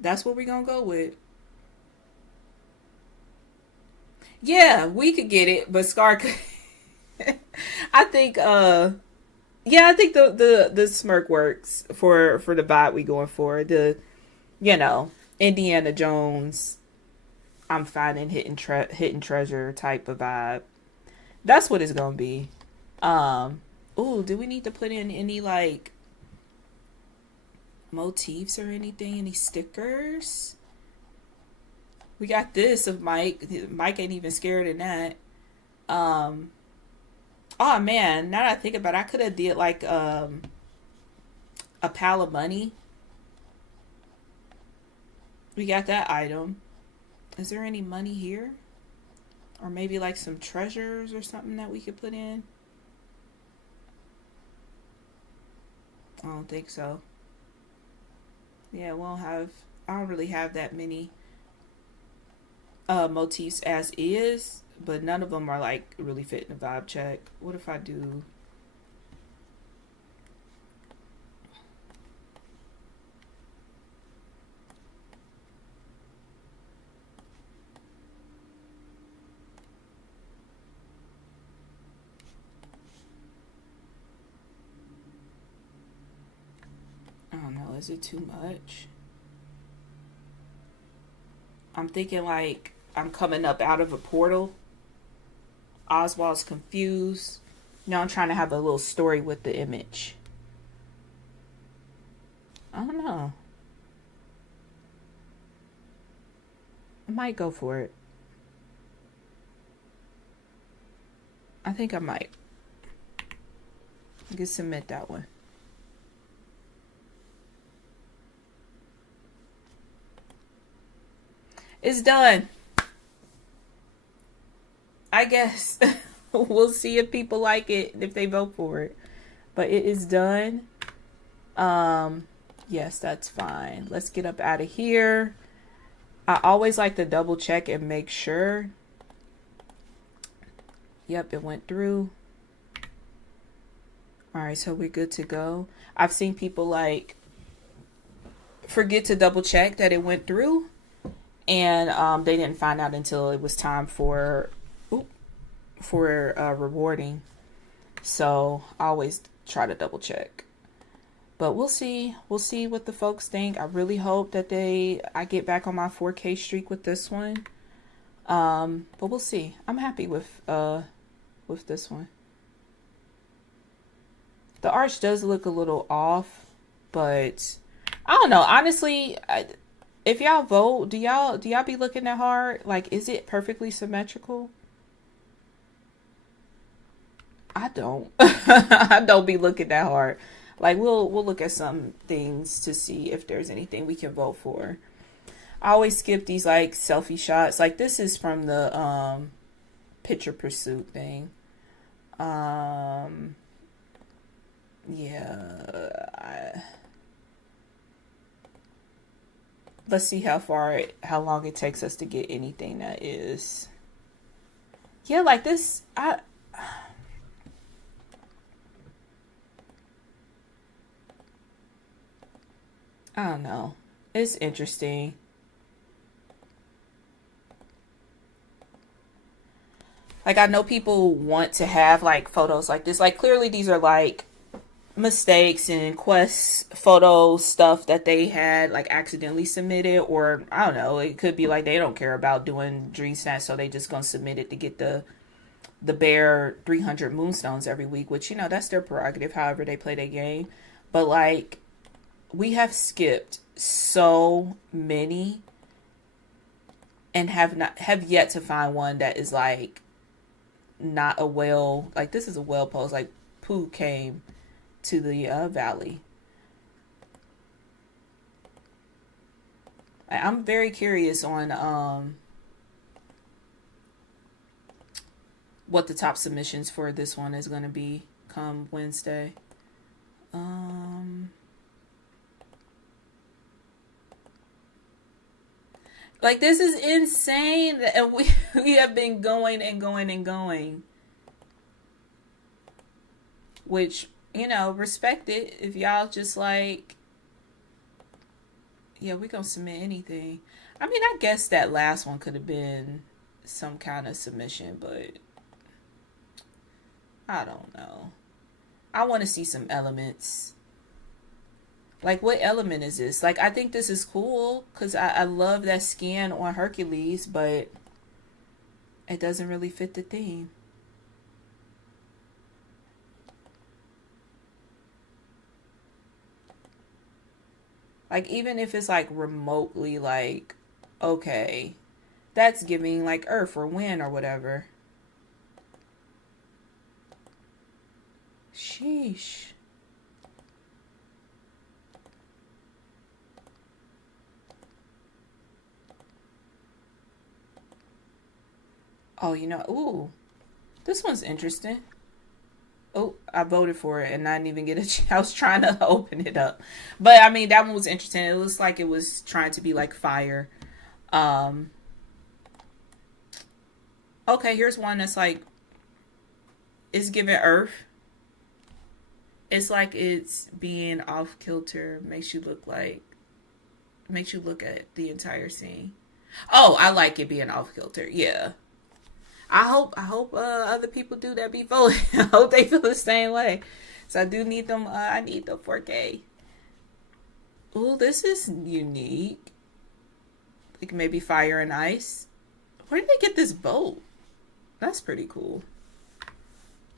That's what we're going to go with. Yeah, we could get it, but Scar could. I think, yeah, I think the smirk works for the vibe we going for. The, you know, Indiana Jones, I'm finding hidden treasure type of vibe. That's what it's gonna be. Ooh, do we need to put in any like motifs or anything? Any stickers? We got this of Mike. Mike ain't even scared of that. Oh man, now that I think about it, I could have did like a pile of money. We got that item. Is there any money here? Or maybe like some treasures or something that we could put in? I don't think so. Yeah, I don't really have that many motifs as is, but none of them are like really fitting the vibe check. What if I do? I don't know. Is it too much? I'm thinking like I'm coming up out of a portal. Oswald's confused. Now I'm trying to have a little story with the image. I don't know. I might go for it. I think I might. I can submit that one. It's done. I guess we'll see if people like it, if they vote for it. But it is done. Yes, that's fine. Let's get up out of here. I always like to double check and make sure. Yep, it went through. All right, so we're good to go. I've seen people like forget to double check that it went through, and they didn't find out until it was time for rewarding. So I always try to double check. But we'll see. We'll see what the folks think. I really hope that I get back on my 4K streak with this one. But we'll see. I'm happy with this one. The arch does look a little off, but I don't know. Honestly, if y'all vote, do y'all be looking that hard? Like, is it perfectly symmetrical? I don't. I don't be looking that hard. Like, we'll look at some things to see if there's anything we can vote for. I always skip these like selfie shots. Like, this is from the picture pursuit thing. Yeah. Let's see how long it takes us to get anything that is. Yeah, like this. I don't know. It's interesting. Like, I know people want to have like photos like this. Like, clearly these are like mistakes and quest photo stuff that they had like accidentally submitted, or I don't know, it could be like they don't care about doing Dreamsnaps, so they just gonna submit it to get the bare 300 moonstones every week, which, you know, that's their prerogative, however they play their game. But like, we have skipped so many and have yet to find one that is like not a whale. Like, this is a whale post. Like, Pooh came to the valley. I'm very curious on what the top submissions for this one is going to be come Wednesday. Like, this is insane, and we have been going and going and going, which, you know, respect it. If y'all just like, yeah, we gonna submit anything. I mean, I guess that last one could have been some kind of submission, but I don't know. I want to see some elements. Like, what element is this? Like, I think this is cool because I love that skin on Hercules, but it doesn't really fit the theme. Like, even if it's like remotely like, okay, that's giving like earth or wind or whatever. Sheesh. Oh, you know, ooh, this one's interesting. Oh, I voted for it and I didn't even get a chance. I was trying to open it up. But I mean, that one was interesting. It looks like it was trying to be like fire. Okay, here's one that's like, it's giving earth. It's like it's being off kilter. Makes you look at the entire scene. Oh, I like it being off kilter. Yeah. I hope other people do that be voting. I hope they feel the same way. So I do need them. I need the 4K. Ooh, this is unique. Like maybe fire and ice. Where did they get this boat? That's pretty cool.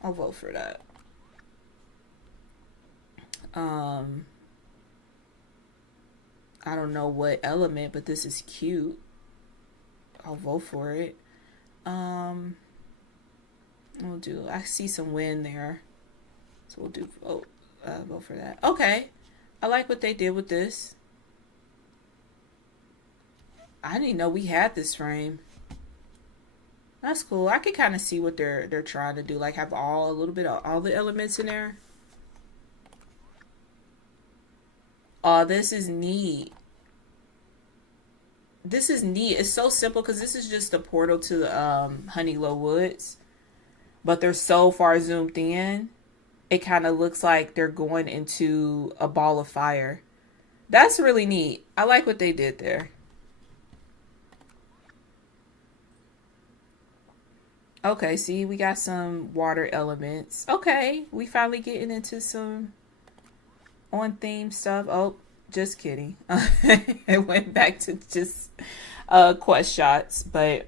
I'll vote for that. I don't know what element, but this is cute. I'll vote for it. We'll do, I see some wind there, so we'll do vote for that. Okay, I like what they did with this. I didn't even know we had this frame. That's cool. I can kind of see what they're trying to do, like have a little bit of all the elements in there. Oh, this is neat. This is neat. It's so simple because this is just a portal to the Honeyglow Woods, but they're so far zoomed in, it kind of looks like they're going into a ball of fire. That's really neat. I like what they did there. Okay, see, we got some water elements. Okay, we finally getting into some on theme stuff. Oh, just kidding. It went back to just quest shots, but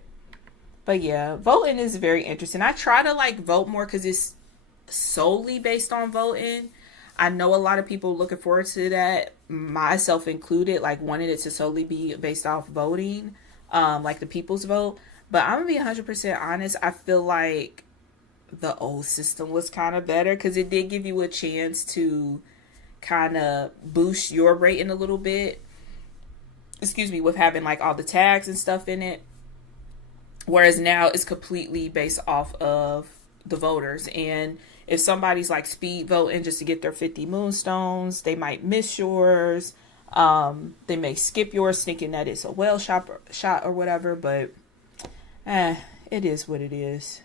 yeah, voting is very interesting. I try to like vote more because it's solely based on voting. I know a lot of people looking forward to that, myself included, like wanted it to solely be based off voting, like the people's vote. But I'm gonna be 100% honest. I feel like the old system was kind of better because it did give you a chance to kind of boost your rating a little bit. Excuse me, with having like all the tags and stuff in it. Whereas now it's completely based off of the voters. And if somebody's like speed voting just to get their 50 moonstones, they might miss yours. They may skip yours thinking that it's a whale shot or whatever. But it is what it is.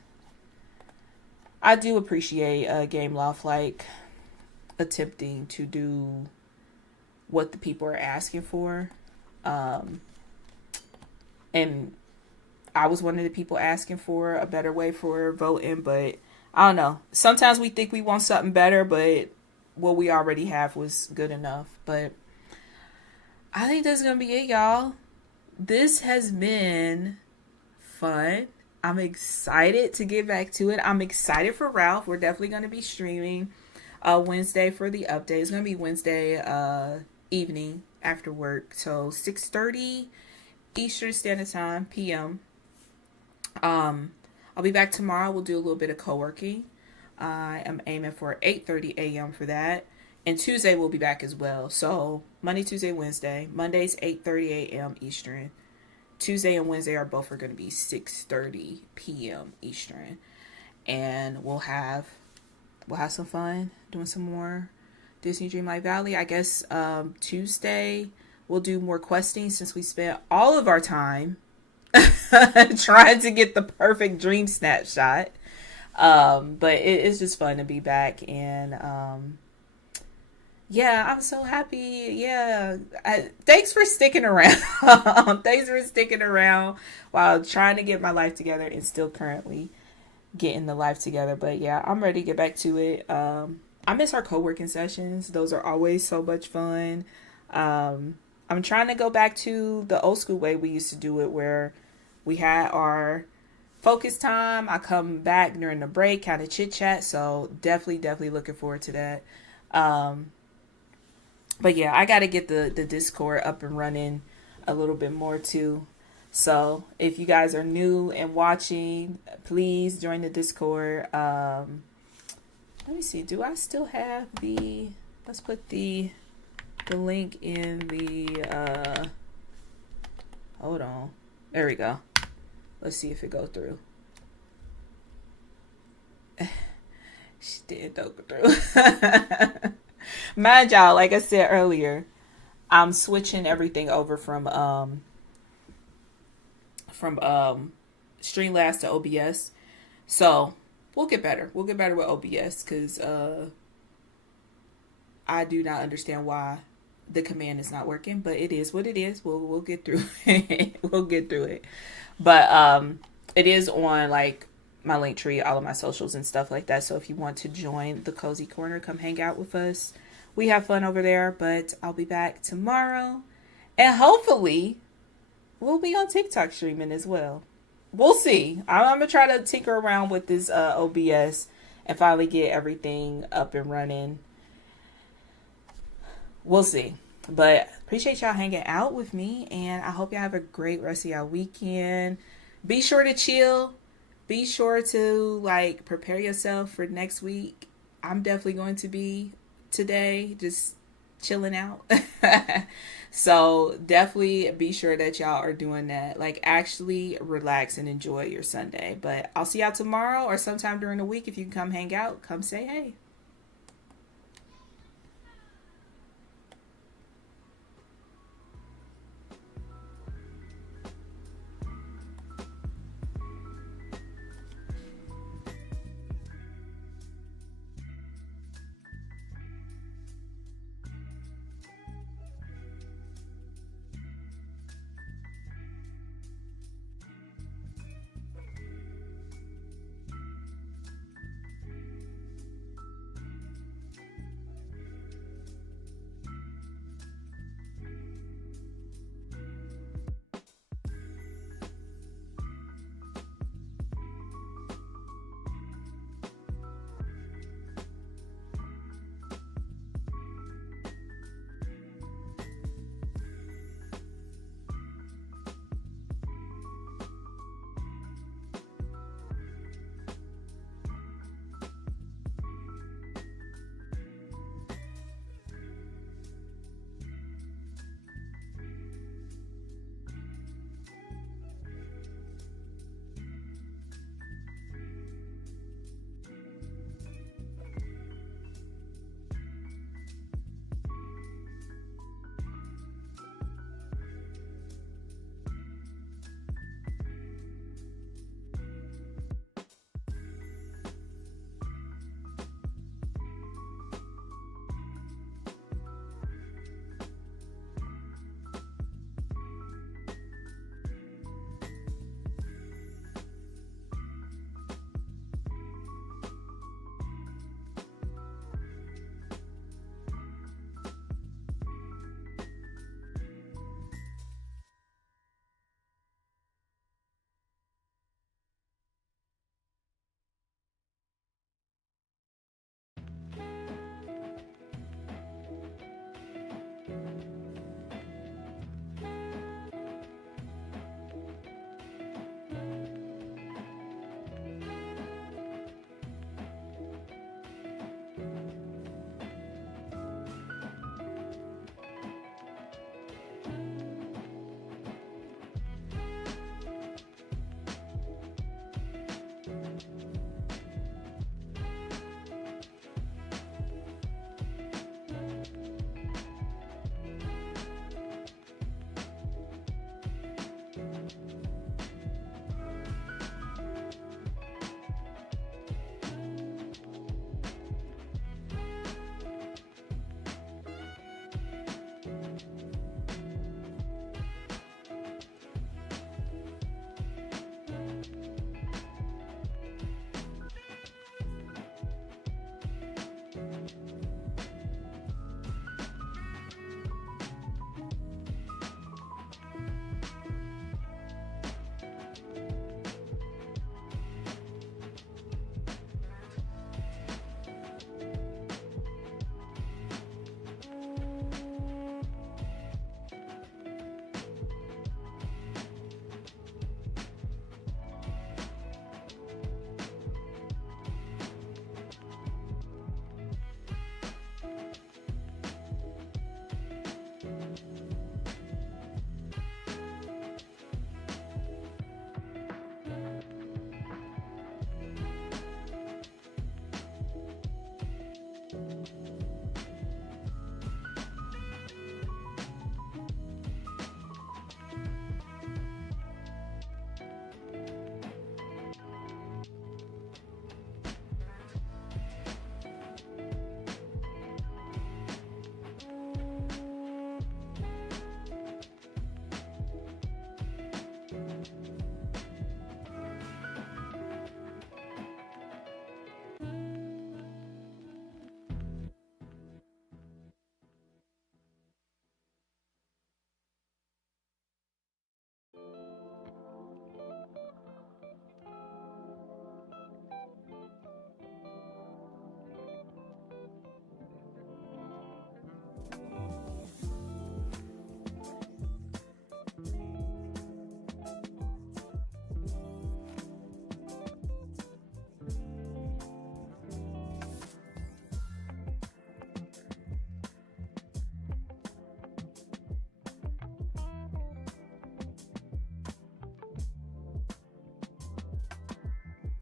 I do appreciate Game Loft like attempting to do what the people are asking for. And I was one of the people asking for a better way for voting, but I don't know. Sometimes we think we want something better, but what we already have was good enough. But I think that's going to be it, y'all. This has been fun. I'm excited to get back to it. I'm excited for Ralph. We're definitely going to be streaming Wednesday for the update. It's going to be Wednesday evening after work. So 6:30 Eastern Standard Time, PM. I'll be back tomorrow. We'll do a little bit of co-working. I am aiming for 8:30 a.m. for that. And Tuesday we'll be back as well. So Monday, Tuesday, Wednesday. Monday's 8:30 a.m. Eastern. Tuesday and Wednesday are both going to be 6:30 p.m. Eastern. And we'll have some fun doing some more Disney Dreamlight Valley. I guess Tuesday we'll do more questing since we spent all of our time trying to get the perfect dream snapshot. But it's just fun to be back. And yeah, I'm so happy. Yeah. Thanks for sticking around. Thanks for sticking around while trying to get my life together and still currently getting the life together. But yeah, I'm ready to get back to it. I miss our co-working sessions. Those are always so much fun. I'm trying to go back to the old school way we used to do it, where we had our focus time. I come back during the break, kind of chit chat. So definitely looking forward to that. But yeah, I got to get the Discord up and running a little bit more too. So if you guys are new and watching, please join the Discord. Let me see. Do I still have let's put the link in the, hold on. There we go. Let's see if it goes through. She didn't go through. Mind y'all, like I said earlier, I'm switching everything over from Streamlabs to OBS. So we'll get better. We'll get better with OBS because I do not understand why the command is not working, but it is what it is. We'll get through it. We'll get through it. But it is on like my link tree, all of my socials and stuff like that. So if you want to join the Cozy Corner, come hang out with us. We have fun over there, but I'll be back tomorrow. And hopefully we'll be on TikTok streaming as well. We'll see. I'm going to try to tinker around with this OBS and finally get everything up and running. We'll see. But appreciate y'all hanging out with me, and I hope y'all have a great rest of y'all weekend. Be sure to chill. Be sure to like prepare yourself for next week. I'm definitely going to be today just chilling out. So definitely be sure that y'all are doing that. Like actually relax and enjoy your Sunday. But I'll see y'all tomorrow or sometime during the week. If you can come hang out, come say hey.